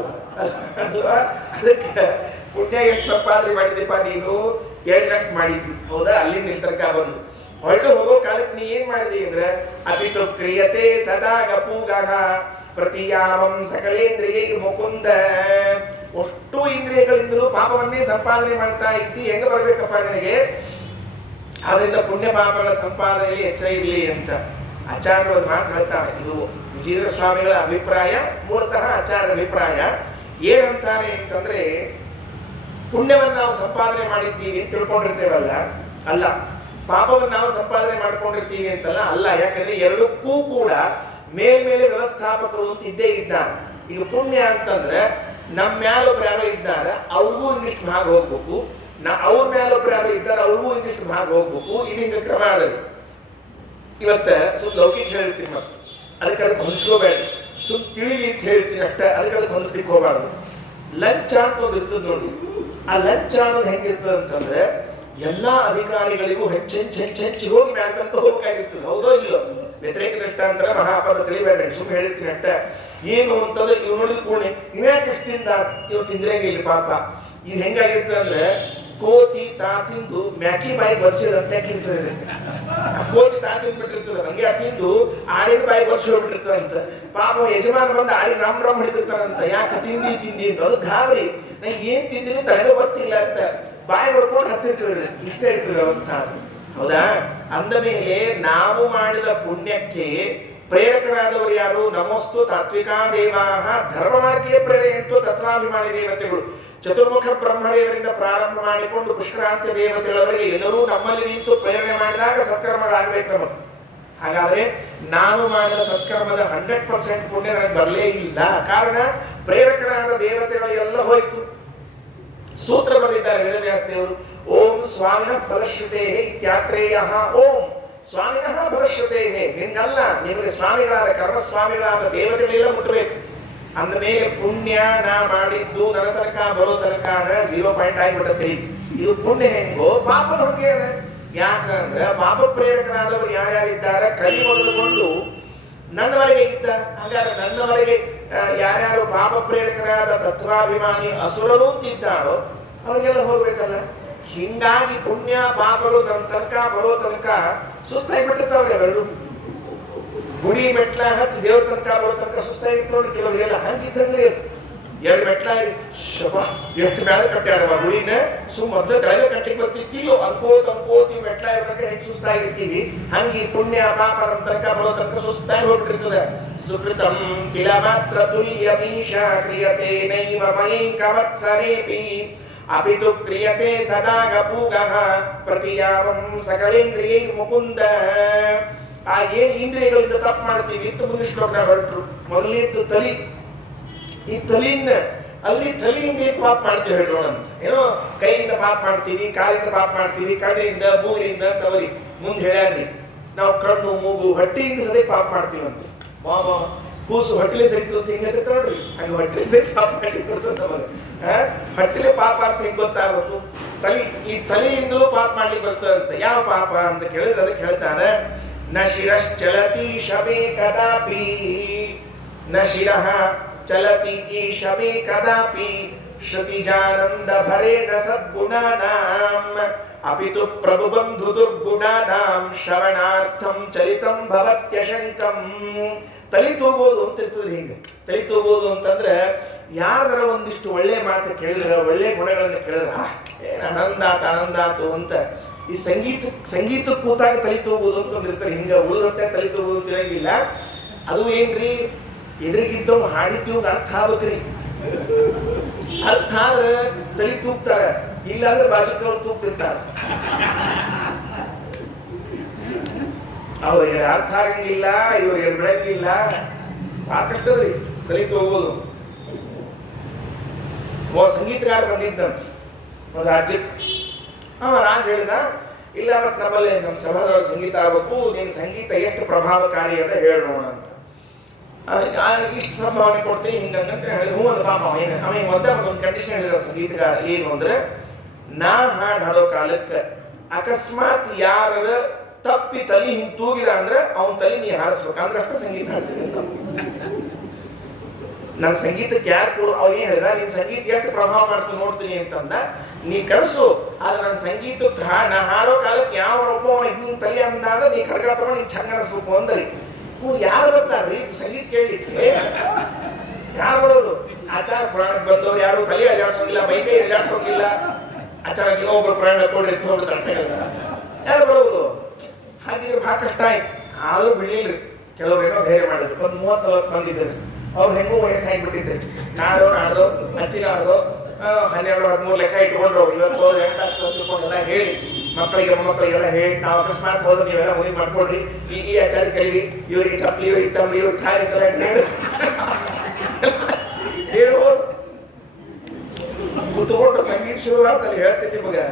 ಅಲ್ವಾ. ಅದಕ್ಕೆ ಪುಣ್ಯ ಎಷ್ಟು ಸಂಪಾದನೆ ಮಾಡಿದ್ದಪ್ಪ ನೀನು, 7 ಲಕ್ಷ ಮಾಡಿದ್ವಿ ಹೌದಾ, ಅಲ್ಲಿಂದ ಇರ್ತರ್ಕ ಬಂದು ಹೊರಡು ಹೋಗೋ ಕಾಲಕ್ಕೆ ನೀ ಏನ್ ಮಾಡಿದಿ ಅಂದ್ರೆ ಅಪಿತು ಕ್ರಿಯತೆ ಸದಾ ಗಪೂಗಃ ಪ್ರತಿಯಾಮಂ ಸಕಲೇಂದ್ರಿಯೈ ಮುಕುಂದ. ಅಷ್ಟು ಇಂದ್ರಿಯಗಳಿಂದಲೂ ಪಾಪವನ್ನೇ ಸಂಪಾದನೆ ಮಾಡ್ತಾ ಇದ್ದಿ, ಹೆಂಗ ಬರ್ಬೇಕಪ್ಪ ನಿನಗೆ? ಆದ್ರಿಂದ ಪುಣ್ಯ ಪಾಪಗಳ ಸಂಪಾದನೆಯಲ್ಲಿ ಎಚ್ಚರ ಇರಲಿ ಅಂತ ಆಚಾರ್ಯರು ಒಂದು ಮಾತು ಹೇಳ್ತಾರೆ. ಇದು ವಿಜೇಂದ್ರ ಸ್ವಾಮಿಗಳ ಅಭಿಪ್ರಾಯ, ಮೂಲತಃ ಆಚಾರ್ಯ ಅಭಿಪ್ರಾಯ. ಏನಂತಾರೆ ಅಂತಂದ್ರೆ, ಪುಣ್ಯವನ್ನು ನಾವು ಸಂಪಾದನೆ ಮಾಡಿದ್ದೀವಿ ಅಂತ ತಿಳ್ಕೊಂಡಿರ್ತೇವಲ್ಲ, ಅಲ್ಲ. ಪಾಪವನ್ನು ನಾವು ಸಂಪಾದನೆ ಮಾಡ್ಕೊಂಡಿರ್ತೀವಿ ಅಂತಲ್ಲ, ಅಲ್ಲ. ಯಾಕಂದ್ರೆ ಎರಡಕ್ಕೂ ಕೂಡ ಮೇಲ್ಮೇಲೆ ವ್ಯವಸ್ಥಾಪಕರು ಅಂತ ಇದ್ದೇ ಇದ್ದಾರೆ. ಈಗ ಪುಣ್ಯ ಅಂತಂದ್ರೆ ನಮ್ಮ ಮ್ಯಾಲೊಬ್ರು ಯಾರೋ ಇದ್ದಾರೆ, ಅವ್ರಿಗೂ ಇಂದಿಷ್ಟು ಭಾಗ ಹೋಗ್ಬೇಕು, ಅವ್ರ ಮ್ಯಾಲೊಬ್ರು ಯಾರೋ ಇದ್ದಾರೆ, ಅವ್ರಿಗೂ ಇಂದಿಷ್ಟು ಭಾಗ ಹೋಗ್ಬೇಕು. ಇದು ಹಿಂಗ ಕ್ರಮ ಅದ. ಇವತ್ತ ಸುಮ್ ಲೌಕಿಕ ಹೇಳ್ತೀನಿ, ಮತ್ತೆ ಅದಕ್ಕೆ ಹೊಂದಿಸ್ಕೋಬೇಡ, ಸುಮ್ ತಿಳಿಲಿ ಅಂತ ಹೇಳ್ತೀನಿ ಅಷ್ಟೇ, ಅದಕ್ಕೆ ಹೊಂದಿಸ್ಲಿಕ್ಕೆ ಹೋಗ್ಬಾರ್ದು. ಲಂಚ ಅಂತ ಒಂದು ಇರ್ತದೆ ನೋಡಿ. ಆ ಲಂಚ ಅನ್ನೋದು ಹೆಂಗಿರ್ತದೆ ಅಂತಂದ್ರೆ ಎಲ್ಲಾ ಅಧಿಕಾರಿಗಳಿಗೂ ಹೆಚ್ಚೆಂಚಿ ಹೋಗಿ ಮ್ಯಾಲ ತನಕ ಹೋಗ್ಬೇಕಾಗಿರ್ತದೆ. ಹೌದೋ ಇಲ್ಲೋ? ವ್ಯತಿರೇಕ ದೃಷ್ಟಾಂತರ ಮಹಾಪದ ತಿಳಿಬೇಡ, ಸುಮ್ಮನೆ ಹೇಳಿರ್ತೀನಿ ಅಷ್ಟೇ. ಏನು ಅಂತಂದ್ರೆ ಇವ್ ನೋಡಿದ ಕೂಣೆ ಇವ್ಯಾಕೆ ಇಷ್ಟು ತಿಂದ, ಇವ್ ತಿಂದ್ರಂಗಿಲ್ಲ ಪಾಪ. ಇದು ಹೆಂಗಾಗಿರ್ತದೆ ಅಂದ್ರೆ ಕೋತಿ ತಿಂದು ಮ್ಯಾಕಿ ಬಾಯಿ ಬರ್ಸಿದಂತೆ ತಿಂತದೆ. ಕೋತಿ ತಿಂದ್ಬಿಟ್ಟಿರ್ತದೆ, ಹಂಗೆ ತಿಂದು ಆಡಿನ ಬಾಯಿ ಬರ್ಸಿ ಹೋಗ್ಬಿಟ್ಟಿರ್ತದಂತ. ಪಾಪ ಯಜಮಾನ ಬಂದು ಆಡಿ ರಾಮ್ ಹಿಡಿತಿರ್ತಾರಂತ, ಯಾಕೆ ತಿಂದಿ ಅಂತ. ಅದು ಗಾಬರಿ, ನಾ ಏನ್ ತಿಂದಿನಿ ತಡೆಗ ಬರ್ತಿಲ್ಲ ಅಂತ ಬಾಯಿ ಹೊಡ್ಕೊಂಡು ಹತ್ತಿರ್ತದೆ. ಇಷ್ಟೇ ಇರ್ತದೆ ವ್ಯವಸ್ಥೆ, ಹೌದಾ? ಅಂದ ಮೇಲೆ ನಾವು ಮಾಡಿದ ಪುಣ್ಯಕ್ಕೆ ಪ್ರೇರಕರಾದವರು ಯಾರು? ನಮೋಸ್ತು ತಾತ್ವಿಕಾ ದೇವಾಹ ಧರ್ಮ ಮಾರ್ಗೀಯ ಪ್ರೇರೆಯಂತು ತತ್ವಾಭಿಮಾನಿ ದೇವತೆಗಳು. ಚತುರ್ಮುಖ ಬ್ರಹ್ಮದೇವರಿಂದ ಪ್ರಾರಂಭ ಮಾಡಿಕೊಂಡು ಪುಷ್ಕರಾಂತ್ಯ ದೇವತೆಗಳವರೆಗೆ ಎಲ್ಲರೂ ನಮ್ಮಲ್ಲಿ ನಿಂತು ಪ್ರೇರಣೆ ಮಾಡಿದಾಗ ಸತ್ಕರ್ಮಗಳಾಗಬೇಕು ನಮಗೆ. ಹಾಗಾದ್ರೆ ನಾನು ಮಾಡಿದ ಸತ್ಕರ್ಮದ 100% ಪುಣ್ಯ ನನಗೆ ಬರಲೇ ಇಲ್ಲ. ಕಾರಣ ಪ್ರೇರಕರಾದ ದೇವತೆಗಳು ಎಲ್ಲ ಹೋಯ್ತು. ಸೂತ್ರ ಬರೆದಿದ್ದಾರೆ ವೇದವ್ಯಾಸ ದೇವರು. ಓಂ ಸ್ವಾಮಿನಃ ಫಲಶ್ರುತೇ ಇತ್ಯಾತ್ರೇಯ. ಓಂ ಸ್ವಾಮಿನಃ ಫಲಶ್ರುತೇ, ನಿನ್ಗಲ್ಲ, ನಿಮಗೆ ಸ್ವಾಮಿಗಳಾದ ಕರ್ಮಸ್ವಾಮಿಗಳಾದ ದೇವತೆಗಳೆಲ್ಲ ಮುಟ್ಟಬೇಕು. ಅಂದ ಮೇಲೆ ಪುಣ್ಯ ನಾ ಮಾಡಿದ್ದು ನನ್ನ ತನಕ ಬರೋ ತನಕ 0 ಪಾಯಿಂಟ್ ಆಗಿಬಿಟ್ಟತಿ. ಇದು ಪುಣ್ಯ ಹೆಂಗೋ ಪಾಪ ಹಂಗೆ ಅದ. ಯಾಕಂದ್ರೆ ಪಾಪ ಪ್ರೇರಕರಾದವರು ಯಾರ್ಯಾರಿದ್ದಾರೆ ಕೈ ಮೊದಲುಕೊಂಡು ನನ್ನವರೆಗೆ ಇದ್ದ. ಹಾಗಾದ್ರೆ ನನ್ನವರೆಗೆ ಯಾರ್ಯಾರು ಪಾಪ ಪ್ರೇರಕರಾದ ತತ್ವಾಭಿಮಾನಿ ಅಸುರರು ಅಂತಿದ್ದಾರೋ ಅವ್ರಿಗೆಲ್ಲ ಹೋಗ್ಬೇಕಲ್ಲ. ಹಿಂಗಾಗಿ ಪುಣ್ಯ ಪಾಪಗಳು ನಮ್ಮ ತನಕ ಬರೋ ತನಕ ಸುಸ್ತಾಗಿಬಿಟ್ಟಿರ್ತಾವ್ರಿ. ಅವೆರಡು ಗುಡಿ ಮೆಟ್ಲ ಹತ್ತಿ ದೇವ್ರ ತನಕ ಬರೋ ತನಕ ಸುಸ್ತಾಗಿತ್ತು ನೋಡಿ ಕೆಲವರಿಗೆಲ್ಲ. ಹಂಗಿದ್ದಂಗ್ರಿ 2 ಮೆಟ್ಲ ಶಬ ಎಷ್ಟು ಮೇಲೆ ಕಟ್ಟ್ಯಾರವ ಗುಡಿನ. ಮೊದ್ಲು ಕೆಳಗೆ ಕಟ್ಟಿಗೆ ಬರ್ತಿತ್ತಿಲ್ಲೋ, ಅನ್ಕೋತಿ ಮೆಟ್ಲ ಇರ್ಬೇಕ ಹೆಂಗ್ ಸುಸ್ತಾಗಿರ್ತೀವಿ. ಹಂಗಿ ಪುಣ್ಯ ಪಾಪ ನಮ್ಮ ತನಕ ಬರೋ ತನಕ ಸುಸ್ತಾಗಿ ಹೋಗ್ಬಿಟ್ಟಿರ್ತದೆ. ಸುಕೃತಂ ಕಿಲ ಮಾತ್ರ ತುಲ್ಯಮೀಶ ಕ್ರಿಯತೆ ನೈವ ಮಯೈಕವತ್ಸರೇಪಿ ಅಪಿತು ಕ್ರಿಯತೆ ಸದಾ ಗಪೂಗಃ ಪ್ರತಿಯಾಮಂ ಸಕಲೇಂದ್ರಿಯೈ ಮುಕುಂದ. ಆ ಏನ್ ಇಂದ್ರಿಯಗಳಿಂದ ತಪ್ಪು ಮಾಡ್ತೀವಿ ಅಂತ ಮುಂದಿನ ಶ್ಲೋಕದಾಗ ಹೊರಟರು. ಮೊದಲನೇದ್ದು ತಲಿ. ಈ ತಲಿಯಿಂದ ಅಲ್ಲಿ ತಲಿಯಿಂದ ಏನ್ ಪಾಪ ಮಾಡ್ತೀವಿ ಹೇಳೋಣ ಅಂತ. ಏನೋ ಕೈಯಿಂದ ಪಾಪ ಮಾಡ್ತೀವಿ, ಕಾಲಿಂದ ಪಾಪ ಮಾಡ್ತೀವಿ, ಕಣ್ಣಿಂದ ಮೂಗಿನಿಂದ ತವರಿ ಮುಂದೆ ಹೇಳ್ಯಾರ್ರಿ. ನಾವು ಕಣ್ಣು ಮೂಗು ಹೊಟ್ಟೆಯಿಂದ ಸದೇ ಪಾಪ ಮಾಡ್ತೀವಿ ಅಂತ. ಕೂಸು ಹೊಟ್ಟಲೆ ಸರಿತು ಅಂತ ಹಿಂಗೆ ಹೇಳ್ತಾರೆ ನೋಡ್ರಿ, ಹಂಗೆ ಹೊಟ್ಟಲೆ ಸರಿ ಪಾಪ ಮಾಡಿ ಬರ್ತದೆ. ಹೊಟ್ಟಲೆ ಪಾಪ ಅಂತ ಹೆಂಗ್ ಗೊತ್ತಾಗಬೇಕು? ಈ ತಲೆಯಿಂದಲೂ ಪಾಪ ಮಾಡ್ಲಿಕ್ಕೆ ಬರ್ತದಂತ. ಯಾವ ಪಾಪ ಅಂತ ಕೇಳಿದ್ರೆ ಅದಕ್ಕೆ ಹೇಳ್ತಾರೆ, ನ ಶಿರಶ್ಚಲತಿ ಶಮೇ ಕದಾಪಿ, ನ ಶಿರಃ ಚಲತಿ ಈಶಮೇ ಕದಾಪಿ ಶ್ರುತಿಜಾನಂದ ಭರೇಣ ಸದ್ಗುಣಾನಾಂ ಅಪಿತು ಪ್ರಭುಬಂಧು ದುರ್ಗುಣಾನಾಂ ಶ್ರವಣಾರ್ಥಂ ಚಲಿತಂ ಭವತ್ಯಶಂಕಂ. ತಲೆ ತೂಗೋದು ಅಂತ ಇರ್ತದೆ. ಹಿಂಗೆ ತಲೆ ತೂಗೋದು ಅಂತಂದ್ರೆ ಯಾರ ಒಂದಿಷ್ಟು ಒಳ್ಳೆ ಮಾತು ಕೇಳಿದ್ರೆ, ಒಳ್ಳೆ ಗುಣಗಳನ್ನು ಕೇಳಿದ್ರೆ ಏನ್ ಆನಂದಾತು ಅಂತ. ಈ ಸಂಗೀತ ಕೂತಾಗ ತಲೆ ತೂಗೋದು ಅಂತ ಒಂದಿರ್ತಾರೆ. ಹಿಂಗೆ ಉಳಿದಂತೆ ತಲೆ ತೂಗೋದು ಅಂತ ಇರಂಗಿಲ್ಲ. ಅದು ಏನ್ರಿ ಎದುರಿಗಿದ್ದವ್ ಹಾಡಿದ್ದು ಅರ್ಥ ಆಗ್ಬೇಕ್ರಿ. ಅರ್ಥ ಆದ್ರೆ ತಲೆ ತೂಗ್ತಾರ, ಇಲ್ಲಾಂದ್ರೆ ಬಾಜುಕವ್ರು ತೂಗ್ತಿರ್ತಾರ. ಅವ್ರಿಗೆ ಅರ್ಥ ಆಗಂಗಿಲ್ಲ, ಇವ್ರಿಗೆ ಬಿಡಂಗಿಲ್ಲ. ಸಾಕಷ್ಟದ್ರಿ ತಲೆ ತೂಗೋದು. ಸಂಗೀತಗಾರ ಬಂದಿದ್ದಂತ ಒಂದು ರಾಜ್ಯಕ್ಕೆ. ರಾಜ್ ಹೇಳಿದ, ಇಲ್ಲ ಮತ್ತೆ ನಮ್ಮಲ್ಲಿ ನಮ್ಮ ಸಭಾದೊಳಗೆ ಸಂಗೀತ ಆಗ್ಬೇಕು, ನಿನ್ನ ಸಂಗೀತ ಎಷ್ಟು ಪ್ರಭಾವಕಾರಿ ಅಂತ ಹೇಳೋಣ ಅಂತ. ಇಷ್ಟು ಸಂಭಾವನೆ ಕೊಡ್ತೀನಿ ಹಿಂಗಂತ ಹೇಳಿದ. ಹ್ಞೂ ಅಂದ ಪಾಪ ಅವನಿಗೆ ಒಂದು ಕಂಡೀಷನ್ ಹೇಳಿದ್ರು ಸಂಗೀತಗಾರ. ಏನು ಅಂದ್ರೆ, ನಾ ಹಾಡೋ ಕಾಲಕ್ಕೆ ಅಕಸ್ಮಾತ್ ಯಾರ ತಪ್ಪಿ ತಲೆ ಹಿಂಗೆ ತೂಗಿದ ಅಂದ್ರೆ ಅವನ ತಲೆ ನೀ ಹಾರಿಸ್ಬೇಕು, ಅಂದ್ರೆ ಅಷ್ಟು ಸಂಗೀತ ಹಾಡ್ತೀನಿ. ನನ್ನ ಸಂಗೀತಕ್ಕೆ ಯಾರು ಕೂಡ ಅವ್ರು ಏನು ಹೇಳಿದ, ನಿನ್ನ ಸಂಗೀತ ಎಷ್ಟು ಪ್ರಭಾವ ಮಾಡ್ತು ನೋಡ್ತೀನಿ ಅಂತಂದ. ನೀ ಕರೆಸು, ಆದ್ರೆ ನನ್ನ ಸಂಗೀತಕ್ಕೆ ನಾ ಹಾಡೋ ಕಾಲಕ್ಕೆ ಯಾವ ಒಬ್ಬ ಅವನ ಹಿಂಗೆ ತಲೆ ಅಂದಾದ ನೀ ಕಡ್ಗ ತಗೊಂಡು ನೀನು ಚಂಗ ಅನಿಸ್ಬೇಕು ಅಂದ್ರಿ. ಯಾರು ಬರ್ತಾರ್ರಿ ಸಂಗೀತ ಕೇಳಲಿಕ್ಕೆ? ಯಾರು ಬರೋದು? ಆಚಾರ ಪುರಾಣಕ್ಕೆ ಬಂದವ್ರು ಯಾರು ತಲೆ ಅಲ್ಲಾಡ್ಸೋಂಗಿಲ್ಲ, ಮೈಕೈ ಅಲ್ಲಾಡ್ಸೋಂಗಿಲ್ಲ. ಆಚಾರ ಇನ್ನೊಬ್ರು ಪುರಾಣ ಕೊಡ್ರಿ ಹೋಗ್ಬಿಡ್ತಾರೆ, ಯಾರು ಬರೋದು? ಹಾಗಿದ್ರೆ ಭಾಳ ಕಷ್ಟ ಆಯ್ತು. ಆದ್ರೂ ಬಿಡ್ಲಿಲ್ರಿ. ಕೆಲವ್ರು ಏನೋ ಧೈರ್ಯ ಮಾಡಿದ್ರು. ಒಂದು 30-40 ಮಂದಿ ಇದ್ದಾರೆ. ಅವ್ರು ಹೆಂಗೂ ವಯಸ್ಸಾಗಿಬಿಟ್ಟಿದ್ರು. ನಾಡೋ ಹಚ್ಚಿನಾಡ್ದೋ 12-13 ಲೆಕ್ಕ ಇಟ್ಕೊಂಡ್ರು. ಇವತ್ತು ಹೋದ್ರೆ ತಿಳ್ಕೊಂಡೆಲ್ಲ ಹೇಳಿ ಮಕ್ಕಳಿಗೆ ಮೊಮ್ಮಕ್ಕಳಿಗೆಲ್ಲ ಹೇಳಿ, ನಾವು ಅಕಸ್ಮಾತ್ ಹೋದ್ರೆ ನೀವೆಲ್ಲ ಮದುವೆ ಮಾಡ್ಕೊಡ್ರಿ, ಈ ಆಚಾರ ಕರೀರಿ, ಇವರಿಗೆ ಚಪ್ಪಲಿ, ಇವ್ರಿಗೆ ತಂಬಿ, ಇವ್ರಿಗೆ ಥಾಲಿ ಹೇಳುವುದು. ಕುತ್ಕೊಂಡ್ರು ಸಂಗೀತ ಶುರು ಅಂತಲ್ಲಿ ಹೇಳ್ತೈತಿ ನಿಮಗೆ.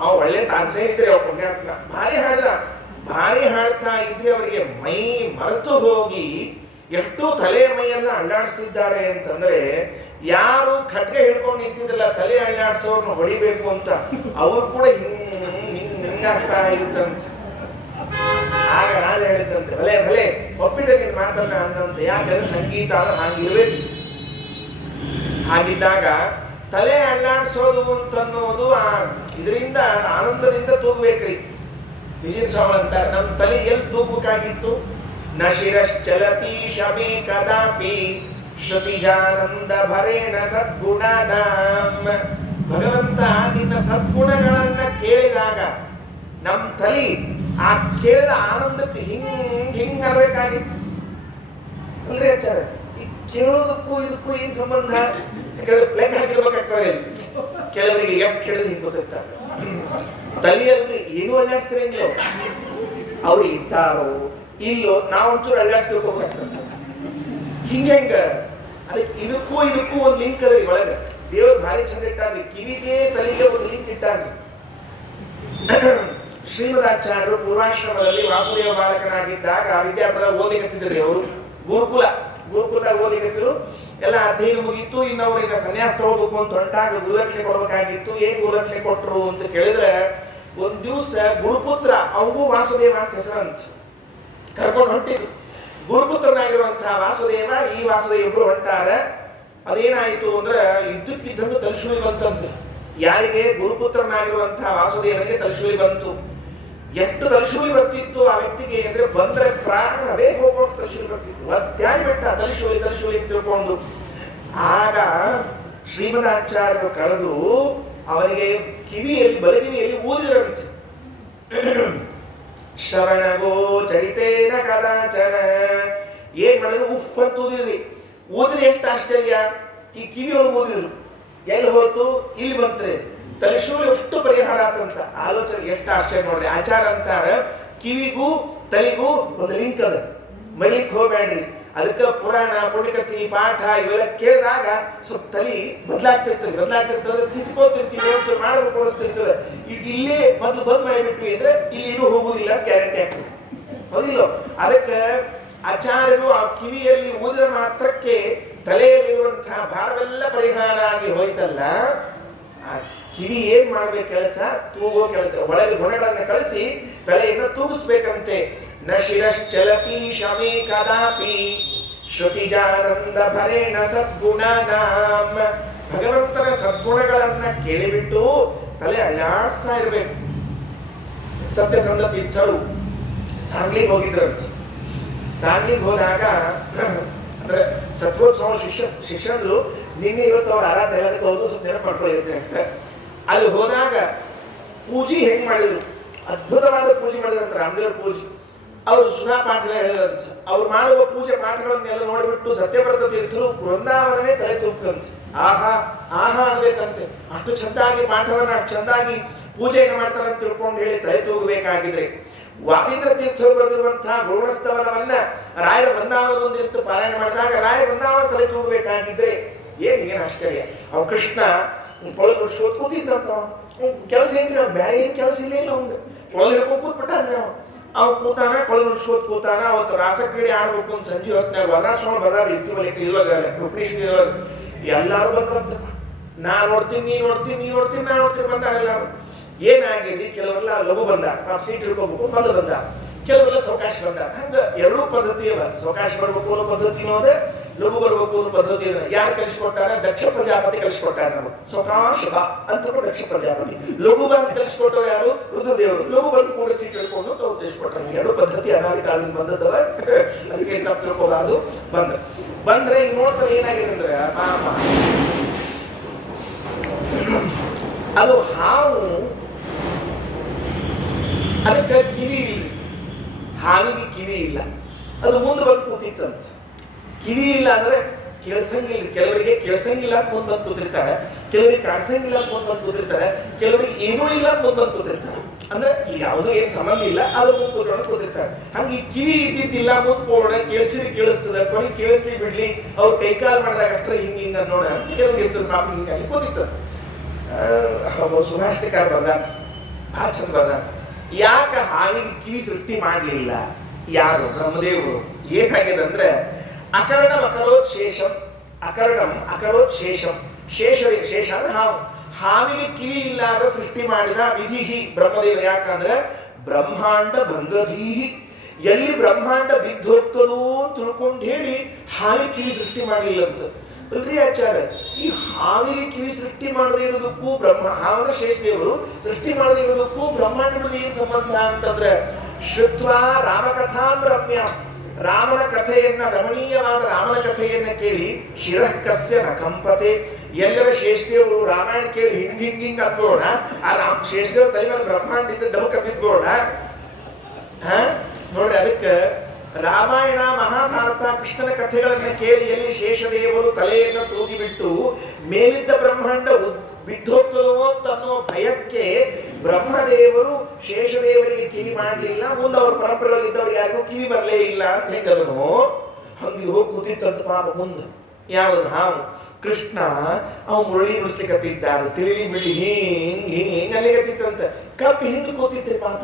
ಅವ್ ಒಳ್ಳೆ ತಾನ್ಸೇ ಇದ್ರಿ, ಅವ್ರ ಪುಣ್ಯಾತ್ಮ ಭಾರಿ ಹಾಡ್ತಾ ಇದ್ರೆ ಅವರಿಗೆ ಮೈ ಮರೆತು ಹೋಗಿ ಎಷ್ಟು ತಲೆ ಮೈಯೆಲ್ಲ ಅಳ್ಳಾಡಿಸ್ತಿದ್ದಾರೆ ಅಂತಂದ್ರೆ, ಯಾರು ಖಡ್ಗ ಹಿಡ್ಕೊಂಡು ನಿಂತಿದ್ರಲ್ಲ ತಲೆ ಅಳ್ಳಾಡ್ಸೋರ್ನ ಹೊಡಿಬೇಕು ಅಂತ, ಅವ್ರು ಕೂಡ ಹಿಂಗಾಗ್ತಾ ಇರುತ್ತಂತೆ. ಆಗ ನಾನು ಹೇಳಿದ್ದಂತೆ, ಭಲೆ ಒಪ್ಪಿದೆ ನಿನ್ ಮಾತನ್ನ ಅಂದಂತೆ. ಯಾಕಂದ್ರೆ ಸಂಗೀತ ಅಂದ್ರೆ ಹಾಗಿರ್ಬೇಕು. ಹಾಗಿದ್ದಾಗ ತಲೆ ಅಳ್ಳಾಡ್ಸೋದು ಅಂತನ್ನೋದು ಇದರಿಂದ ಆನಂದದಿಂದ ತೂಗ್ಬೇಕ್ರಿ. ವಿಜಯ ಸ್ವಾಮಿ ಅಂತಾರೆ, ನಮ್ಮ ತಲೆ ಎಲ್ಲಿ ತೂಗ್ಬೇಕಾಗಿತ್ತು? ನ ಶಿರಶ್ಚಲತಿ ಶಮೇ ಕದಾಪಿ ಶ್ರುತಿಜಾನಂದ ಭರೇಣ ಸದ್ಗುಣನಾಂ. ಭಗವಂತ ನಿನ್ನ ಸದ್ಗುಣಗಳನ್ನ ಕೇಳಿದಾಗ ನಮ್ಮ ತಲೆ ಆ ಕೇಳಿದ ಆನಂದಕ್ಕೆ ಹಿಂಗ್ ಅನ್ಬೇಕಾಗಿತ್ತು ಅಲ್ರಿ ಆಚಾರ. ಈ ಕೇಳೋದಕ್ಕೂ ಇದಕ್ಕೂ ಏನ್ ಸಂಬಂಧ? ಯಾಕಂದ್ರೆ ಪ್ಲಗ್ ಹಾಕಿರ್ಬೇಕಾಗ್ತದೆ. ಕೆಲವರಿಗೆ ಎಷ್ಟು ಹೇಳಿದ್ರೆ ಹಿಂಗ್ ಗೊತ್ತಿರ್ತಾರೆ. ತಲೆಯಲ್ರಿ ಏನೂ ಅಲ್ಲಾಡ್ಸ್ತಿರಂಗಿಲ್ಲ. ಅವ್ರು ಇದ್ದಾರೋ ಇಲ್ಲೋ ನಾವಂಚೂರು ಅಲ್ಲಾಡ್ಸ್ತಿರ್ಕೋಬೇಕಾಗ್ತದೆ. ಹಿಂಗ ಅದಕ್ಕೆ ಇದಕ್ಕೂ ಒಂದು ಲಿಂಕ್ ಅದ್ರಿ ಒಳಗೆ. ದೇವ್ರು ಭಾರಿ ಚಂದ ಇಟ್ಟಾರ್ರಿ. ಕಿವಿಗೆ ತಲೆಗೆ ಒಂದು ಲಿಂಕ್ ಇಟ್ಟಾರ್ರಿ. ಶ್ರೀಮದಾಚಾರ್ಯರು ಪೂರ್ವಾಶ್ರಮದಲ್ಲಿ ವಾಸುದೇವ ಬಾಲಕನಾಗಿದ್ದಾಗ ವಿದ್ಯಾಪೀಠ ಓದಿಕತ್ತಿದ್ರಿ. ಅವರು ಗುರುಕುಲ ಓದಿಕತ್ತಿರು. ಎಲ್ಲ ಅಧ್ಯಯನ ಮುಗಿತ್ತು. ಇನ್ನು ಅವ್ರಿಗೆ ಸನ್ಯಾಸ ತಗೋಬೇಕು ಅಂತ ಹೊಂಟಾಗ ಗುರುದಕ್ಷಿಣೆ ಕೊಡ್ಬೇಕಾಗಿತ್ತು. ಏನ್ ಗುರುದಕ್ಷಿಣೆ ಕೊಟ್ರು ಅಂತ ಕೇಳಿದ್ರೆ, ಒಂದ್ ದಿವ್ಸ ಗುರುಪುತ್ರ, ಅವಗೂ ವಾಸುದೇವ ಅಂತ ಹೆಸರಂತ, ಕರ್ಕೊಂಡು ಹೊಂಟಿದ್ರು. ಗುರುಪುತ್ರನಾಗಿರುವಂತಹ ವಾಸುದೇವ, ಈ ವಾಸುದೇವ ಇಬ್ರು ಹೊಂಟಾರ. ಅದೇನಾಯಿತು ಅಂದ್ರೆ, ಇದ್ದಕ್ಕಿದ್ದಂಗೆ ತಲಶೂಲಿ ಬಂತಂತೆ. ಯಾರಿಗೆ? ಗುರುಪುತ್ರನಾಗಿರುವಂತಹ ವಾಸುದೇವನಿಗೆ ತಲಶೂಲಿ ಬಂತು. ಎಷ್ಟು ತಲಶೂಲಿ ಬರ್ತಿತ್ತು ಆ ವ್ಯಕ್ತಿಗೆ ಅಂದ್ರೆ, ಬಂದ್ರೆ ಪ್ರಾಣವೇ ಹೋಗೋದು ತಲಶೂಲಿ ಬರ್ತಿತ್ತು. ಒದ್ದಾಡಿ ಬಿಟ್ಟ ತಲಶೂಲಿ ತಿಳ್ಕೊಂಡು. ಆಗ ಶ್ರೀಮದಾಚಾರ್ಯರು ಕರೆದು ಅವನಿಗೆ ಕಿವಿಯಲ್ಲಿ ಬಲಗಿವಿಯಲ್ಲಿ ಊದಿದ್ರಂತೆ. ಶ್ರವಣಗೋ ಚರಿತೇನ ಕದಾಚನ. ಏನ್ ಮಾಡಿದ್ರು? ಉಫ್ ಅಂತ ಊದಿದ್ರಿ. ಊದಿದ್ರೆ ಎಷ್ಟು ಆಶ್ಚರ್ಯ! ಈ ಕಿವಿಯೊಳಗೆ ಊದಿದ್ರು. ಎಲ್ಲಿ ಹೋಯ್ತು? ಇಲ್ಲಿ ಬಂತ್ರಿ. ತಲೆಶೂಲಿ ಎಷ್ಟು ಪರಿಹಾರ ಆತಂತ. ಆಲೋಚನೆ ಎಷ್ಟು ಆಶ್ಚರ್ಯ ನೋಡ್ರಿ. ಆಚಾರ ಅಂತಾರ, ಕಿವಿಗೂ ತಲೆಗೂ ಒಂದು ಲಿಂಕ್ ಅದ, ಮೈಲಿಕ್ ಹೋಗ್ಬೇಡ್ರಿ. ಅದಕ್ಕೆ ಪುರಾಣ ಪುಣ್ಯಕಥಿ ಪಾಠ ಇವೆಲ್ಲ ಕೇಳಿದಾಗ ಸ್ವಲ್ಪ ತಲೆ ಬದಲಾಗ್ತಿರ್ತದೆ, ತಿತ್ಕೋತಿರ್ತೀವಿ, ಒಂಚೂರು ಮಾಡಬೇಕು ಅನಿಸ್ತಿರ್ತದೆ. ಇಲ್ಲೇ ಮೊದಲು ಬಂದ್ ಮಾಡಿಬಿಟ್ವಿ ಅಂದ್ರೆ ಇಲ್ಲಿ ಇನ್ನೂ ಹೋಗುದಿಲ್ಲ ಗ್ಯಾರಂಟಿ ಆಗ್ತದೆ. ಹೌದಿಲ್ಲ? ಅದಕ್ಕೆ ಆಚಾರ್ಯರು ಆ ಕಿವಿಯಲ್ಲಿ ಊದಿದ ಮಾತ್ರಕ್ಕೆ ತಲೆಯಲ್ಲಿರುವಂತಹ ಭಾರವೆಲ್ಲ ಪರಿಹಾರ ಆಗಿ ಹೋಯ್ತಲ್ಲ. ಆ ಕಿವಿ ಏನ್ ಮಾಡ್ಬೇಕು ಕೆಲಸ? ತೂಗೋ ಕೆಲಸ. ಒಳಗೆ ಗುಣಗಳನ್ನ ಕಳಿಸಿ ತಲೆಯನ್ನು ತೂಗಿಸ್ಬೇಕಂತೆ. ನ ಶಿರಶ್ಚಲತಿ ಶಮೇ ಕದಾಪಿ ಶ್ರುತಿಜಾನಂದ ಭರೇಣ ಸದ್ಗುಣನಾಂ. ಭಗವಂತನ ಸದ್ಗುಣಗಳನ್ನ ಕೇಳಿಬಿಟ್ಟು ತಲೆ ಅಳ್ಳಾಡಿಸ್ತಾ ಇರ್ಬೇಕು. ಸತ್ಯಸಂಧ ತೀರ್ಥರು ಸಾಂಗ್ಲಿಗೆ ಹೋಗಿದ್ರಂತೆ. ಸಾಂಗ್ಲಿಗೆ ಹೋದಾಗ ಅಂದ್ರೆ ಸತ್ಗೋಸ್ವಾಮಿ ಶಿಷ್ಯಂದ್ರು ನಿನ್ನೆ ಇವತ್ತು ಅವ್ರು ಆರಾಧನೆ ಎಲ್ಲದಕ್ಕೆ ಹೋದ್ರು, ಸ್ವಲ್ಪ ನೆನಪು ಮಾಡ್ಕೊಂಡಿರ್ತೀನಿ ಅಂತ. ಅಲ್ಲಿ ಹೋದಾಗ ಪೂಜೆ ಹೆಂಗ್ ಮಾಡಿದ್ರು? ಅದ್ಭುತವಾದ ಪೂಜೆ ಮಾಡಿದ್ರಂತ. ರಾಮದೇವ್ರ ಪೂಜೆ ಅವರು ಸುಧಾ ಪಾಠಗಳು ಹೇಳಿದಂತೆ. ಅವ್ರು ಮಾಡುವ ಪೂಜೆ ಪಾಠಗಳನ್ನೆಲ್ಲ ನೋಡಿಬಿಟ್ಟು ಸತ್ಯವ್ರತ ತೀರ್ಥರು ವೃಂದಾವನವೇ ತಲೆ ತೂಗ್ತಂತೆ. ಆಹಾ ಆಹಾ ಅನ್ಬೇಕಂತೆ. ಅಷ್ಟು ಚಂದಾಗಿ ಪಾಠವನ್ನ ಅಷ್ಟು ಚಂದಾಗಿ ಪೂಜೆಯನ್ನು ಮಾಡ್ತಾರೆ ಅಂತ ತಿಳ್ಕೊಂಡು ಹೇಳಿ ತಲೆ ತೂಗಬೇಕಾಗಿದ್ರೆ ವಾದೀಂದ್ರ ತೀರ್ಥರು ಬರೆದಿರುವಂತಹ ಗರುಡಸ್ತವನವನ್ನ ರಾಯರ ವೃಂದಾವನದೊಂದು ನಿಂತು ಪಾರಾಯಣ ಮಾಡಿದಾಗ ರಾಯರ ವೃಂದಾವನ ತಲೆ ತೂಗಬೇಕಾಗಿದ್ರೆ ಏನು ಆಶ್ಚರ್ಯ. ಅವ್ ಕೃಷ್ಣ ಕೊಳಲು ಶೋಧ ಕೂತಿದ್ದಂತ ಕೆಲಸ ಏನ್ರಿ, ಅವ್ನು ಬೇರೆ ಏನು ಕೆಲಸ ಇಲ್ಲ ಇಲ್ಲ ಅವ್ನು ಕೊಳಲು ಹಿಡ್ಕೊಂಡು ಕೂತ್ಬಿಟ್ಟಾನ್ರಿ. ಅವ್ನು ಕೂತಾನ ಕೊಳಲು ನುಡ್ಸ್ಕೋತ್ ಕೂತಾನ. ಅವತ್ತು ರಾಸಕ್ರೀಡೆ ಆಡ್ಬೇಕು ಅಂತ ಸಂಜೆ ಹೊತ್ತಿನಾಗ ವದರಾಶ್ರಮ ಬದಾರ ಇವಾಗ ಉಪನಿಷತ್ ಎಲ್ಲಾರು ಬಂದ್ರಂತ. ನಾ ನೋಡ್ತೀನಿ ನೀ ನೋಡ್ತೀನಿ ನೀ ನೋಡ್ತೀನಿ ನಾ ನೋಡ್ತೀನಿ ಬಂದಾರ ಎಲ್ಲಾರು. ಏನಾಗಿದ್ರಿ, ಕೆಲವರೆಲ್ಲ ಲಘು ಬಂದಾರ, ಸೀಟ್ ಹಿಡ್ಕೋಬೇಕು ಬಂದು ಬಂದಾರ, ಕೆಲವರೆಲ್ಲ ಸವಕಾಶ ಬಂದಾರ. ಹಂಗ ಎರಡೂ ಪದ್ಧತಿ ಅವ. ಸವಕಾಶ ಬರ್ಬೇಕು ಅನ್ನೋ ಪದ್ಧತಿನೂ ಅದ, ಲಘು ಬರ್ಬೇಕು ಅನ್ನೋ ಪದ್ಧತಿ ಅದ. ಯಾರು ಕಲಿಸ್ಕೊಟ್ಟಾರ? ದಕ್ಷ ಪ್ರಜಾಪತಿ ಕಲಿಸ್ಕೊಟ್ಟಾರ. ನಮಗೆ ಸವಕಾಶ ಬಾ ಅಂತ ದಕ್ಷ ಪ್ರಜಾಪತಿ. ಲಘು ಬಂದು ಕಲಿಸ್ಕೊಟ್ಟವ್ರು ಯಾರು? ರುದ್ರದೇವರು. ಲಘು ಬಂದು ಕೂಡ ಸೀಟ್ ಹಿಡ್ಕೊಂಡು ಅವ್ರು ತಿಳಿಸ್ಕೊಟ್ಟಾರ. ಎರಡು ಪದ್ಧತಿ ಅನಾದಿ ಕಾಲದಿಂದ ಬಂದದ್ದವ. ಅದಕ್ಕೆ ತಪ್ಪು ತಿಳ್ಕೋಬಾರ್ದು. ಬಂದ್ರೆ ಈಗ ನೋಡ್ತಾರೆ ಏನಾಗಿದೆ ಅಂದ್ರೆ ಅದು ಹಾವು, ಅದಕ್ಕೆ ಕಿವಿ ಇಲ್ಲ. ಹಾವಿಗೆ ಕಿವಿ ಇಲ್ಲ. ಅದು ಮುಂದೆ ಬಂದು ಕೂತಿತ್ತಂತ. ಕಿವಿ ಇಲ್ಲ ಅಂದ್ರೆ ಕೇಳಿಸಂಗಿಲ್ಲ. ಕೆಲವರಿಗೆ ಕೇಳಿಸಂಗಿಲ್ಲ ಮುಂದೆ ಬಂದು ಕೂತಿರ್ತಾರೆ, ಕೆಲವರಿಗೆ ಕಾಣಿಸಂಗಿಲ್ಲ ಮುಂದೆ ಬಂದು ಕೂತಿರ್ತಾರೆ, ಕೆಲವರಿಗೆ ಏನೂ ಇಲ್ಲ ಮುಂದೆ ಬಂದು ಕೂತಿರ್ತಾರೆ. ಅಂದ್ರೆ ಯಾವುದೂ ಏನು ಸಂಬಂಧ ಇಲ್ಲ, ಅದು ಮುಂದೆ ಕೂತ್ಕೊಂಡು ಕೂತಿರ್ತಾರೆ. ಹಂಗೆ ಈ ಕಿವಿ ಇದ್ದಿದ್ದಿಲ್ಲ ಮುಂದೆ ಕೋಡ ಕೇಳಿಸ್ತದೆ, ಕೊನೆಗೆ ಕೇಳಿಸ್ತೀವಿ ಬಿಡ್ಲಿ ಅವ್ರು ಕೈಕಾಲು ಮಾಡಿದಾಗ ಅಷ್ಟ್ರೆ ಹಿಂಗ ನೋಡ ಅಂತ ಕೆಲವ್ರಿಗೆ ಇರ್ತದೆ. ಪಾಪ ಹಿಂಗಾಗಿ ಕೂತಿರ್ತದೆ. ಸುಭಾಷಿಕಾರ ಬರ್ದ ಭಾಳ ಚಂದ ಬರ್ದ. ಯಾಕೆ ಹಾವಿಗೆ ಕಿವಿ ಸೃಷ್ಟಿ ಮಾಡಲಿಲ್ಲ? ಯಾರು? ಬ್ರಹ್ಮದೇವರು. ಏನಾಗಿದೆ ಅಂದ್ರೆ ಅಕರ್ಣಂ ಅಕರೋತ್ ಶೇಷಂ, ಅಕರ್ಣಂ ಅಕರೋತ್ ಶೇಷಂ. ಶೇಷ ಅಂದ್ರೆ ಹಾವು. ಹಾವಿಗೆ ಕಿವಿ ಇಲ್ಲಾರ ಸೃಷ್ಟಿ ಮಾಡಿದ ವಿಧಿಹಿ ಬ್ರಹ್ಮದೇವರು. ಯಾಕಂದ್ರೆ ಬ್ರಹ್ಮಾಂಡ ಭಂಗಧೀಹಿ, ಎಲ್ಲಿ ಬ್ರಹ್ಮಾಂಡ ಬಿದ್ದೋಗ್ತದೋ ಅಂತ ತಿಳ್ಕೊಂಡು ಹೇಳಿ ಹಾವಿಗೆ ಕಿವಿ ಸೃಷ್ಟಿ ಮಾಡಲಿಲ್ಲ ಅಂತ. ಅಲ್ರಿ ಆಚಾರ್ಯ, ಈ ಹಾವಿಗೆ ಕಿವಿ ಸೃಷ್ಟಿ ಮಾಡದೇ ಇರೋದಕ್ಕೂ ಹಾವಂದ್ರೆ ಶೇಷದೇವರು ಸೃಷ್ಟಿ ಮಾಡದೇ ಇರೋದಕ್ಕೂ ಬ್ರಹ್ಮಾಂಡದಲ್ಲಿ ಏನ್ ಸಂಬಂಧ ಅಂತಂದ್ರೆ ಶ್ರುತ್ವಾ ರಾಮಕಥಾಂ ರಮ್ಯ, ರಾಮನ ಕಥೆಯನ್ನ, ರಮಣೀಯವಾದ ರಾಮನ ಕಥೆಯನ್ನ ಕೇಳಿ ಶಿರಃ ಕಸ್ಯ ನ ಕಂಪತೆ. ಎಲ್ಲರ ಶೇಷದೇವರು ರಾಮಾಯಣ ಕೇಳಿ ಹಿಂಗ್ ಅನ್ಬೋಣ, ಆ ಶೇಷದೇವ್ರ ತಲೆ ಮೇಲೆ ಬ್ರಹ್ಮಾಂಡ ಇದ್ದ ಡಬಕ್ ಬಿದ್ಬೋಣ. ನೋಡ್ರಿ, ಅದಕ್ಕೆ ರಾಮಾಯಣ ಮಹಾಭಾರತ ಕೃಷ್ಣನ ಕಥೆಗಳನ್ನ ಕೇಳಿ ಎಲ್ಲಿ ಶೇಷದೇವರು ತಲೆಯನ್ನು ತೂಗಿಬಿಟ್ಟು ಮೇಲಿದ್ದ ಬ್ರಹ್ಮಾಂಡ ಬಿದ್ದೋಗ್ತದೋ ಅಂತನ್ನೋ ಭಯಕ್ಕೆ ಬ್ರಹ್ಮದೇವರು ಶೇಷದೇವರಿಗೆ ಕಿವಿ ಮಾಡಲಿಲ್ಲ. ಮುಂದೆ ಅವ್ರ ಪರಂಪರೆಯಲ್ಲಿದ್ದವ್ರು ಯಾರಿಗೂ ಕಿವಿ ಬರಲೇ ಇಲ್ಲ ಅಂತ ಹೆಂಗದನು ಹಂಗೆ ಹೋಗಿ ಕೂತಿತ್ತಂತ ಪಾಪ ಮುಂದೆ. ಯಾವುದು? ಹಾವು. ಕೃಷ್ಣ ಅವ್ ಮುರಳಿ ನುಡಿಸ್ಲಿಕ್ಕತ್ತಿದ್ದಾರೆ, ತಿಳಿಲಿ ಬಿಳಿ ಹಿಂಗ್ ಅಲ್ಲಿಗತ್ತಿತ್ತಂತ. ಕಪ್ಪಿ ಹಿಂದೆ ಕೂತಿತ್ತೆ ಪಾಪ.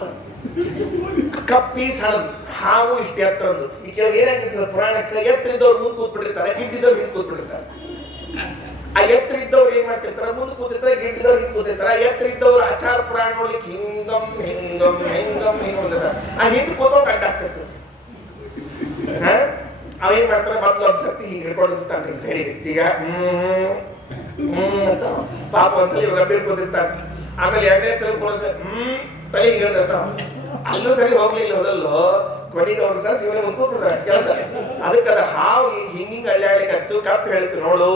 ಕಪ್ಪಿ ಸಣದು, ಹಾವು ಇಷ್ಟು ಎತ್ತರಂದು. ಈ ಕೆಲವು ಏನಾಗಿರ್ತದೆ ಪುರಾಣಕ್ಕೆ, ಎತ್ತರ ಇದ್ದವ್ರು ಮುಂದೆ ಕೂತ್ಬಿಟ್ಟಿರ್ತಾರೆ, ಗಿಡ್ಡಿದ್ದವ್ರು ಹಿಂದೆ ಕೂತ್ಬಿಟ್ಟಿರ್ತಾರೆ. ಆ ಎತ್ತರ ಇದ್ದವ್ರು ಏನ್ ಮಾಡ್ತಿರ್ತಾರೆ? ಮುಂದೆ ಕೂತಿರ್ತಾರೆ, ಗಿಡ್ಡಿದವ್ರು ಹಿಂದೆ ಕೂತಿರ್ತಾರೆ. ಆ ಎತ್ತರ ಇದ್ದವ್ರು ಆಚಾರ ಪುರಾಣ ನೋಡ್ಲಿಕ್ಕೆ ಹಿಂಗಮ್ ಹಿಂಗ್ ಬಂದಿರ್ತಾರೆ. ಆ ಹಿಂದೆ ಕೂತವ್ ಕಂಡಾಗ್ತಿರ್ತದೆ. ಅವೇನ್ ಮಾಡ್ತಾರೆ? ಮೊದ್ಲು ಒಂದ್ಸರ್ತಿ ಹಿಂಗ್ ಹಿಡ್ಕೊಂಡಿರ್ತಾನೆ ಹಿಂಗ್ ಸೈಡಿಗೆ ಈಗ ಅಂತ ಪಾಪ ಒಂದ್ಸಲ ಇವಾಗ ಅಬ್ಬೀರ್ ಕೂತಿರ್ತಾನೆ. ಆಮೇಲೆ ಎರಡನೇ ಸಲ ಪುರುಷ ತಲೆ ಹಿಂಗ್ ಹೇಳ್ತಿರ್ತಾವ. ಅಲ್ಲೂ ಸರಿ ಹೋಗ್ಲಿಲ್ಲ, ಹೋದಲ್ಲೋ ಕೊನೆಗೆ ಅವ್ರು ಸರ್ ಶಿವನೇ ಮುಂದ್ಕೊಟ್ಬಿಡ್ತಾರೆ ಕೆಲಸ. ಅದಕ್ಕದ ಹಾವು ಹಿಂಗಿಂಗ್ ಅಳ್ಳಾಡ್ಲಿಕ್ಕೆ ಕಪ್ಪು ಹೇಳ್ತು, ನೋಡು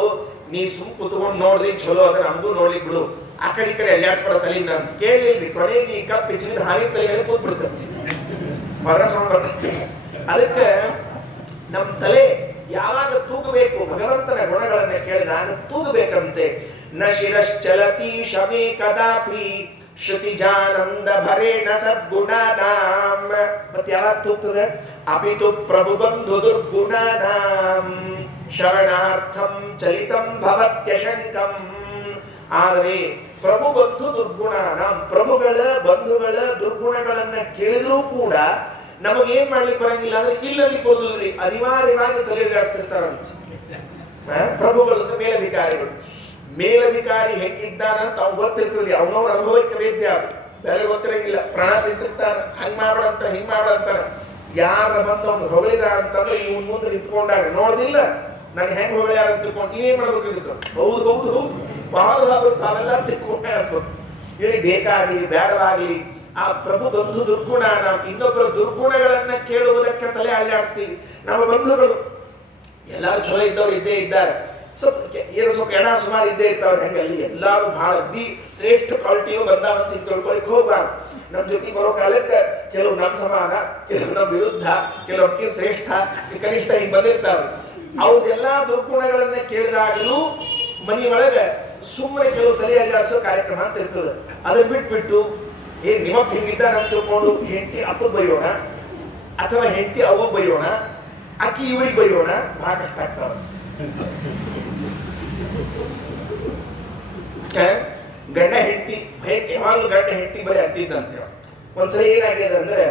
ನೀ ಸುಮ್ ಕುತ್ಕೊಂಡು ನೋಡ್ದಿ ಚಲೋ ಅದ, ನಮಗೂ ನೋಡ್ಲಿಕ್ ಬಿಡು, ಆ ಕಡೆ ಈ ಕಡೆ ಅಲ್ಲಾಡ್ಸ್ಬಿಡ ತಲೆಯಿಂದ ಅಂತ ಕೇಳಿಲ್ರಿ. ಕೊನೆಗೆ ಈ ಕಪ್ಪು ಜಿಗಿದ ಹಾವಿನ ತಲೆ ಮೇಲೆ ಕೂತ್ಬಿಡ್ತಂತೆ. ಅದಕ್ಕೆ ನಮ್ಮ ತಲೆ ಯಾವಾಗ ತೂಗಬೇಕು, ಭಗವಂತನ ಗುಣಗಳನ್ನ ಕೇಳಿದಾಗ ತೂಗಬೇಕಂತೆ. ನ ಶಿರಶ್ಚಲತಿ ಶಮೇ ಕದಾಪಿ ಶ್ರುತಿಜಾನಂದ ಭರೇಣ ಸದ್ಗುಣಾನಾಂ. ಮತ್ತೆ ಯಾವಾಗ ತೂಗ್ತದೆ? ಅಪಿತು ಪ್ರಭು ಬಂಧು ದುರ್ಗುಣಾನಾಂ ಶರಣಾರ್ಥಂ ಚಲಿತಂ ಭವತ್ಯಶಂಕಂ. ಆದರೆ ಪ್ರಭು ಬಂಧು ದುರ್ಗುಣಾನಾಂ, ಪ್ರಭುಗಳ ಬಂಧುಗಳ ದುರ್ಗುಣಗಳನ್ನ ಕೇಳಿದ್ರೂ ಕೂಡ ನಮಗೇನ್ ಮಾಡ್ಲಿಕ್ಕೆ ಬರಂಗಿಲ್ಲ ಅಂದ್ರೆ ಇಲ್ಲಲ್ಲಿ ಬೋದಲ್ರಿ, ಅನಿವಾರ್ಯವಾಗಿ ತಲೆಯಲ್ಲಿ ಆಡ್ತಿರ್ತಾರಂತ. ಪ್ರಭುಗಳು ಅಂದ್ರೆ ಮೇಲಧಿಕಾರಿಗಳು. ಮೇಲಧಿಕಾರಿ ಹೆಂಗಿದ್ದಾನಂತ ಅವ್ನು ಗೊತ್ತಿರ್ತದ್ರಿ, ಅವನವ್ರ ಅನುಭವಕ್ಕೆ ವೇದ್ಯ, ಬೇರೆ ಗೊತ್ತಿರಂಗಿಲ್ಲ. ಪ್ರಾಣ ತಿಂತಿರ್ತಾರ, ಹಂಗ್ ಮಾಡ್ಬಿಡಂತಾರ ಹಿಂಗ್ ಮಾಡ್ಬಿಡಂತಾರ. ಯಾರ ಬಂದು ಅವ್ನು ಹೊಗಳಿದ ಅಂತಂದ್ರೆ ಇವನ್ ಮುಂದೆ ನಿಂತ್ಕೊಂಡಾಗ ನೋಡ್ದಿಲ್ಲ ನನ್ಗೆ ಹೆಂಗ್ ಹೊಳ್ಯಾರ ಅಂತ ತಿಳ್ಕೊಂಡು ನೀವೇನ್ ಮಾಡ್ಬೇಕು? ಇದಕ್ಕೆ ಹೌದು ಹೌದು ಹೌದು ಬಹಳ ತಾವೆಲ್ಲ ತಿಳ್ಕೊಂಡು ಇಲ್ಲಿ ಬೇಕಾಗ್ಲಿ ಬೇಡವಾಗ್ಲಿ ಆ ಪ್ರಭು ಬಂಧು ದುರ್ಗುಣ, ನಾವು ಇನ್ನೊಬ್ಬರ ದುರ್ಗುಣಗಳನ್ನ ಕೇಳುವುದಕ್ಕೆ ತಲೆ ಅಲ್ಲಾಡಿಸ್ತೀವಿ. ನಮ್ಮ ಬಂಧುಗಳು ಎಲ್ಲಾರು ಚಲೋ ಇದ್ದವ್ರು ಇದ್ದೇ ಇದ್ದಾರೆ, ಸ್ವಲ್ಪ ಎಣ ಸುಮಾರು ಇದ್ದೇ ಇರ್ತಾವ್ರು. ಹೆಂಗೆ ಅಲ್ಲಿ ಎಲ್ಲಾರು ಬಹಳ ಅಗ್ದಿ ಶ್ರೇಷ್ಠ ಕ್ವಾಲಿಟಿಯು ಬಂದಾವಂತ ತಿಳ್ಕೊಳಕ್ ಹೋಗ್ಬಾರ್ದು. ನಮ್ಮ ಜೊತೆಗೆ ಬರೋ ಕಾಲಕ್ಕೆ ಕೆಲವು ನಮ್ಮ ಸಮಾನ, ಕೆಲವು ನಮ್ಮ ವಿರುದ್ಧ, ಕೆಲವೊಬ್ಬಕ್ಕೆ ಶ್ರೇಷ್ಠ, ಕನಿಷ್ಠ ಹಿಂಗೆ ಬಂದಿರ್ತಾವೆ. ಅವ್ರದೆಲ್ಲ ದುರ್ಗುಣಗಳನ್ನ ಕೇಳಿದಾಗಲೂ ಮನೆಯೊಳಗೆ ಸುಮ್ಮನೆ ಕೆಲವು ತಲೆ ಅಲ್ಲಾಡಿಸೋ ಕಾರ್ಯಕ್ರಮ ಅಂತ ಇರ್ತದೆ. ಅದನ್ನ ಬಿಟ್ಬಿಟ್ಟು ನಿಮ್ಮಪ್ಪ ಹಿಂಗಿದ್ದಾನೆ ಅಂತ ತಿಳ್ಕೊಂಡು ಹೆಂಡತಿ ಅಪ್ಪ ಬೈಯೋಣ, ಅಥವಾ ಹೆಂಡತಿ ಅವ್ವ ಬೈಯೋಣ, ಅಕ್ಕಿ ಇವರಿಗೆ ಬೈಯೋಣ, ಬಹಳ ಕಷ್ಟ ಆಗ್ತಾವ. ಗಂಡ ಹೆಂಡತಿ ಯಾವಾಗಲೂ ಗಂಡ ಹೆಂಡತಿ ಬರೀ ಅಂತಿದ್ದಂತೆ. ಒಂದ್ಸರಿ ಏನಾಗಿದೆ ಅಂದ್ರೆ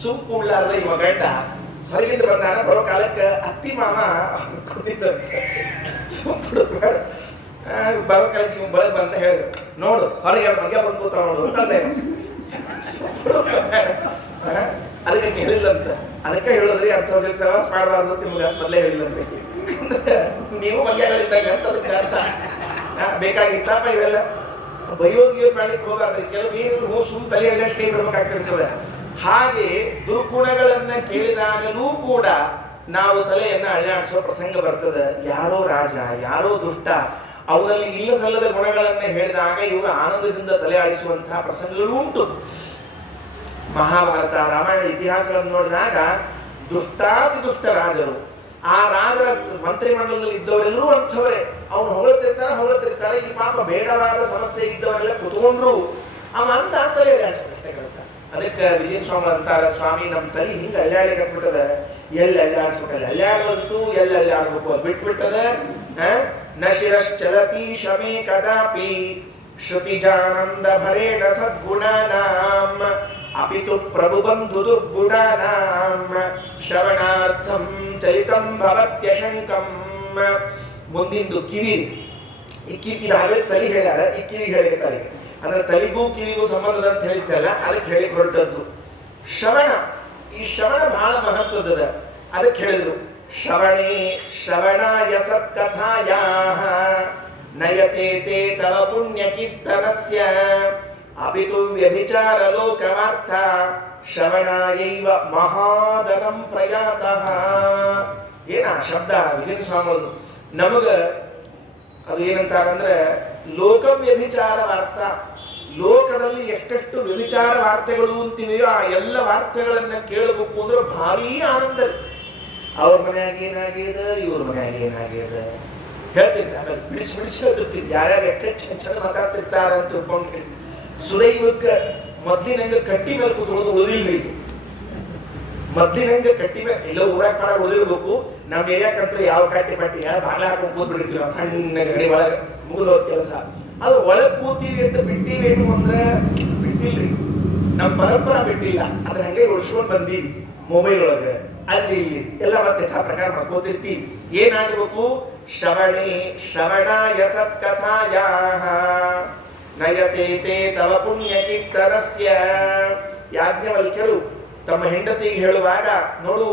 ಸುಂಪು ಉಳ್ಳಾರ್ದ ಇವ ಗಂಡ ಹೊರಗಿಂದ ಬಂದಾನ. ಬರೋ ಕಾಲಕ್ಕೆ ಅತ್ತಿ ಮಾಮ ಕೂತಿದ್ದಂತೆ. ಸುಂಪು ಬರೋ ಕಾಲಕ್ಕೆ ಬಳಗ್ ಬಂದ ಹೇಳಿದ್ರು, ನೋಡು ಹೊರಗೆ ಮಂಗೆ ಬಂದು ಕೂತ ನೋಡು ಅಂತಂದೆ. ಅದಕ್ಕೆ ಹೇಳಿಲ್ಲಂತ. ಅದಕ್ಕೆ ಹೇಳೋದ್ರಿ ಅಂಥವ್ ಜೊತೆ ಸಹವಾಸ ಮಾಡಬಾರ್ದು ಅಂತ ನಿಮ್ಗೆ ಮೊದಲೇ ಹೇಳಿಲ್ಲಂತೆ. ನೀವು ಮಂಗ್ಯಗಳಿದ್ದಾಗ ಅಂತ ಅದಕ್ಕೆ ಅರ್ಥ ಬೇಕಾಗಿತ್ತಪ್ಪ. ಇವೆಲ್ಲ ಬೈಯೋದ್ಗೆ ಮಾಡ್ಲಿಕ್ಕೆ ಹೋಗ್ಬಾರ್ದ್ರಿ. ಕೆಲವು ಏನಿದ್ರು ಸುಮ್ ತಲೆಯಲ್ಲಷ್ಟೇ ಇರ್ಬೇಕಾಗ್ತಿರ್ತದೆ. ಹಾಗೆ ದುರ್ಗುಣಗಳನ್ನ ಕೇಳಿದಾಗಲೂ ಕೂಡ ನಾವು ತಲೆಯನ್ನ ಅಳ್ಳಾಡಿಸುವ ಪ್ರಸಂಗ ಬರ್ತದೆ. ಯಾರೋ ರಾಜ, ಯಾರೋ ದುಷ್ಟ, ಅವನಲ್ಲಿ ಇಲ್ಲ ಸಲ್ಲದ ಗುಣಗಳನ್ನ ಹೇಳಿದಾಗ ಇವರು ಆನಂದದಿಂದ ತಲೆ ಆಡಿಸುವಂತಹ ಪ್ರಸಂಗಗಳು ಉಂಟು. ಮಹಾಭಾರತ, ರಾಮಾಯಣ ಇತಿಹಾಸಗಳನ್ನು ನೋಡಿದಾಗ ದುಷ್ಟಾತಿ ದುಷ್ಟ ರಾಜರು, ಆ ರಾಜರ ಮಂತ್ರಿಮಂಡಲದಲ್ಲಿ ಇದ್ದವರೆಲ್ಲರೂ ಅಂಥವರೇ. ಅವ್ನು ಹೊಗಳ್ತಿರ್ತಾರೆ. ಈ ಪಾಪ ಬೇಡವಾದ ಸಮಸ್ಯೆ ಇದ್ದವರೆಲ್ಲ ಕುತ್ಕೊಂಡ್ರು ಅವ ಅಂತ ತಲೆ ಅಳ್ಳಾಡಿಸ್ಬಿಟ್ಟೆ ಕೆಲಸ. ಅದಕ್ಕೆ ವಿಜಯ ಸ್ವಾಮಿ ಅಂತಾರೆ, ಸ್ವಾಮಿ ನಮ್ಮ ತಲೆ ಹಿಂಗೆ ಅಳ್ಳಾಡಿಗೆ ಹಾಕ್ಬಿಟ್ಟದ, ಎಲ್ಲಿ ಅಳ್ಳಾಡಿಸ್ಬಿಟ್ಟಲ್ಲ, ಅಳ್ಳಾಡೋದು ಎಲ್ಲಿ ಅಳ್ಳಾಡ್ಬೇಕು ಅದು ಬಿಟ್ಬಿಟ್ಟದ. ನ ಶಿರಶ್ಚಲತಿ ಶಮೇ ಕದಾಪಿ ಶ್ರುತಿಜಾನಂದ ಭರೇಣ ಸದ್ಗುಣಾನಾಂ ಅಪಿತು ಪ್ರಭುಬಂಧು ದುರ್ಗುಣಾನಾಂ ಶ್ರವಣಾರ್ಥಂ ಚಲಿತಂ ಭವತ್ಯಶಂಕಂ. ಮುಂದಿಂದು ಕಿವಿ, ಇದಾಗಲೇ ತಲೆ ಹೇಳ್ಯಾರ, ಈ ಕಿವಿ ಹೇಳಿರ್ತಾರೆ. ಅಂದ್ರೆ ತಲೆಗೂ ಕಿವಿಗೂ ಸಂಬಂಧದ ಅಂತ ಹೇಳಿದ್ದಲ್ಲ, ಅದಕ್ಕೆ ಹೇಳಿ ಹೊರಟದ್ದು ಶ್ರವಣ. ಈ ಶ್ರವಣ ಬಹಳ ಮಹತ್ವದ. ಅದಕ್ಕೆ ಹೇಳಿದ್ರು, ಶ್ರವಣಾಯ ಸತ್ಕಥಾಯಾಃ ನಯತೆ ತೇ ತವ ಪುಣ್ಯ ಕೀರ್ತನಸ್ಯ ಅಪಿತು ವ್ಯಭಿಚಾರ ಲೋಕವಾರ್ಥ ಶ್ರವಣಾಯೈವ ಮಹಾದರಂ ಪ್ರಯಾತಃ. ಏನ ಶಬ್ದ ವಿಜಯ ಸ್ವಾಮಿಗಳು ನಮಗ ಅದು ಏನಂತಾರಂದ್ರೆ ಲೋಕ ವ್ಯಭಿಚಾರ ವಾರ್ತ. ಲೋಕದಲ್ಲಿ ಎಷ್ಟೆಷ್ಟು ವ್ಯಭಿಚಾರ ವಾರ್ತೆಗಳು ಅಂತೀವಿಯೋ ಆ ಎಲ್ಲ ವಾರ್ತೆಗಳನ್ನ ಕೇಳಬೇಕು ಅಂದ್ರೆ ಭಾರಿ ಆನಂದ. ಅವ್ರ ಮನ್ಯಾಗ ಏನಾಗ್ಯದ, ಇವ್ರ ಮನ್ಯಾಗ ಏನಾಗ್ಯದ ಹೇಳ್ತಿರ್ತಾರೆ, ಬಿಡಿಸಿ ಹೇಳ್ತಿರ್ತೀವಿ. ಯಾರ್ಯಾರು ಎಷ್ಟೆಷ್ಟು ಚಂದ ಮಾತಾಡ್ತಿರ್ತಾರ ಅಂತ ತಿಳ್ಕೊಂಡು ಸುದೈವಕ್ಕೆ ಮೊದ್ಲಿನಂಗ ಕಟ್ಟಿ ಮೇಲೆ ಕೂತ್ಕೊಳ್ಳೋದು ಉಳಿದಿಲ್ರಿ. ಮೊದ್ಲಿನಂಗ ಕಟ್ಟಿ ಮೇಲೆ ಎಲ್ಲ ಊರಾಗ ಪಾರ ಉಳಿದಿರ್ಬೇಕು. ನಮ್ಮ ಏರಿಯಾಕಂತೂ ಯಾವ ಕಟ್ಟಿ ಪಟ್ಟಿ ಬಾಗ್ಲ ಹಾಕೊಂಡು ಕೂತ್ ಬಿಡ್ತೀವಿ ನಾವು. ಸಣ್ಣ ಗಡಿ ಒಳಗೆ ಮುಗಿದೋದ್ ಕೆಲಸ. ಅದು ಒಳಗ್ ಕೂತೀವಿ ಅಂತ ಬಿಟ್ಟಿವಿ ಏನು ಅಂದ್ರೆ ಬಿಟ್ಟಿಲ್ರಿ, ನಮ್ಮ ಪರಂಪರಾ ಬಿಟ್ಟಿಲ್ಲ. ಅದ್ರ ಹಂಗೆ ಉಳಿಸ್ಕೊಂಡ್ ಬಂದೀವಿ. ಮೊಬೈಲ್ ಒಳಗೆ ಅಲ್ಲಿ ಎಲ್ಲ ಮತ್ತೆ ಯಥಾ ಪ್ರಕಾರ ಮಾಡ್ಕೋತಿರ್ತೀವಿ. ಏನಾಗಬೇಕು? ಶ್ರವಣಾಯ ಸತ್ಕಥಾಯಾಃ ನಯತೆ ತೇ ತವ ಪುಣ್ಯ ಕೀರ್ತನಸ್ಯ. ಯಾಜ್ಞವಲ್ಕ್ಯರು ತಮ್ಮ ಹೆಂಡತಿಗೆ ಹೇಳುವಾಗ, ನೋಡು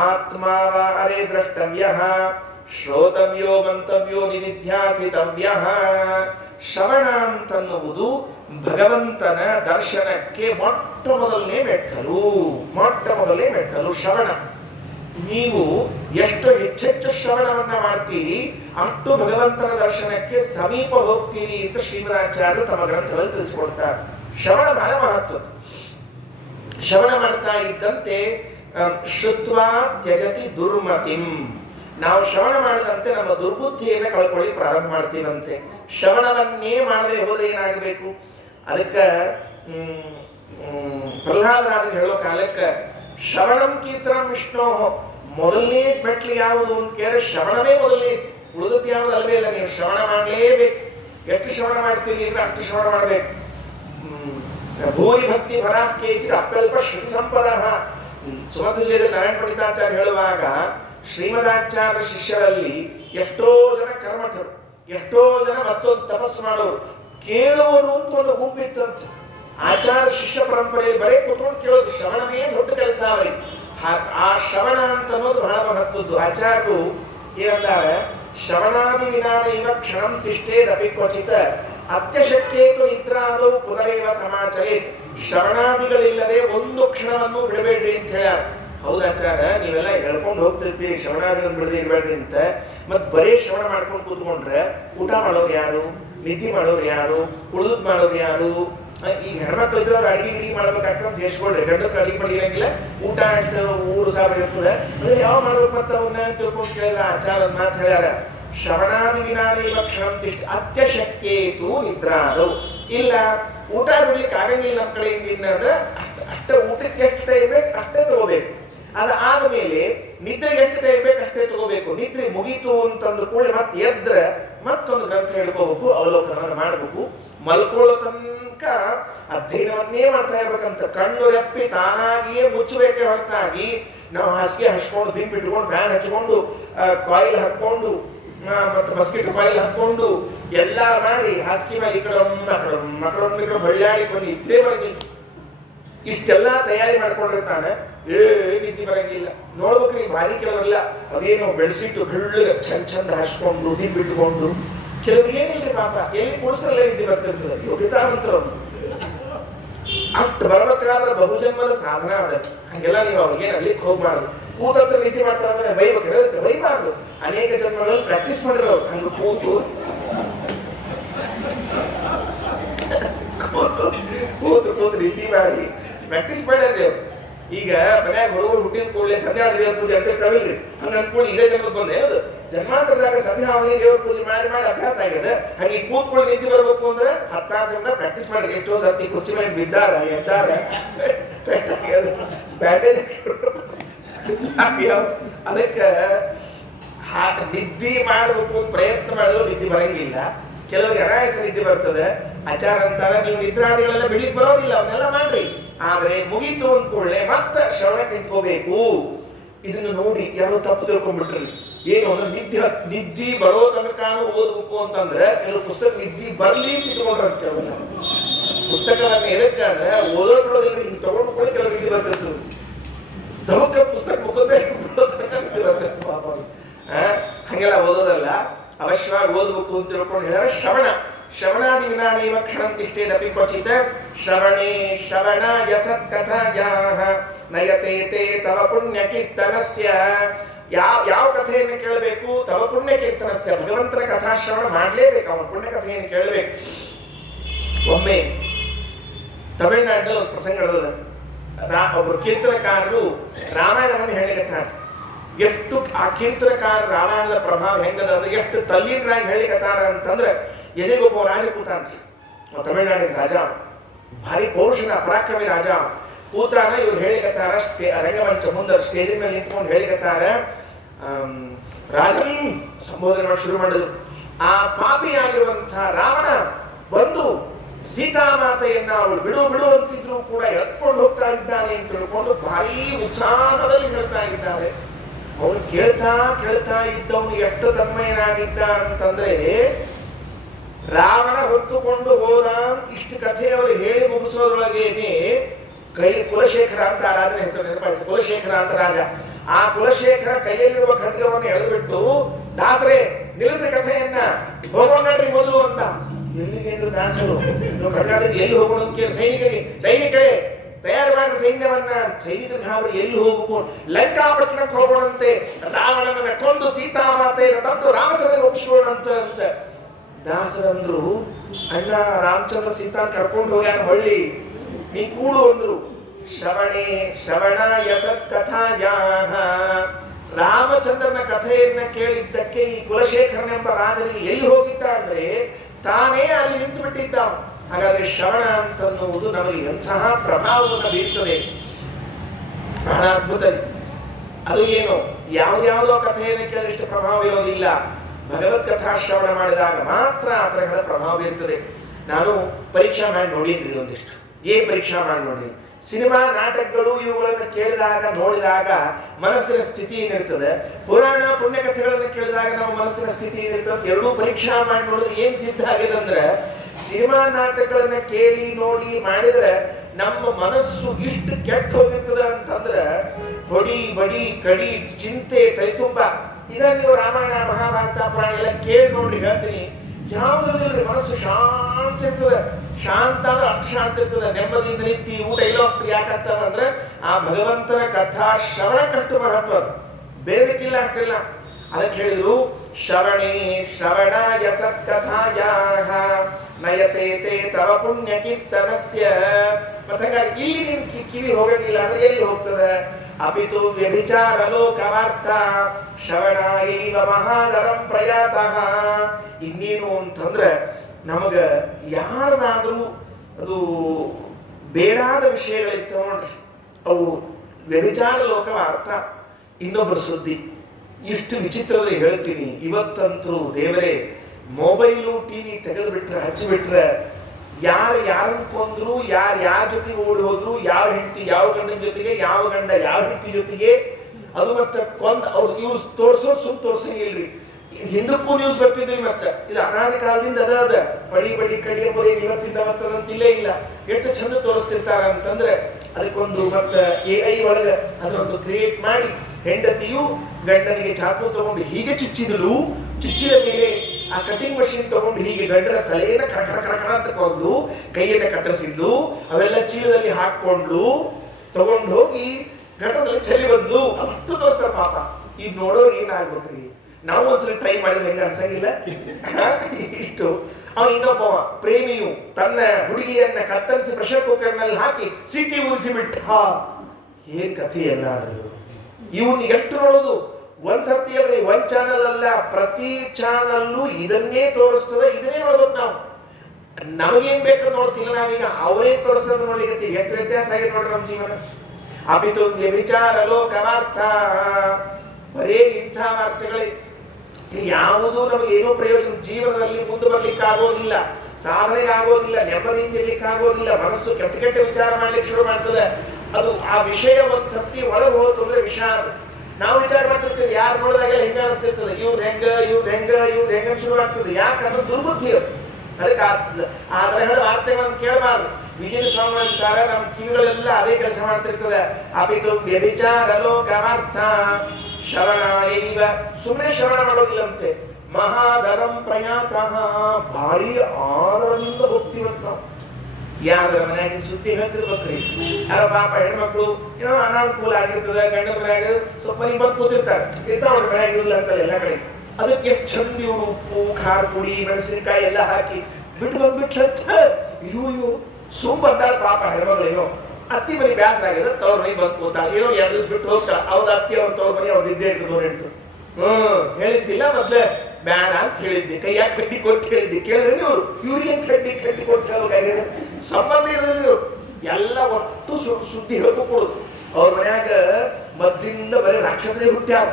ಆತ್ಮಾವಾರೇ ದ್ರಷ್ಟವ್ಯಃ ಶ್ರೋತವ್ಯೋ ಮಂತವ್ಯೋ ನಿಧಿಧ್ಯಾಸಿತವ್ಯಃ. ಶ್ರವಣ ಅಂತನ್ನುವುದು ಭಗವಂತನ ದರ್ಶನಕ್ಕೆ ಮೊಟ್ಟ ಮೊದಲನೇ ಮೆಟ್ಟಲು ಶ್ರವಣ. ನೀವು ಎಷ್ಟು ಹೆಚ್ಚೆಚ್ಚು ಶ್ರವಣವನ್ನ ಮಾಡ್ತೀರಿ ಅಷ್ಟು ಭಗವಂತನ ದರ್ಶನಕ್ಕೆ ಸಮೀಪ ಹೋಗ್ತೀರಿ ಅಂತ ಶ್ರೀಮದಾಚಾರ್ಯರು ತಮ್ಮ ಗ್ರಂಥದಲ್ಲಿ ತಿಳಿಸಿಕೊಡ್ತಾರೆ. ಶ್ರವಣ ಬಹಳ ಮಹತ್ವ. ಶ್ರವಣ ಮಾಡ್ತಾ ಇದ್ದಂತೆ ಶ್ರುತ್ವಾ ತ್ಯಜತಿ ದುರ್ಮತಿಂ. ನಾವು ಶ್ರವಣ ಮಾಡಿದಂತೆ ನಮ್ಮ ದುರ್ಬುದ್ಧಿಯನ್ನು ಕಳ್ಕೊಳ್ಳಿ ಪ್ರಾರಂಭ ಮಾಡ್ತೀವಂತೆ. ಶ್ರವಣವನ್ನೇ ಮಾಡದೆ ಹೋದ್ರೆ ಏನಾಗಬೇಕು? ಅದಕ್ಕೆ ಪ್ರಹ್ಲಾದರಾಜರು ಹೇಳೋ ಕಾಲಕ್ಕೆ ಶ್ರವಣಂ ಕೀರ್ತನಂ ವಿಷ್ಣೋ, ಮೊದಲನೇ ಮೆಟ್ಲು ಯಾವುದು ಅಂತ ಕೇಳಿದ್ರೆ ಶ್ರವಣವೇ ಮೊದಲನೇ. ಉಳಿದದ್ದು ಯಾವುದು ಅಲ್ವೇ ಇಲ್ಲ. ನೀವು ಶ್ರವಣ ಮಾಡಲೇಬೇಕು. ಎಷ್ಟು ಶ್ರವಣ ಮಾಡ್ತೀರಿ ಅಂದ್ರೆ ಅಷ್ಟು ಶ್ರವಣ ಮಾಡಬೇಕು. ಭೂರಿ ಭಕ್ತಿ ಭರ ಕೇಚಿತ್ ಅಪ್ಯಲ್ಪ ಶ್ರುತಿ ಸಂಪದ. ಸುಮಧ್ವಜೇಂದ್ರ ನಾರಾಯಣ ಪಂಡಿತಾಚಾರ್ಯ ಹೇಳುವಾಗ ಶ್ರೀಮದಾಚಾರ್ಯ ಶಿಷ್ಯರಲ್ಲಿ ಎಷ್ಟೋ ಜನ ಕರ್ಮಠರು, ಎಷ್ಟೋ ಜನ ಮತ್ತೊಂದು ತಪಸ್ಸು ಮಾಡೋರು, ಕೇಳುವರು ಅಂತ ಒಂದು ಗುಂಪಿತ್ತಂತ. ಆಚಾರ್ಯ ಶಿಷ್ಯ ಪರಂಪರೆಯಲ್ಲಿ ಬರೇ ಕುತ್ಕೊಂಡು ಕೇಳೋದು, ಶ್ರವಣನೇ ದೊಡ್ಡ ಕೆಲಸ ಅವರಿಗೆ. ಆ ಶ್ರವಣ ಅಂತ ಅನ್ನೋದು ಬಹಳ ಮಹತ್ವದ್ದು. ಆಚಾರ್ಯರು ಏನಂತಾರೆ, ಶ್ರವಣಾದಿ ವಿನಾನ ಇವ ಕ್ಷಣಂ ತಿಷ್ಠೇದಪಿ ಕ್ವಚಿತ ಅತ್ಯಶಕ್ಯೇತು ನಿದ್ರಾದೌ ಪುನರೇವ ಸಮಾಚರೇ. ಶ್ರವಣಾದಿಗಳಿಲ್ಲದೆ ಒಂದು ಕ್ಷಣವನ್ನು ಬಿಡಬೇಡ್ರಿ ಅಂತ ಹೇಳ್ಯಾರ. ಹೌದಾಚಾರ್ಯ, ನೀವೆಲ್ಲ ಹೇಳ್ಕೊಂಡು ಹೋಗ್ತಿರ್ತೀರಿ ಶ್ರವಣಾದಿಗಳನ್ನು ಬಿಡದೆ ಇರಬೇಡ್ರಿ ಅಂತ. ಮತ್ ಬರೇ ಶ್ರವಣ ಮಾಡ್ಕೊಂಡು ಕೂತ್ಕೊಂಡ್ರೆ ಊಟ ಮಾಡೋರು ಯಾರು, ನಿದ್ದೆ ಮಾಡೋರು ಯಾರು, ಉಳಿದ್ ಮಾಡೋರು ಯಾರು? ಈಗ ಹೆಣ್ಮಕ್ಳು ಇದ್ರೆ ಅವ್ರು ಅಡಿಗೆ ಮಾಡ್ಬೇಕಾಗ್ತದೆ ಅಂತ ಸೇರಿಸ್ಕೊಳ್ರಿ. ಗಂಡಸ್ರು ಅಡಿಗೆ ಮಾಡಿರಂಗಿಲ್ಲ, ಊಟ ಅಷ್ಟು 3,000 ಇರ್ತದೆ. ಅಂದ್ರೆ ಯಾವ ಮಾಡ್ಬೇಕು ಮತ್ತೆ ಅವನ್ನ ತಿಳ್ಕೊಂಡು ಕೇಳಿದ್ರೆ ಆಚಾರ ಮಾತು ಹೇಳ್ಯಾರ, ಶ್ರವಣಾದಿ ವಿನಾನೇವ ಕ್ಷಣಂ ತಿಷ್ಠ ಅತ್ಯಶಕ್ಯೇತು ನಿದ್ರಾದವು. ಇಲ್ಲ ಊಟ ಬಿಡ್ಲಿಕ್ಕೆ ಆಗಂಗಿಲ್ಲ ನಮ್ಮ ಕಡೆಯಿಂದ ಅಂದ್ರೆ ಅಷ್ಟೇ ಊಟಕ್ಕೆ ಎಷ್ಟು ಟೈಮ್ ಬೇಕು ಅಷ್ಟೇ ತಗೋಬೇಕು. ಅದಾದ ಮೇಲೆ ನಿದ್ರೆಗೆ ಎಷ್ಟು ಟೈಮ್ ಬೇಕು ಅಷ್ಟೇ ತಗೋಬೇಕು. ನಿದ್ರೆ ಮುಗೀತು ಅಂತಂದು ಕೂಡಲೇ ಮತ್ತೆ ಎದ್ರೆ ಮತ್ತೊಂದು ಗ್ರಂಥ ಹಿಡ್ಕೋಬೇಕು, ಅವಲೋಕನ ಮಾಡಬೇಕು. ಮಲ್ಕೊಳ್ಳೋ ತನಕ ಅಧ್ಯಯನವನ್ನೇ ಮಾಡ್ತಾ ಇರ್ಬೇಕಂತ. ಕಣ್ಣು ರೆಪ್ಪಿ ತಾನಾಗಿಯೇ ಮುಚ್ಚಬೇಕೆ ಹೊರತಾಗಿ ನಾವು ಹಾಸಿಗೆ ಹಚ್ಕೊಂಡು ದಿಂಬಿಟ್ಕೊಂಡು ಫ್ಯಾನ್ ಹಚ್ಕೊಂಡು ಕಾಯಿಲ್ ಹಾಕೊಂಡು ಮತ್ತೆ ಮಸ್ಕಿಟೋ ಕಾಯಿಲ್ ಹಾಕೊಂಡು ಎಲ್ಲ ಮಾಡಿ ಹಾಸಿಗೆ ಮೇಲೆ ಈ ಕಡೆ ಮಕ್ಕಳೊಮ್ಮೆ ಹೊಳ್ಳಾಡಿಕೊಂಡು ಇದ್ದೇ ಬರಂಗಿಲ್ಲ. ಇಷ್ಟೆಲ್ಲ ತಯಾರಿ ಮಾಡ್ಕೊಂಡಿರ್ತಾನೆ, ನಿದ್ದೆ ಬರಂಗಿಲ್ಲ. ನೋಡ್ಬೇಕ್ರಿ ಭಾರಿ ಕೆಲವರೆಲ್ಲ ಅದೇನೋ ಬೆಳೆಸಿಟ್ಟು ಬೆಳ್ಳಗೆ ಚಂದ ಹಚ್ಕೊಂಡು ದಿಂಬಿಟ್ಕೊಂಡು, ಕೆಲವ್ರಿಗೆ ಏನಿಲ್ರಿ ಪಾಪ ಎಲ್ಲಿ ಕುಡಿಸ್ರಲ್ಲ ನಿದ್ದೆ ಬರ್ತಿರ್ತದೆ. ಯೋಗಿತಾವಂತರು ಅಷ್ಟು ಬರ್ಬೇಕಾದ್ರೆ ಬಹುಜನ್ಮದ ಸಾಧನ ಅದ. ಹಂಗೆಲ್ಲ ನೀವು ಅವ್ರಿಗೇನು ಅಲ್ಲಿಗೆ ಹೋಗ್ಬಾರ್ದು. ಕೂತಂತ್ರ ನಿದ್ದೆ ಮಾಡ್ತಾರೆ ಅಂದ್ರೆ ಬೈಬೇಕು, ಬೈಬಾರ್ದು. ಅನೇಕ ಜನ್ಮಗಳಲ್ಲಿ ಪ್ರಾಕ್ಟೀಸ್ ಮಾಡಿರೋರು ಹಂಗ ಕೂತು ನಿದ್ದೆ ಮಾಡಿ ಪ್ರಾಕ್ಟೀಸ್ ಮಾಡ್ಯಾರ್ರಿ ಅವ್ರು. ಈಗ ಮನ್ಯಾಗ ಹುಡುಗರು ಹುಟ್ಟಿದ ಕೂಡಲೇ ಸಂಧ್ಯಾ ದೇವ್ರ ಪೂಜೆ ಅಂತ ತಗೊಳ್ರಿ. ಹಂಗ ಅನ್ಕೊಳ್ಳಿ ಇದೇ ಜನ್ಮಕ್ಕೆ ಬಂದೆ ಏನದು ಜನ್ಮಾಂತರದಾಗ ಸಂಧ್ಯಾ ಅವನಿಗೆ ದೇವ್ರ ಪೂಜೆ ಮಾಡಿ ಮಾಡಿ ಅಭ್ಯಾಸ ಆಗಿದೆ. ಹಂಗೆ ಕೂತ್ಕೊಂಡು ನಿದ್ದೆ ಬರ್ಬೇಕು ಅಂದ್ರೆ 10 ಜನ ಪ್ರಾಕ್ಟೀಸ್ ಮಾಡ್ರಿ. ಎಷ್ಟೋ ಸರ್ತಿ ಕುರ್ಚಿ ಮೇಲೆ ಬಿದ್ದಾರ ಎದ್ದಾರ ಬ್ಯಾಂಡೇಜ್ ಅದಕ್ಕೆ ನಿದ್ದೆ ಮಾಡಬೇಕು ಪ್ರಯತ್ನ ಮಾಡಿದ್ರು ನಿದ್ದೆ ಬರಂಗಿಲ್ಲ. ಕೆಲವರಿಗೆ ಅನಾಯಾಸ ನಿದ್ದೆ ಬರ್ತದೆ. ಆಚಾರ ಅಂತಾರ ನೀವು ನಿದ್ರಾದಿಗಳೆಲ್ಲ ಬಿಡ್ಲಿಕ್ಕೆ ಬರೋದಿಲ್ಲ, ಅವನ್ನೆಲ್ಲ ಮಾಡ್ರಿ. ಆದ್ರೆ ಮುಗೀತು ಅಂದ್ಕೊಳ್ಳೆ ಮತ್ತೆ ಶ್ರವಣಕ್ಕೆ ನಿಂತ್ಕೋಬೇಕು. ಇದನ್ನು ನೋಡಿ ಯಾರೋ ತಪ್ಪು ತಿಳ್ಕೊಂಡ್ಬಿಟ್ರಿ. ಏನು ಅಂದ್ರೆ ನಿದ್ದೆ ಬರೋ ತನಕಾನು ಓದ್ಬೇಕು ಅಂತಂದ್ರೆ ಕೆಲವು ಪುಸ್ತಕ ನಿದ್ದೆ ಬರ್ಲಿ ಇಟ್ಕೊಂಡ್ರ ಕೆಲವನ್ನ ಪುಸ್ತಕವನ್ನ ಎದಕ್ಕಂದ್ರೆ ಓದೋ ಬಿಡೋದಿಲ್ಲ. ಹಿಂಗೆ ತಗೊಂಡ್ಕೊಳ್ಳಿ ಕೆಲವು ನಿದ್ದೆ ಬರ್ತಿರ್ತದೆ. ದಮಕ ಪುಸ್ತಕ ಮುಖದೇ ಬಿಡೋ ತನಕ ನಿದ್ದೆ ಬರ್ತೈತೆ ಪಾಪ. ಹಂಗೆಲ್ಲ ಓದೋದಲ್ಲ, ಅವಶ್ಯವಾಗಿ ಓದಬೇಕು ಅಂತ ತಿಳ್ಕೊಂಡು ಹೇಳಿದ್ರೆ ಶ್ರವಣಾದಿ ವಿನಾನೇವ ಕ್ಷಣಂ ತಿಷ್ಠೇದಪಿ ಕ್ವಚಿತ್ ಶ್ರವಣೇ ಶ್ರವಣಾಯ ಸತ್ಕಥಾಯಾಃ ನಯತೆ ತೇ ತವ ಪುಣ್ಯ ಕೀರ್ತನಸ್ಯ. ಯಾವ ಕಥೆಯನ್ನು ಕೇಳಬೇಕು? ತವ ಪುಣ್ಯ ಕೀರ್ತನಸ್ಯ, ಭಗವಂತನ ಕಥಾಶ್ರವಣ ಮಾಡಲೇಬೇಕು, ಅವನ ಪುಣ್ಯ ಕಥೆಯನ್ನು ಕೇಳಬೇಕು. ಒಮ್ಮೆ ತಮಿಳುನಾಡಿನಲ್ಲಿ ಒಂದು ಪ್ರಸಂಗ ನಡೆದ. ಒಬ್ಬರು ಕೀರ್ತನಕಾರರು ರಾಮಾಯಣವನ್ನು ಹೇಳಿಕತ್ತಾರೆ. ಎಷ್ಟು ಆ ಕೀರ್ತನಕಾರ ರಾಮಾಯಣದ ಪ್ರಭಾವ ಹೆಂಗದ ಅಂದ್ರೆ ಎಷ್ಟು ತಲ್ಲೀನರಾಗಿ ಹೇಳಿಕತ್ತಾರ ಅಂತಂದ್ರೆ, ಎದೆಗೊಬ್ಬ ರಾಜ ಕೂತಾನ, ತಮಿಳುನಾಡಿನ ರಾಜ, ಭಾರಿ ಪೌರುಷನ ಪರಾಕ್ರಮಿ ರಾಜ ಕೂತಾನ. ಇವ್ರು ಹೇಳಿಕತ್ತಾರ, ರಂಗಮಂಚ ಮುಂದೆ ಸ್ಟೇಜಿನ ಮೇಲೆ ನಿಂತ್ಕೊಂಡು ಹೇಳಿಕತ್ತಾರ. ರಾಜನ್ ಸಂಬೋಧನೆ ಮಾಡಿ ಶುರು ಮಾಡಿದ್ರು. ಆ ಪಾಪಿಯಾಗಿರುವಂತಹ ರಾವಣ ಬಂದು ಸೀತಾಮಾತೆಯನ್ನ ಅವಳು ಬಿಡು ಅಂತಿದ್ರು ಕೂಡ ಎಳ್ಕೊಂಡು ಹೋಗ್ತಾ ಇದ್ದಾನೆ ಅಂತ ತಿಳ್ಕೊಂಡು ಭಾರಿ ಉತ್ಸಾಹದಲ್ಲಿ ಹೇಳ್ತಾ ಇದ್ದಾರೆ. ಅವನು ಕೇಳ್ತಾ ಇದ್ದವನು ಎಷ್ಟು ತನ್ಮಯನಾಗಿದ್ದ ಅಂತಂದ್ರೆ, ರಾವಣ ಹೊತ್ತುಕೊಂಡು ಹೋದ ಇಷ್ಟು ಕಥೆ ಅವರು ಹೇಳಿ ಮುಗಿಸೋದ್ರೊಳಗೇನೆ ಕುಲಶೇಖರ ಅಂತ ಆ ರಾಜನ ಹೆಸರು ನೆನಪಾಯ್ತು. ಕುಲಶೇಖರ ಅಂತ ರಾಜ. ಆ ಕುಲಶೇಖರ ಕೈಯಲ್ಲಿರುವ ಖಡ್ಗವನ್ನು ಎಳೆದುಬಿಟ್ಟು, ದಾಸರೇ ನಿಲ್ಲಿಸ್ರಿ ಕಥೆಯನ್ನ, ಹೋಗೋಣ್ರಿ ಮೊದಲು ಅಂತ. ಎಲ್ಲಿಗೆ ದಾಸರು ಖಡ್ಗಾದಿಗೆ ಎಲ್ಲಿ ಹೋಗೋಣ ಅಂತ ಕೇಳಿ ಸೈನಿಕರೇ ತಯಾರು ಮಾಡಿದ ಸೈನ್ಯವನ್ನ. ಸೈನಿಕರ ಗಾಬರಿ ಎಲ್ಲಿ ಹೋಗ್ಬೇಕು? ಲಂಕಾಪಟ್ಟಣಕ್ಕೆ ಹೋಗೋಣಂತೆ, ರಾವಣನ ಕೊಂದು ಸೀತಾಮಾತೆಯನ್ನು ತಂದು ರಾಮಚಂದ್ರ ಒಪ್ಪಿಸೋಣಂತ ಅಂತ. ದಾಸರಂದ್ರು, ಅಣ್ಣ ರಾಮಚಂದ್ರ ಸೀತಾನ್ ಕರ್ಕೊಂಡು ಹೋಗ್ಯಾನ ಹೊಳ್ಳಿ, ನೀ ಕೂಡು ಅಂದ್ರು. ಶ್ರವಣಾಯ ಸತ್ಕಥಾಯಾಃ. ರಾಮಚಂದ್ರನ ಕಥೆಯನ್ನ ಕೇಳಿದ್ದಕ್ಕೆ ಈ ಕುಲಶೇಖರನೆಂಬ ರಾಜನಿಗೆ ಎಲ್ಲಿ ಹೋಗಿದ್ದ ಅಂದ್ರೆ ತಾನೇ ಅಲ್ಲಿ ನಿಂತು ಬಿಟ್ಟಿದ್ದ. ಹಾಗಾದ್ರೆ ಶ್ರವಣ ಅಂತನ್ನುವುದು ನಮಗೆ ಎಂತಹ ಪ್ರಭಾವವನ್ನು ಬೀರ್ತದೆ, ಬಹಳ ಅದ್ಭುತ. ಅದು ಏನು, ಯಾವ್ದ್ಯಾವುದೋ ಕಥೆಯನ್ನು ಕೇಳಿದ್ರೆ ಇಷ್ಟು ಪ್ರಭಾವ ಇರೋದಿಲ್ಲ. ಭಗವತ್ ಕಥಾ ಶ್ರವಣ ಮಾಡಿದಾಗ ಮಾತ್ರ ಆ ತರಹದ ಪ್ರಭಾವ ಇರ್ತದೆ. ನಾನು ಪರೀಕ್ಷಾ ಮಾಡಿ ನೋಡಿದ್ರಿ ಒಂದಿಷ್ಟು. ಪರೀಕ್ಷಾ ಮಾಡಿ ನೋಡಿ, ಸಿನಿಮಾ ನಾಟಕಗಳು ಇವುಗಳನ್ನು ಕೇಳಿದಾಗ ನೋಡಿದಾಗ ಮನಸ್ಸಿನ ಸ್ಥಿತಿ ಏನಿರ್ತದೆ, ಪುರಾಣ ಪುಣ್ಯ ಕಥೆಗಳನ್ನು ಕೇಳಿದಾಗ ನಮ್ಮ ಮನಸ್ಸಿನ ಸ್ಥಿತಿ ಏನಿರ್ತದೆ, ಎರಡೂ ಪರೀಕ್ಷಾ ಮಾಡಿ ನೋಡಿದ್ರೆ ಏನ್ ಸಿದ್ಧ ಆಗಿದೆ ಅಂದ್ರೆ, ಸಿನಿಮಾ ನಾಟಕಗಳನ್ನ ಕೇಳಿ ನೋಡಿ ಮಾಡಿದ್ರೆ ನಮ್ಮ ಮನಸ್ಸು ಇಷ್ಟು ಕೆಟ್ಟ ಹೋಗಿರ್ತದೆ ಅಂತಂದ್ರೆ, ಹೊಡಿ ಬಡಿ ಕಡಿ ಚಿಂತೆ ತೈತುಂಬ. ಇದನ್ನ ನೀವು ರಾಮಾಯಣ ಮಹಾಭಾರತ ಪುರಾಣ ಎಲ್ಲ ಕೇಳಿ ನೋಡಿ ಹೇಳ್ತೀನಿ, ಯಾವುದ್ರಲ್ಲಿ ಮನಸ್ಸು ಶಾಂತ ಇರ್ತದೆ. ಶಾಂತ ಅಂದ್ರೆ ಅಕ್ಷಾಂತ ಇರ್ತದೆ. ನೆಮ್ಮದಿಯಿಂದ ನಿಂತಿ ಊಟ ಇಲ್ಲ ಯಾಕಂತಾವ ಅಂದ್ರೆ ಆ ಭಗವಂತನ ಕಥಾ ಶ್ರವಣಕ್ಕಷ್ಟು ಮಹತ್ವ, ಅದು ಬೇರೆದಕ್ಕಿಲ್ಲ ಅಷ್ಟಿಲ್ಲ. ಅದಕ್ಕೆ ಹೇಳಿದ್ರು ಶ್ರವಣೇ ಶ್ರವಣಾಯ ಸತ್ಕಥಾಯಾಃ ನಯತೆ ತೇ ತವ ಪುಣ್ಯ ಕೀರ್ತನಸ್ಯ. ಮತ್ತಂಗಾಗಿ ಇಲ್ಲಿ ನಿನ್ ಕಿವಿ ಹೋಗಂಗಿಲ್ಲ ಅಂದ್ರೆ ಎಲ್ಲಿ ಹೋಗ್ತದೆ? ಅಪಿತು ವ್ಯಭಿಚಾರ ಲೋಕವಾರ್ಥ ಶ್ರವಣಾಯೈವ ಮಹಾದರಂ ಪ್ರಯಾತಃ. ಇನ್ನೇನು ಅಂತಂದ್ರೆ ನಮಗ ಯಾರದಾದ್ರೂ ಅದು ಬೇಡಾದ ವಿಷಯಗಳಿರ್ತಾವ ನೋಡ್ರಿ, ಅವು ವ್ಯಭಿಚಾರ ಲೋಕವಾರ್ಥ. ಇನ್ನೊಬ್ಬರ ಸುದ್ದಿ ಇಷ್ಟು ವಿಚಿತ್ರದ್ರೆ ಹೇಳ್ತೀನಿ. ಇವತ್ತಂತೂ ದೇವರೇ, ಮೊಬೈಲು ಟಿವಿ ತೆಗೆದು ಬಿಟ್ರೆ ಹಚ್ಚಿಬಿಟ್ರೆ ಯಾರನ್ನ ಕೊಂದ್ರು, ಯಾರ ಜೊತೆಗೆ ಓಡಿ ಹೋದ್ರು, ಯಾವ ಹೆಂಡತಿ ಯಾವ ಗಂಡನ ಜೊತೆಗೆ, ಯಾವ ಗಂಡ ಯಾವ ಹೆಂಡತಿ ಜೊತೆಗೆ, ಅದು ಮತ್ತೆ ಅವ್ರು ಇವ್ರು ತೋರ್ಸೋರು ತೋರ್ಸಂಗಿಲ್ರಿ. ಹಿಂದಕ್ಕೂ ನ್ಯೂಸ್ ಬರ್ತಿದ್ರಿ. ಮತ್ತೆ ಇದು ಅನಾದಿ ಕಾಲದಿಂದ ಅದ ಪಡಿ ಕಡಿಯ ಬರೀ ಇವತ್ತಿಂದ ಅವತ್ತದಂತಿಲ್ಲೇ ಇಲ್ಲ. ಎಷ್ಟು ಚಂದ ತೋರಿಸ್ತಿರ್ತಾರ ಅಂತಂದ್ರೆ ಅದಕ್ಕೊಂದು ಮತ್ತೆ AI ಒಳಗ ಅದರೊಂದು ಕ್ರಿಯೇಟ್ ಮಾಡಿ ಹೆಂಡತಿಯು ಗಂಡನಿಗೆ ಚಾಕು ತಗೊಂಡು ಹೀಗೆ ಚುಚ್ಚಿದ ಮೇಲೆ ಆ ಕಟಿಂಗ್ ಮಷೀನ್ ತಗೊಂಡು ಹೀಗೆ ಗಂಡನ ತಲೆಯನ್ನ ಕರ ಅಂತ ಕೊಂದು ಕೈಯನ್ನ ಕತ್ತರಿಸಿದ್ಲು. ಅವೆಲ್ಲ ಚೀಲದಲ್ಲಿ ಹಾಕೊಂಡು ತಗೊಂಡು ಹೋಗಿ ಘಟದಲ್ಲಿ ಚಲಿ ಬಂದ್ಲು. ಅಷ್ಟು ತೋರಿಸ್ತಾರ ಪಾಪ. ಈಗ ನೋಡೋರು ಏನಾಗ್ಬೇಕ್ರಿ? ನಾವು ಒಂದ್ಸಲ ಟ್ರೈ ಮಾಡಿದ್ರೆ ಹೆಂಗ ಅನ್ಸಂಗಿಲ್ಲ ಇಷ್ಟು. ಅವ ಇನ್ನೊಬ್ಬ ಪ್ರೇಮಿಯು ತನ್ನ ಹುಡುಗಿಯನ್ನ ಕತ್ತರಿಸಿ ಪ್ರೆಷರ್ ಕುಕ್ಕರ್ ನಲ್ಲಿ ಹಾಕಿ ಸಿಟಿ ಉರಿಸಿ ಬಿಟ್ಟ. ಏನ್ ಕಥೆ ಎಲ್ಲ ಇವನ್ ಎಷ್ಟು ನೋಡೋದು? ಒಂದ್ಸರ್ತಿ ಅಲ್ರಿ, ಒಂದ್ ಚಾನಲ್ ಅಲ್ಲ, ಪ್ರತಿ ಚಾನಲ್ಲು ಇದನ್ನೇ ತೋರಿಸ್ತದೆ. ಇದನ್ನೇ ನೋಡ್ಬೇಕು ನಾವು. ನಮಗೇನ್ ಬೇಕು ನೋಡ್ತಿಲ್ಲ ನಾವೀಗ, ಅವರೇನ್ ತೋರಿಸ್ತದ ನೋಡ್ಲಿಕ್ಕೆ ಎಷ್ಟು ವ್ಯತ್ಯಾಸ ಆಗಿದೆ ನೋಡ್ರಿ ನಮ್ಮ ಜೀವನ. ಅಪಿತು ವ್ಯಭಿಚಾರ ಲೋಕವಾರ್ಥ. ಬರೇ ಇಂಥ ವಾರ್ತೆಗಳೇ. ಯಾವುದು ನಮಗೇನೋ ಪ್ರಯೋಜನ ಜೀವನದಲ್ಲಿ ಮುಂದೆ ಬರ್ಲಿಕ್ಕೆ ಆಗೋದಿಲ್ಲ, ಸಾಧನೆಗೆ ಆಗೋದಿಲ್ಲ, ನೆಮ್ಮದಿಯಿಂದ ಇರ್ಲಿಕ್ಕೆ ಆಗೋದಿಲ್ಲ. ಮನಸ್ಸು ಕೆಟ್ಟ ವಿಚಾರ ಮಾಡ್ಲಿಕ್ಕೆ ಶುರು ಮಾಡ್ತದೆ. ಅದು ಆ ವಿಷಯ ಒಂದ್ ಸರ್ತಿ ಒಳಗೆ ಹೋಯ್ತು ಅಂದ್ರೆ ವಿಷಾದ. ನಾವು ವಿಚಾರ ಮಾಡ್ತಿರ್ತೀವಿ, ಯಾರು ನೋಡಿದಾಗೆಲ್ಲ ಹಿಂಗ ಅನಿಸ್ತಿರ್ತದೆ, ಇವ್ದು ಹೆಂಗ ಶುರು ಆಗ್ತದೆ. ಯಾಕಂದ್ರೆ ದುರ್ಬುದ್ಧಿ ಅದಕ್ಕೆ ಆಗ್ತದೆ. ಆ ತರಹದ ವಾರ್ತೆಗಳನ್ನು ಕೇಳಬಾರ್ದು. ವಿಜಯ ಸ್ವಾಮಿ ಅಂತಾರೆ, ನಮ್ಮ ಕಿವಿಗಳೆಲ್ಲ ಅದೇ ಕೆಲಸ ಮಾಡ್ತಿರ್ತದೆ. ಅಪಿತು ವ್ಯಭಿಚಾರ ಲೋಕವಾರ್ಥ ಶ್ರವಣಾಯೈವ. ಸುಮ್ಮನೆ ಶ್ರವಣ ಮಾಡೋದಿಲ್ಲಂತೆ. ಮಹಾದರಂ ಪ್ರಯಾತಃ. ಭಾರಿ ಆದರದಿಂದ ಹೋಗ್ತೀವಂತ ನಾವು. ಯಾವ್ದಾರ ಮನ್ಯಾಗ ಸುದ್ದಿ ಹೇಳ್ತಿರ್ಬೇಕ್ರಿ. ಯಾರ ಪಾಪ ಹೆಣ್ಮಕ್ಳು ಏನೋ ಅನಾನುಕೂಲ ಆಗಿರ್ತದೆ, ಗಂಡ ಮನ್ಯಾಗ ಸ್ವಲ್ಪ ಮನೆಗೆ ಬಂದು ಕೂತಿರ್ತಾರೆ, ಇರ್ತಾವ್ರಿ ಮನ್ಯಾಗ ಇರಲ್ಲ ಅಂತ ಎಲ್ಲ ಕಡೆ. ಅದಕ್ಕೆ ಎಷ್ಟು ಚಂದ ಇವರು ಉಪ್ಪು ಖಾರ ಪುಡಿ ಮೆಣಸಿನಕಾಯಿ ಎಲ್ಲ ಹಾಕಿ ಬಿಟ್ಟು ಬಂದ್ಬಿಟ್ಲಂತ. ಅಯ್ಯೋ ಸುಮ್ ಬಂದಾಳ ಪಾಪ ಹೆಣ್ಮಕ್ಳು. ಏನೋ ಅತ್ತಿ ಮನೆ ಬ್ಯಾಸರ ಆಗಿದೆ, ತವ್ರ ಮನೆಗೆ ಬಂದು ಕೂತಾಳ. ಏನೋ 2 ದಿವಸ ಬಿಟ್ಟು ಹೋಗ್ತಾಳ. ಅವ್ರ ಅತ್ತಿ ಅವ್ರ ತವ್ರ ಮನೆ ಅವ್ರದ್ದು ಇದ್ದೇ ಇರ್ತದೆ 108. ಹೇಳಿದ್ದಿಲ್ಲ ಮೊದ್ಲೆ ಬೇಡ ಅಂತ ಹೇಳಿದ್ದೆ. ಕೈಯಾಗ ಕಡ್ಡಿ ಕೊಟ್ಟು ಹೇಳಿದ್ದೆ. ಕೇಳಿದ್ರೆ ಇವ್ರಿಗೇನ್ ಕಡ್ಡಿ ಕೊಟ್ಟು ಹೇಳ್ಬೇಕಾಗಿದೆ? ಸಂಬಂಧ ಇರೋದಿಲ್ಲ. ಇವ್ರು ಎಲ್ಲ ಒಟ್ಟು ಸುದ್ದಿ ಹೇಳ್ಕೊಡುದು. ಅವ್ರ ಮನ್ಯಾಗ ಮೊದ್ಲಿಂದ ಬರೀ ರಾಕ್ಷಸನೇ ಹುಟ್ಟ್ಯಾರ.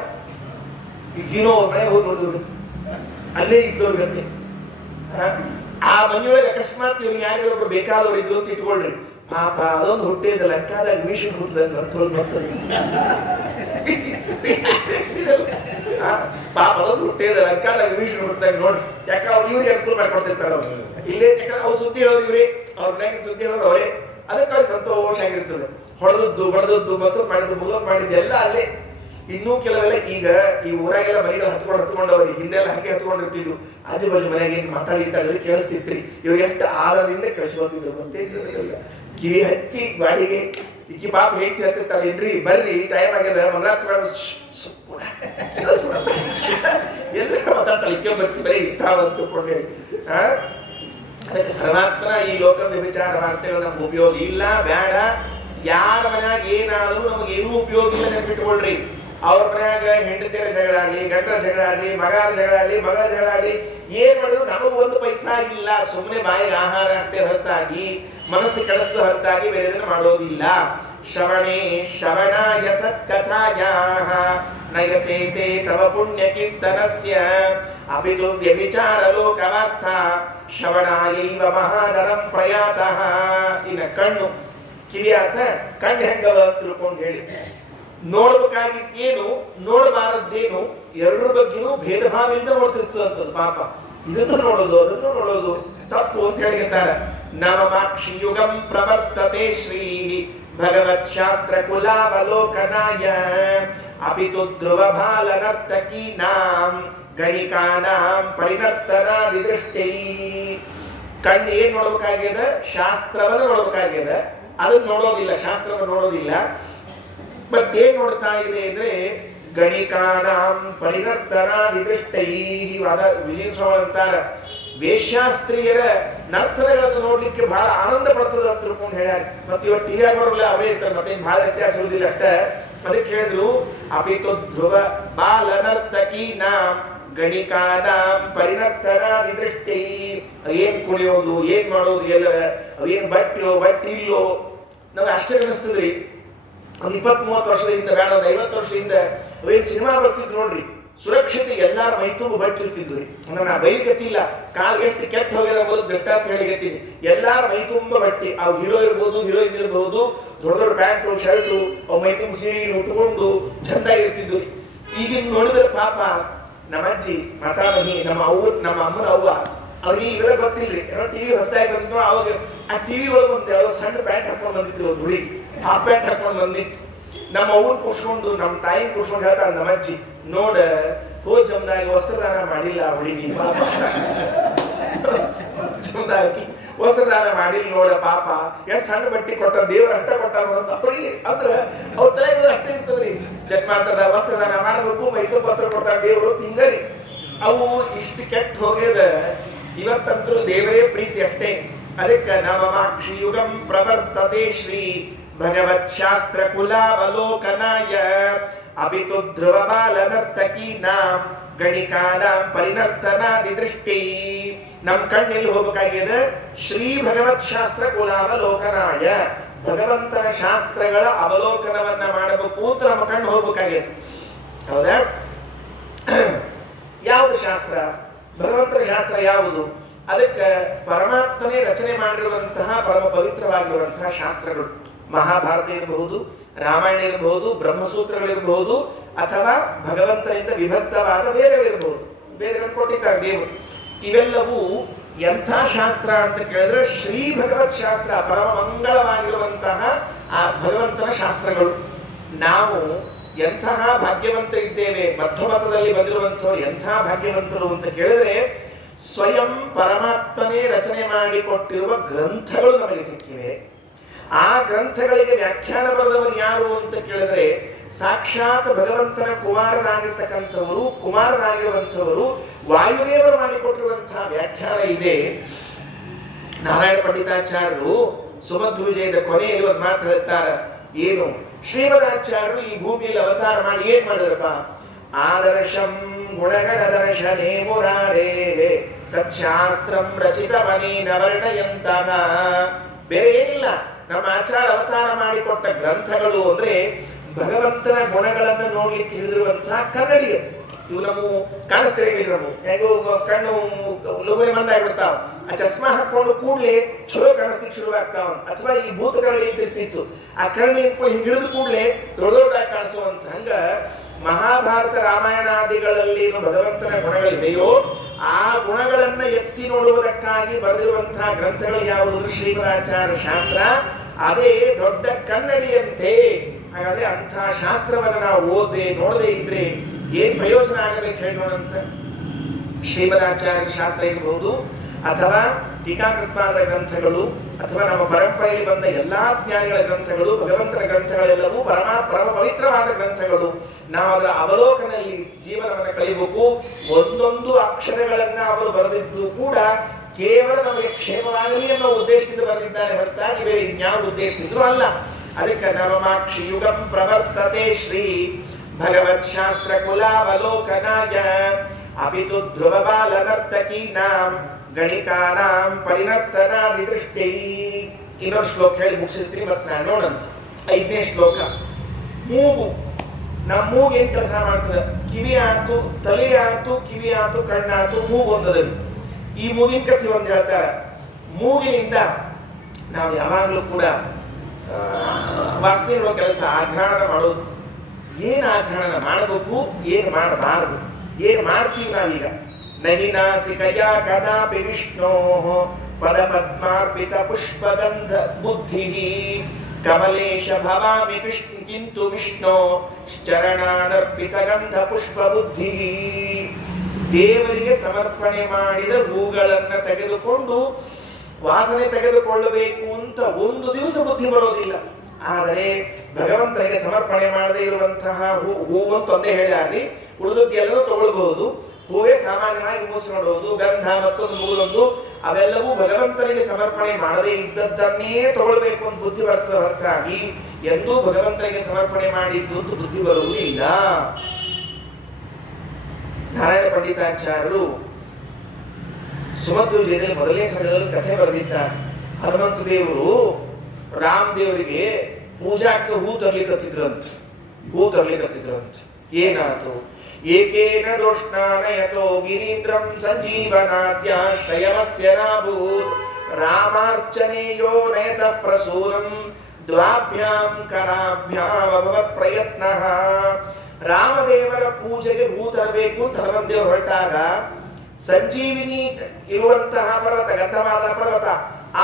ಈಗೇನೋ ಅವ್ರ ಮನೆಯಾಗ ಹೋಗಿ ನೋಡಿದ್ರು, ಅಲ್ಲೇ ಇದ್ದವ್ರ ಗತಿ. ಆ ಮನೆಯೊಳಗೆ ಅಕಸ್ಮಾತ್ ಇವ್ರಿಗೆ ಯಾರಿಗೊಬ್ರು ಬೇಕಾದವ್ರು ಇದ್ರು ಅಂತ ಇಟ್ಕೊಳ್ರಿ. ಪಾಪ ಅದೊಂದು ಹುಟ್ಟಿದ ಲಂಕಾದಾಗ ಮೀಷನ್ ಹುಟ್ಟಿದಂಗ ಪಾಪ ಅದೊಂದು ಹುಟ್ಟಿದ ಲಂಕಾದಾಗ ಮೀಷನ್ ಹುಟ್ಟಿದಂಗ ನೋಡ್ರಿ. ಯಾಕ ಇವ್ರಿಗೆ ಅನುಕೂಲ ಮಾಡ್ಕೊಡ್ತಿರ್ತಾರ ಅವ್ರು. ಇಲ್ಲೇ ಯಾಕಂದ್ರೆ ಅವ್ರು ಸುದ್ದಿ ಹೇಳೋರು ಇವ್ರಿ, ಅವ್ರ ಮನ್ಯಾಗ ಸುದ್ದಿ ಹೇಳೋರು ಅವರೇ. ಅದಕ್ಕೆ ಅವ್ರಿಗೆ ಸಂತೋಷ ಆಗಿರ್ತದೆ. ಬಡದದ್ದು ಮತ್ತು ಮಾಡಿದ್ದು ಎಲ್ಲ ಅಲ್ಲೇ. ಇನ್ನೂ ಕೆಲವೆಲ್ಲ ಈಗ ಈ ಊರಾಗೆಲ್ಲ ಮನೆಗಳು ಹತ್ಕೊಂಡವ್ರಿಗೆ ಹಿಂದೆಲ್ಲ ಹಂಗೆ ಹತ್ಕೊಂಡಿರ್ತಿದ್ರು. ಆಜು ಬಾಜು ಮನೆಯಾಗ ಏನ್ ಮಾತಾಡಿದ್ರೆ ಕೇಳಿಸ್ತಿತ್ರಿ. ಇವ್ರು ಎಷ್ಟು ಆಳದಿಂದ ಕೇಳಿಸ್ಕೊತಿದ್ರು ಮತ್ತೆ. ಕಿವಿ ಹಚ್ಚಿ ಗಾಡಿಗೆ ಇಕ್ಕಿ ಪಾಪ ಹೇಳ್ತಿ ಹತ್ತಿರ್ತಾಳೆ, ಏನ್ರಿ ಬರ್ರಿ ಟೈಮ್ ಆಗ್ಯದ ಮಂಗಳಾರತಿ ಎಲ್ಲ ಮಾತಾಡ್ತಾಳೆ. ಇಕ್ಕೆ ಬರ್ತಿ ಬರೀ ಇಂಥವಂತ ಕೊಂಡೇಳಿ. ಅದಕ್ಕೆ ಸರ್ವಾತ್ಮನ ಈ ಲೋಕ ವ್ಯಭಿಚಾರ ವಾರ್ತೆಗಳು ನಮ್ಗೆ ಉಪಯೋಗ ಇಲ್ಲ, ಬೇಡ. ಯಾರ ಮನ್ಯಾಗ ಏನಾದರೂ ನಮಗೇನೂ ಉಪಯೋಗ ಇಲ್ಲ ನೆನ್ಪಿಟ್ಕೊಳ್ರಿ. ಅವ್ರ ಮನ್ಯಾಗ ಹೆಂಡತಿಯರ ಜಗಳಾಡ್ಲಿ, ಗಂಡರ ಜಗಳಾಡ್ಲಿ, ಮಗರ ಜಗಳಾಡ್ಲಿ, ಮಗಳ ಜಗಳಾಡ್ಲಿ, ಏನ್ ಮಾಡಿದ್ರು ನಮಗೂ ಒಂದು ಪೈಸಾ ಇಲ್ಲ. ಸುಮ್ಮನೆ ಬಾಯಿಗೆ ಆಹಾರ ಅಷ್ಟೇ ಹೊರತಾಗಿ, ಮನಸ್ಸು ಕೆಡಿಸಿದ ಹೊರತಾಗಿ ಬೇರೆ ಇದನ್ನ ಮಾಡೋದಿಲ್ಲ. ಶ್ರವಣಾಯ ಸತ್ಕಥಾಯಾಃ ನಯತೆ ತೇ ತವ ಪುಣ್ಯ ಕೀರ್ತನಸ್ಯ ಅಪಿತು ವ್ಯಭಿಚಾರ ಲೋಕವಾರ್ಥ ಶ್ರವಣಾಯೈವ ಮಹಾನರಂ ಪ್ರಯಾತಃ. ಇನ್ನ ಕಣ್ಣು ಕಿವಿಯಾತ. ಕಣ್ಣು ಹೆಂಗವ ತಿಳ್ಕೊಂಡು ಹೇಳಿ. ನೋಡ್ಬೇಕಾಗಿದ್ದೇನು, ನೋಡಬಾರದ್ದೇನು, ಎರಡರ ಬಗ್ಗೆನೂ ಭೇದ ಭಾವ ಇಲ್ಲದೆ ನೋಡ್ತಿರ್ತದಂತದ್ದು ಪಾಪ. ಇದನ್ನು ನೋಡೋದು ಅದನ್ನು ನೋಡೋದು ತಪ್ಪು ಅಂತ ಹೇಳಿರ್ತಾರೆ. ನವಮಾಕ್ಷಿಯುಗಂ ಪ್ರವರ್ತತೆ ಶ್ರೀ ಭಗವತ್ ಶಾಸ್ತ್ರ ಕುಲಾವಲೋಕನಾಯ ಅಪಿತು ಧ್ರುವ ಬಾಲ ನರ್ತಕೀನಾಂ ಗಣಿಕಾನಾಂ ಪರಿನರ್ತನಾದಿ ದೃಷ್ಟೈ. ಕಣ್ಣು ಏನ್ ನೋಡ್ಬೇಕಾಗ್ಯದ? ಶಾಸ್ತ್ರವನ್ನು ನೋಡ್ಬೇಕಾಗ್ಯದ. ಅದನ್ನ ನೋಡೋದಿಲ್ಲ, ಶಾಸ್ತ್ರವನ್ನು ನೋಡೋದಿಲ್ಲ. ಮತ್ತೇನ್ ನೋಡ್ತಾ ಇದೆ ಅಂದ್ರೆ ಗಣಿಕಾನಾಂ ಪರಿನರ್ತನಾದಿ ದೃಷ್ಟೈ. ವಿಜಯ ಸ್ವಾಮಿ ಅಂತಾರ, ವೇಶ್ಯಾಸ್ತ್ರೀಯರ ನರ್ತನಗಳನ್ನು ನೋಡ್ಲಿಕ್ಕೆ ಬಹಳ ಆನಂದ ಪಡ್ತದೆ ಅಂತ ತಿಳ್ಕೊಂಡು ಹೇಳ್ಯಾರ. ಮತ್ತೆ ಇವತ್ತು ಟಿವಿ ಆಗೋರಲ್ಲ ಅವರೇ ಇರ್ತಾರೆ, ಮತ್ತೆ ಬಹಳ ವ್ಯತ್ಯಾಸ ಇರುವುದಿಲ್ಲ ಅಷ್ಟ. ಅದಕ್ಕೆ ಹೇಳಿದ್ರು ಅಪಿತು ಧ್ರುವ ಬಾಲ ನರ್ತಕಿ ನಾಂ ಗಣಿಕಾನಾಂ ಪರಿನರ್ತನಾದಿ ದೃಷ್ಟಿ. ಏನ್ ಕುಣಿಯೋದು, ಏನ್ ಮಾಡೋದು, ಎಲ್ಲ ಅವೇನ್ ಬಟ್ಟೆಯೋ ಬಟ್ಟಿಲ್ಲೋ ನಮ್ಗೆ ಆಶ್ಚರ್ಯ ಅನಿಸ್ತದ್ರಿ. ಒಂದು 20-30 ವರ್ಷದಿಂದ ಬೇಡ, ಒಂದು 50 ವರ್ಷದಿಂದ ಅವೇನು ಸಿನಿಮಾ ಬರ್ತಿದ್ರು ನೋಡ್ರಿ, ಸುರಕ್ಷತೆ ಎಲ್ಲಾರ ಮೈ ತುಂಬ ಬಟ್ಟೆ ಇರ್ತಿದ್ವಿ. ನಾ ಬೈಲಿಗತ್ತಿಲ್ಲ, ಕಾಲ್ಗೆಟ್ಟು ಕೆಟ್ಟ ಹೋಗ್ಯದ ಅಂಬೋದು ಬೆಟ್ಟ ಅಂತ ಹೇಳಿಗತ್ತೀನಿ. ಎಲ್ಲಾರ ಮೈ ತುಂಬ ಬಟ್ಟೆ, ಅವು ಹೀರೋ ಇರ್ಬೋದು, ಹೀರೋಯಿನ್ ಇರ್ಬೋದು, ದೊಡ್ಡ ದೊಡ್ಡ ಪ್ಯಾಂಟು ಶರ್ಟು, ಅವು ಮೈ ತುಂಬ ಸೀರೆ ಉಟ್ಕೊಂಡು ಚಂದಾಗಿರ್ತಿದ್ವಿ. ಈಗಿನ ನೋಡಿದ್ರೆ ಪಾಪ ನಮ್ಮ ಅಜ್ಜಿ ಮಾತಾಮಹಿ, ನಮ್ಮ ಅಮ್ಮನ ಅವ್ವ, ಅವ್ರಿಗೆ ಇವೆಲ್ಲ ಗೊತ್ತಿಲ್ರಿ. ಏನೋ ಟಿವಿ ಹೊಸದಾಗಿ ಬಂದಿದ್ರು, ಅವಾಗ ಆ ಟಿವಿ ಒಳಗೆ ಒಂದು ಯಾವುದೋ ಸಣ್ಣ ಪ್ಯಾಂಟ್ ಹಾಕೊಂಡು ಬಂದಿತ್ತು, ಒಂದು ಹುಡುಗಿ ಹಾಫ್ ಪ್ಯಾಂಟ್ ಹಾಕೊಂಡು ಬಂದಿತ್ತು. ನಮ್ಮ ಅವ್ವನ್ ಕೂರ್ಸ್ಕೊಂಡು, ನಮ್ಮ ತಾಯಿನ ಕೂರ್ಸ್ಕೊಂಡು ಹೇಳ್ತಾರೆ ನಮ್ಮ ಅಜ್ಜಿ, ನೋಡ ಹೋದ್ ಜಮ್ದಾಗಿ ವಸ್ತ್ರದಾನ ಮಾಡಿಲ್ಲ ಹುಡುಗಿ ಪಾಪ, ಜಮ್ದಾಗಿ ವಸ್ತ್ರದಾನ ಮಾಡಿಲ್ಲ ನೋಡ ಪಾಪ, ಎಷ್ಟು ಸಣ್ಣ ಬಟ್ಟೆ ಕೊಟ್ಟ, ದೇವ್ರ ಅಷ್ಟ ಕೊಟ್ಟ ಅಂತ ಅವ್ರಿಗೆ. ಅಂದ್ರ ಅವ್ರ ತಲೆ ಅಷ್ಟೇ ಇರ್ತದ್ರಿ, ಜನ್ಮಾಂತರದ ವಸ್ತ್ರದಾನ ಮಾಡಬೇಕು, ಮೈತುಂಬ ವಸ್ತ್ರ ಕೊಡ್ತಾರ ದೇವರು ತಿಂಗರಿ. ಅವು ಇಷ್ಟು ಕೆಟ್ಟ ಹೋಗ್ಯದ. ಇವತ್ತಂತೂ ದೇವರೇ ಪ್ರೀತಿ ಅಷ್ಟೇ. ಅದಕ್ಕೆ ನವಮಾಕ್ಷಿ ಯುಗಂ ಪ್ರವರ್ತತೆ ಶ್ರೀ ಭಗವತ್ ಶಾಸ್ತ್ರ ಕುಲಾವಲೋಕನಾಯ ಅಪಿತು ಧ್ರುವ ಬಾಲ ನರ್ತಕೀನಾಂ ಗಣಿಕಾನಾಂ ಪರಿನರ್ತನಾದಿ ದೃಷ್ಟಿ. ನಮ್ಮ ಕಣ್ಣೆಲ್ಲಿ ಹೋಗಬೇಕಾಗಿದೆ? ಶ್ರೀ ಭಗವತ್ ಶಾಸ್ತ್ರ ಕುಲಾವಲೋಕನಾಯ, ಭಗವಂತನ ಶಾಸ್ತ್ರಗಳ ಅವಲೋಕನವನ್ನ ಮಾಡಬೇಕು ಅಂತ ನಮ್ಮ ಕಣ್ಣು ಹೋಗ್ಬೇಕಾಗಿದೆ. ಹೌದಾ? ಯಾವುದು ಶಾಸ್ತ್ರ? ಭಗವಂತನ ಶಾಸ್ತ್ರ ಯಾವುದು? ಅದಕ್ಕೆ ಪರಮಾತ್ಮನೇ ರಚನೆ ಮಾಡಿರುವಂತಹ ಪರಮ ಪವಿತ್ರವಾಗಿರುವಂತಹ ಶಾಸ್ತ್ರಗಳು. ಮಹಾಭಾರತ ಇರಬಹುದು, ರಾಮಾಯಣ ಇರಬಹುದು, ಬ್ರಹ್ಮಸೂತ್ರಗಳಿರಬಹುದು, ಅಥವಾ ಭಗವಂತನಿಂದ ವಿಭಕ್ತವಾದ ವೇದಗಳಿರಬಹುದು. ವೇದಗಳನ್ನು ಕೊಟ್ಟಿದ್ದಾರೆ ದೇವರು. ಇವೆಲ್ಲವೂ ಎಂಥ ಶಾಸ್ತ್ರ ಅಂತ ಕೇಳಿದ್ರೆ ಶ್ರೀ ಭಗವತ್ ಶಾಸ್ತ್ರ, ಪರಮ ಮಂಗಳವಾಗಿರುವಂತಹ ಆ ಭಗವಂತನ ಶಾಸ್ತ್ರಗಳು. ನಾವು ಎಂತಹ ಭಾಗ್ಯವಂತರಿದ್ದೇವೆ, ಮಧ್ಯಮತದಲ್ಲಿ ಬಂದಿರುವಂಥವ್ರು ಎಂಥ ಭಾಗ್ಯವಂತರು ಅಂತ ಕೇಳಿದ್ರೆ, ಸ್ವಯಂ ಪರಮಾತ್ಮನೇ ರಚನೆ ಮಾಡಿಕೊಟ್ಟಿರುವ ಗ್ರಂಥಗಳು ನಮಗೆ ಸಿಕ್ಕಿವೆ. ಆ ಗ್ರಂಥಗಳಿಗೆ ವ್ಯಾಖ್ಯಾನ ಬರೆದವರು ಯಾರು ಅಂತ ಕೇಳಿದ್ರೆ ಸಾಕ್ಷಾತ್ ಭಗವಂತನ ಕುಮಾರನಾಗಿರುವಂಥವರು ವಾಯುದೇವರು ಮಾಡಿಕೊಟ್ಟಿರುವಂತಹ ವ್ಯಾಖ್ಯಾನ ಇದೆ. ನಾರಾಯಣ ಪಂಡಿತಾಚಾರ್ಯರು ಸುಮಧ್ವ ವಿಜಯದ ಕೊನೆಯಲ್ಲಿ ಒಂದು ಮಾತು ಹೇಳ್ತಾರೆ. ಏನು? ಶ್ರೀಮದಾಚಾರ್ಯರು ಈ ಭೂಮಿಯಲ್ಲಿ ಅವತಾರ ಮಾಡಿ ಏನ್ ಮಾಡಿದ್ರಪ್ಪ? ಆದರ್ಶಂ ಗುಣಗಣ ದರ್ಶನೇ ಮುರಾರೇ ಸತ್ಶಾಸ್ತ್ರಂ ರಚಿತವನೇನ ವರ್ಣಯಂತನ. ಬೇರೆ ಏನಿಲ್ಲ, ನಮ್ಮ ಆಚಾರ್ಯ ಅವತಾರ ಮಾಡಿಕೊಟ್ಟ ಗ್ರಂಥಗಳು ಅಂದ್ರೆ ಭಗವಂತನ ಗುಣಗಳನ್ನು ನೋಡ್ಲಿಕ್ಕೆ ಹಿಡಿದಿರುವಂತಹ ಕನ್ನಡಿಗೆ. ಇವು ನಮ್ಮ ಕಾಣಿಸ್ತಿರಂಗಿಲ್ಲ, ನಾವು ಹೇಗೋ ಕಣ್ಣು ಲಗುನೆ ಮಂದಾಗ್ಬಿಡ್ತಾವ. ಆ ಚಸ್ಮಾ ಹಾಕೊಂಡು ಕೂಡ್ಲೆ ಚಲೋ ಕಾಣಿಸ್ಲಿಕ್ಕೆ ಶುರುವಾಗ್ತಾವ. ಅಥವಾ ಈ ಭೂತ ಕರಡಿ ಇರ್ತಿತ್ತು, ಆ ಕರಡಿ ಹಿಂಗೆ ಹಿಡಿದು ಕೂಡ್ಲೆ ದೊಡ್ಡ ದೊಡ್ಡದಾಗಿ ಕಾಣಿಸುವಂತ. ಹಂಗ ಮಹಾಭಾರತ ರಾಮಾಯಣಾದಿಗಳಲ್ಲಿ ಭಗವಂತನ ಗುಣಗಳಿದೆಯೋ ಆ ಗುಣಗಳನ್ನ ಎತ್ತಿ ನೋಡುವುದಕ್ಕಾಗಿ ಬರೆದಿರುವಂತಹ ಗ್ರಂಥಗಳು ಯಾವುದು? ಶ್ರೀಮದಾಚಾರ್ಯ ಶಾಸ್ತ್ರ. ಅದೇ ದೊಡ್ಡ ಕನ್ನಡಿಯಂತೆ. ಹಾಗಾದ್ರೆ ಅಂಥ ಶಾಸ್ತ್ರವನ್ನು ನಾವು ಓದದೆ ನೋಡದೆ ಇದ್ರೆ ಏನ್ ಪ್ರಯೋಜನ ಆಗಬೇಕು ಹೇಳೋಣಂತ. ಶ್ರೀಮದಾಚಾರ್ಯ ಶಾಸ್ತ್ರ ಇರಬಹುದು, ಅಥವಾ ಟೀಕಾಕೃತ್ಪಾದರ ಗ್ರಂಥಗಳು, ಅಥವಾ ನಮ್ಮ ಪರಂಪರೆಯಲ್ಲಿ ಬಂದ ಎಲ್ಲಾ ಜ್ಞಾನಿಗಳ ಗ್ರಂಥಗಳು, ಭಗವಂತನ ಗ್ರಂಥಗಳೆಲ್ಲವೂ ಪರಮ ಪವಿತ್ರವಾದ ಗ್ರಂಥಗಳು. ನಾವು ಅದರ ಅವಲೋಕನಲ್ಲಿ ಜೀವನವನ್ನು ಕಳೆಯಬೇಕು. ಒಂದೊಂದು ಅಕ್ಷರಗಳನ್ನ ಅವರು ಬರೆದಿದ್ದು ಕೂಡ ಕೇವಲ ನಮಗೆ ಕ್ಷೇಮವಾಗಲಿ ಅನ್ನೋ ಉದ್ದೇಶದಿಂದ ಬರೆದಿದ್ದಾರೆ ಹೊರತಾಗಿ ಬೇರೆ ಇನ್ಯಾವ ಉದ್ದೇಶದಿಂದಲೂ ಅಲ್ಲ. ಅದಕ್ಕೆ ನವಮಾಕ್ಷಿ ಯುಗಂ ಪ್ರವರ್ತತೆ ಶ್ರೀ ಭಗವತ್ ಶಾಸ್ತ್ರ ಕುಲಾವಲೋಕನಾಯ ಅಪಿತು ಧ್ರುವ ಬಾಲ ನರ್ತಕೀನಾಂ ಗಣಿಕಾನಾಂ ಪರಿನರ್ತನಾದಿ ದೃಷ್ಟಿ. ಇನ್ನೊಂದು ಶ್ಲೋಕ ಹೇಳಿ ಮುಗಿಸಿರ್ತೀನಿ, ಮತ್ತೆ ನಾನು ನೋಡಂತ. 5ನೇ ಶ್ಲೋಕ. ಮೂಗು. ನಮ್ಮ ಮೂಗು ಏನ್ ಕೆಲಸ ಮಾಡ್ತದೆ? ಕಿವಿ ಆಯ್ತು, ತಲೆ ಆಯ್ತು, ಕಿವಿ ಆಯ್ತು, ಕಣ್ಣಾಯ್ತು, ಮೂಗು ಒಂದದಲ್ಲಿ. ಈ ಮೂಗಿನ ಕಥೆ ಒಂದು ಹೇಳ್ತಾರೆ. ಮೂಗಿನಿಂದ ನಾವು ಯಾವಾಗಲೂ ಕೂಡ ವಾಸನೆ ಇರುವ ಕೆಲಸ, ಆಘ್ರಾಣ ಮಾಡೋದು. ಏನು ಆಘ್ರಾಣ ಮಾಡಬೇಕು, ಏನು ಮಾಡಬಾರದು, ಏನು ಮಾಡ್ತೀವಿ ನಾವೀಗ? ನಹಿ ನಾಸಿಕಯ ಕದಾಪಿ ವಿಷ್ಣೋ ಪದ ಪದ್ಮಾರ್ಪಿತ ಪುಷ್ಪಗಂಧ ಬುದ್ಧಿ ಕಮಲೇಶ ಭವಾಮಿ ಕಿಂತು ವಿಷ್ಣೋ ಚರಣಾನರ್ಪಿತ ಗಂಧ ಪುಷ್ಪ ಬುದ್ಧಿ. ದೇವರಿಗೆ ಸಮರ್ಪಣೆ ಮಾಡಿದ ಹೂಗಳನ್ನ ತೆಗೆದುಕೊಂಡು ವಾಸನೆ ತೆಗೆದುಕೊಳ್ಳಬೇಕು ಅಂತ ಒಂದು ದಿವಸ ಬುದ್ಧಿ ಬರೋದಿಲ್ಲ. ಆದರೆ ಭಗವಂತನಿಗೆ ಸಮರ್ಪಣೆ ಮಾಡದೇ ಇರುವಂತಹ ಹೂವಂತ ಒಂದೇ ಹೇಳ್ಯಾರ್ರಿ, ಉಳಿದದ್ದು ಎಲ್ಲರೂ ತಗೊಳ್ಬಹುದು. ಹೂವೇ ಸಾಮಾನ್ಯವಾಗಿ ಮೂಸಿ ನೋಡುವುದು, ಗಂಧ ಮತ್ತೊಂದು ಮೂರೊಂದು, ಅವೆಲ್ಲವೂ ಭಗವಂತನಿಗೆ ಸಮರ್ಪಣೆ ಮಾಡದೇ ಇದ್ದದ್ದನ್ನೇ ತಗೊಳ್ಬೇಕು ಅಂತ ಬುದ್ಧಿ ಬರ್ತದೆ ಹೊರತಾಗಿ ಎಂದೂ ಭಗವಂತನಿಗೆ ಸಮರ್ಪಣೆ ಮಾಡಿದ್ದು ಅಂತ ಬುದ್ಧಿ ಬರುವುದಿಲ್ಲ. ನಾರಾಯಣ ಪಂಡಿತಾಚಾರ್ಯರು ಸುಮಧ್ವಜದಲ್ಲಿ ಮೊದಲನೇ ಸಮಯದಲ್ಲಿ ಕಥೆ ಬರೆದಿದ್ದಾರೆ. ಹನುಮಂತ ದೇವರು ರಾಮ ದೇವರಿಗೆ ಪೂಜಾಕ್ಕೆ ಹೂ ತರ್ಲಿಕ್ಕತ್ತಿದ್ರಂತ. ಏನಾಯ್ತು? ಏಕೇನ ದೃಷ್ಟಾನಯತೋ ಗಿರೀಂದ್ರಂ ಸಂಜೀವನಾದ್ಯಾಶ್ರಯಮಸ್ಯ ನಾಭೂತ್ ರಾಮಾರ್ಚನೆಯೋ ನಯತ ಪ್ರಸೂನಂ ದ್ವಾಭ್ಯಾಂ ಕರಾಭ್ಯಾಂ ಅಭವತ್ ಪ್ರಯತ್ನಃ. ರಾಮದೇವರ ಪೂಜೆಗೆ ಹೂ ತರಬೇಕು ಅಂತ ಹನುಮಂತದೇವರು ಹೊರಟಾಗ ಸಂಜೀವಿನಿ ಇರುವಂತಹ ಪರ್ವತ, ಗಂಧವಾದ ಪರ್ವತ,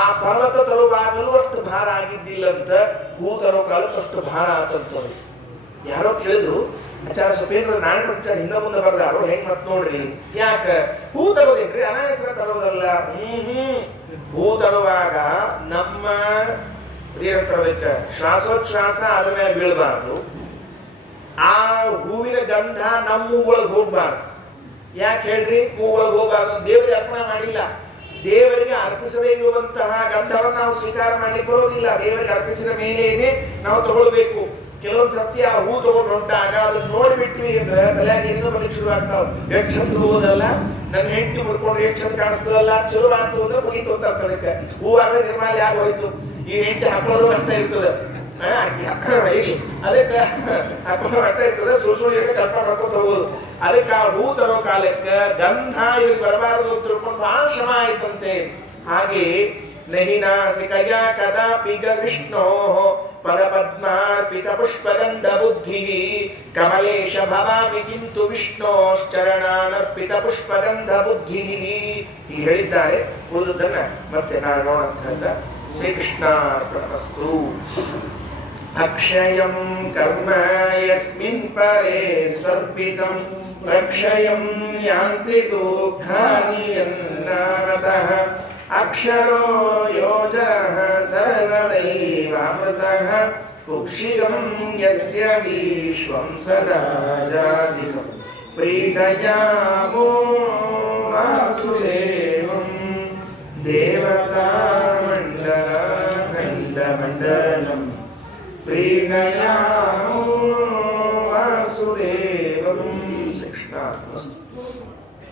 ಆ ಪರ್ವತ ತರುವಾಗಲೂ ಅಷ್ಟು ಭಾರ ಆಗಿದ್ದಿಲ್ಲಂತ, ಹೂ ತರೋ ಕಾಲಕ್ಕೆ ಅಷ್ಟು ಭಾರ ಆತಂತವ್ರು. ಯಾರೋ ಕೇಳಿದ್ರು, ಆಚಾರ್ಯ ಸ್ವಪೇಂದ್ರ ನಾರಾಯಣ ಪಂಚಾರ ಹಿಂದ ಮುಂದೆ ಬರ್ದಾರೋ ಹೆಂಗ್ ಮತ್ ನೋಡ್ರಿ, ಯಾಕ ಹೂ ತರೋದೇನ್ರಿ, ಅನಾಯಸರ ತರೋದಲ್ಲ. ಹೂ ತರುವಾಗ ನಮ್ಮ ಅದಕ್ಕೆ ಶ್ವಾಸೋಚ್ಛ್ವಾಸ ಅದ್ರ ಮೇಲೆ ಬೀಳಬಾರ್ದು, ಆ ಹೂವಿನ ಗಂಧ ನಮ್ಮ ಹೂಗಳಿಗೆ ಹೋಗ್ಬಾರ್ದು. ಯಾಕೆ ಹೇಳ್ರಿ? ಹೂಗಳಿಗೆ ಹೋಗ್ಬಾರ್ದು, ದೇವರಿಗೆ ಅರ್ಪಣೆ ಮಾಡಿಲ್ಲ. ದೇವರಿಗೆ ಅರ್ಪಿಸದೇ ಇರುವಂತಹ ಗಂಧವನ್ನು ನಾವು ಸ್ವೀಕಾರ ಮಾಡ್ಲಿಕ್ಕೆ ಬರೋದಿಲ್ಲ. ದೇವರಿಗೆ ಅರ್ಪಿಸಿದ ಮೇಲೇನೆ ನಾವು ತಗೊಳ್ಬೇಕು. ಕೆಲವೊಂದು ಸತ್ಯ ಆ ಹೂ ತಗೊಂಡು ಹೊಂಟಾಗ ಅದನ್ನ ನೋಡಿಬಿಟ್ವಿ ಅಂದ್ರೆ ತಲೆಯಾಗಿ ಏನೋ ಬರ್ಲಿಕ್ಕೆ ಶುರು ಆಗ್ತಾವ. ಎಷ್ಟು ಚಂದ ಹೋದಲ್ಲ, ನನ್ನ ಹೆಂಡತಿ ಮುಡ್ಕೊಂಡ್ರೆ ಎಷ್ಟು ಚಂದ ಕಾಣಿಸ್ತದಲ್ಲ, ಚಲೋ ಆಯ್ತು ಅಂದ್ರೆ ಮುಗೀತು ಅಂತ ಅರ್ಥ. ಅದಕ್ಕೆ ಹೂವಾಗಲೇ ನಿರ್ಮಾಲ್ಯ ಆಗೋಯ್ತು. ಈ ಹೆಂಡತಿ ಹಾಕೊಳ್ಳೋರು ಅಷ್ಟ ಇರ್ತದೆ, ಅದಕ್ಕೆ ಹಾಕೊಳ್ಳೋ ಅಷ್ಟ ಇರ್ತದೆ, ಸುಳ್ಳು ಕಲ್ಪನೆ ಮಾಡ್ಕೊಂಡು ಹೋಗೋದು. ಅದಕ್ಕೆ ಆ ಹೂ ತರೋ ಕಾಲಕ್ಕೆ ಗಂಧ ಇವ್ರಿಗೆ ಬರಬಾರದು ಅಂತ ತಿಳ್ಕೊಂಡು ಬಹಳ ಶ್ರಮ ಆಯ್ತಂತೆ. ಹಾಗೆ ನಹಿನಾಸಿಕಯ ಕದಾಪಿ ವಿಷ್ಣೋ ಪರಪದ್ಮಾರ್ಪಿತ ಪುಷ್ಪಗಂಧ ಬುದ್ಧಿ ಕಮಲೇಶ ಭವಾಮಿ ಕಿಂತು ವಿಷ್ಣೋಶ್ಚರಣಾನರ್ಪಿತ ಪುಷ್ಪಗಂಧ ಬುದ್ಧಿ. ಹೀಗೆ ಹೇಳಿದ್ದಾರೆ. ಉಳಿದದ್ದನ್ನ ಮತ್ತೆ ನಾನು ನೋಡಂತ ಶ್ರೀಕೃಷ್ಣಾರ್ಪಣಮಸ್ತು. ಅಕ್ಷಯಂ ಕರ್ಮ ಯಸ್ಮಿನ್ ಪರೇ ಸ್ವರ್ಪಿತಂ ಪ್ರಕ್ಷಯಂ ಯಾಂತಿ ದುಃಖಾನಿ ಯನ್ನಾಮತಃ ಅಕ್ಷರೋ ಯೋಜನಃ ಸರ್ವದೈವಾಮೃತಃ ಕುಕ್ಷಿಗಂ ಯಸ್ಯ ವಿಶ್ವಂ ಸದಾ ಜಾಧಿಕಂ ಪ್ರೀಣಯಾಮೋ ವಾಸುದೇವಂ ದೇವತಾ ಮಂಡಲ ಖಂಡಮಂಡಲಂ ಪ್ರೀಣಯಾಮೋ ವಾಸುದೇವಂ. ಶ್ರೀಕೃಷ್ಣ.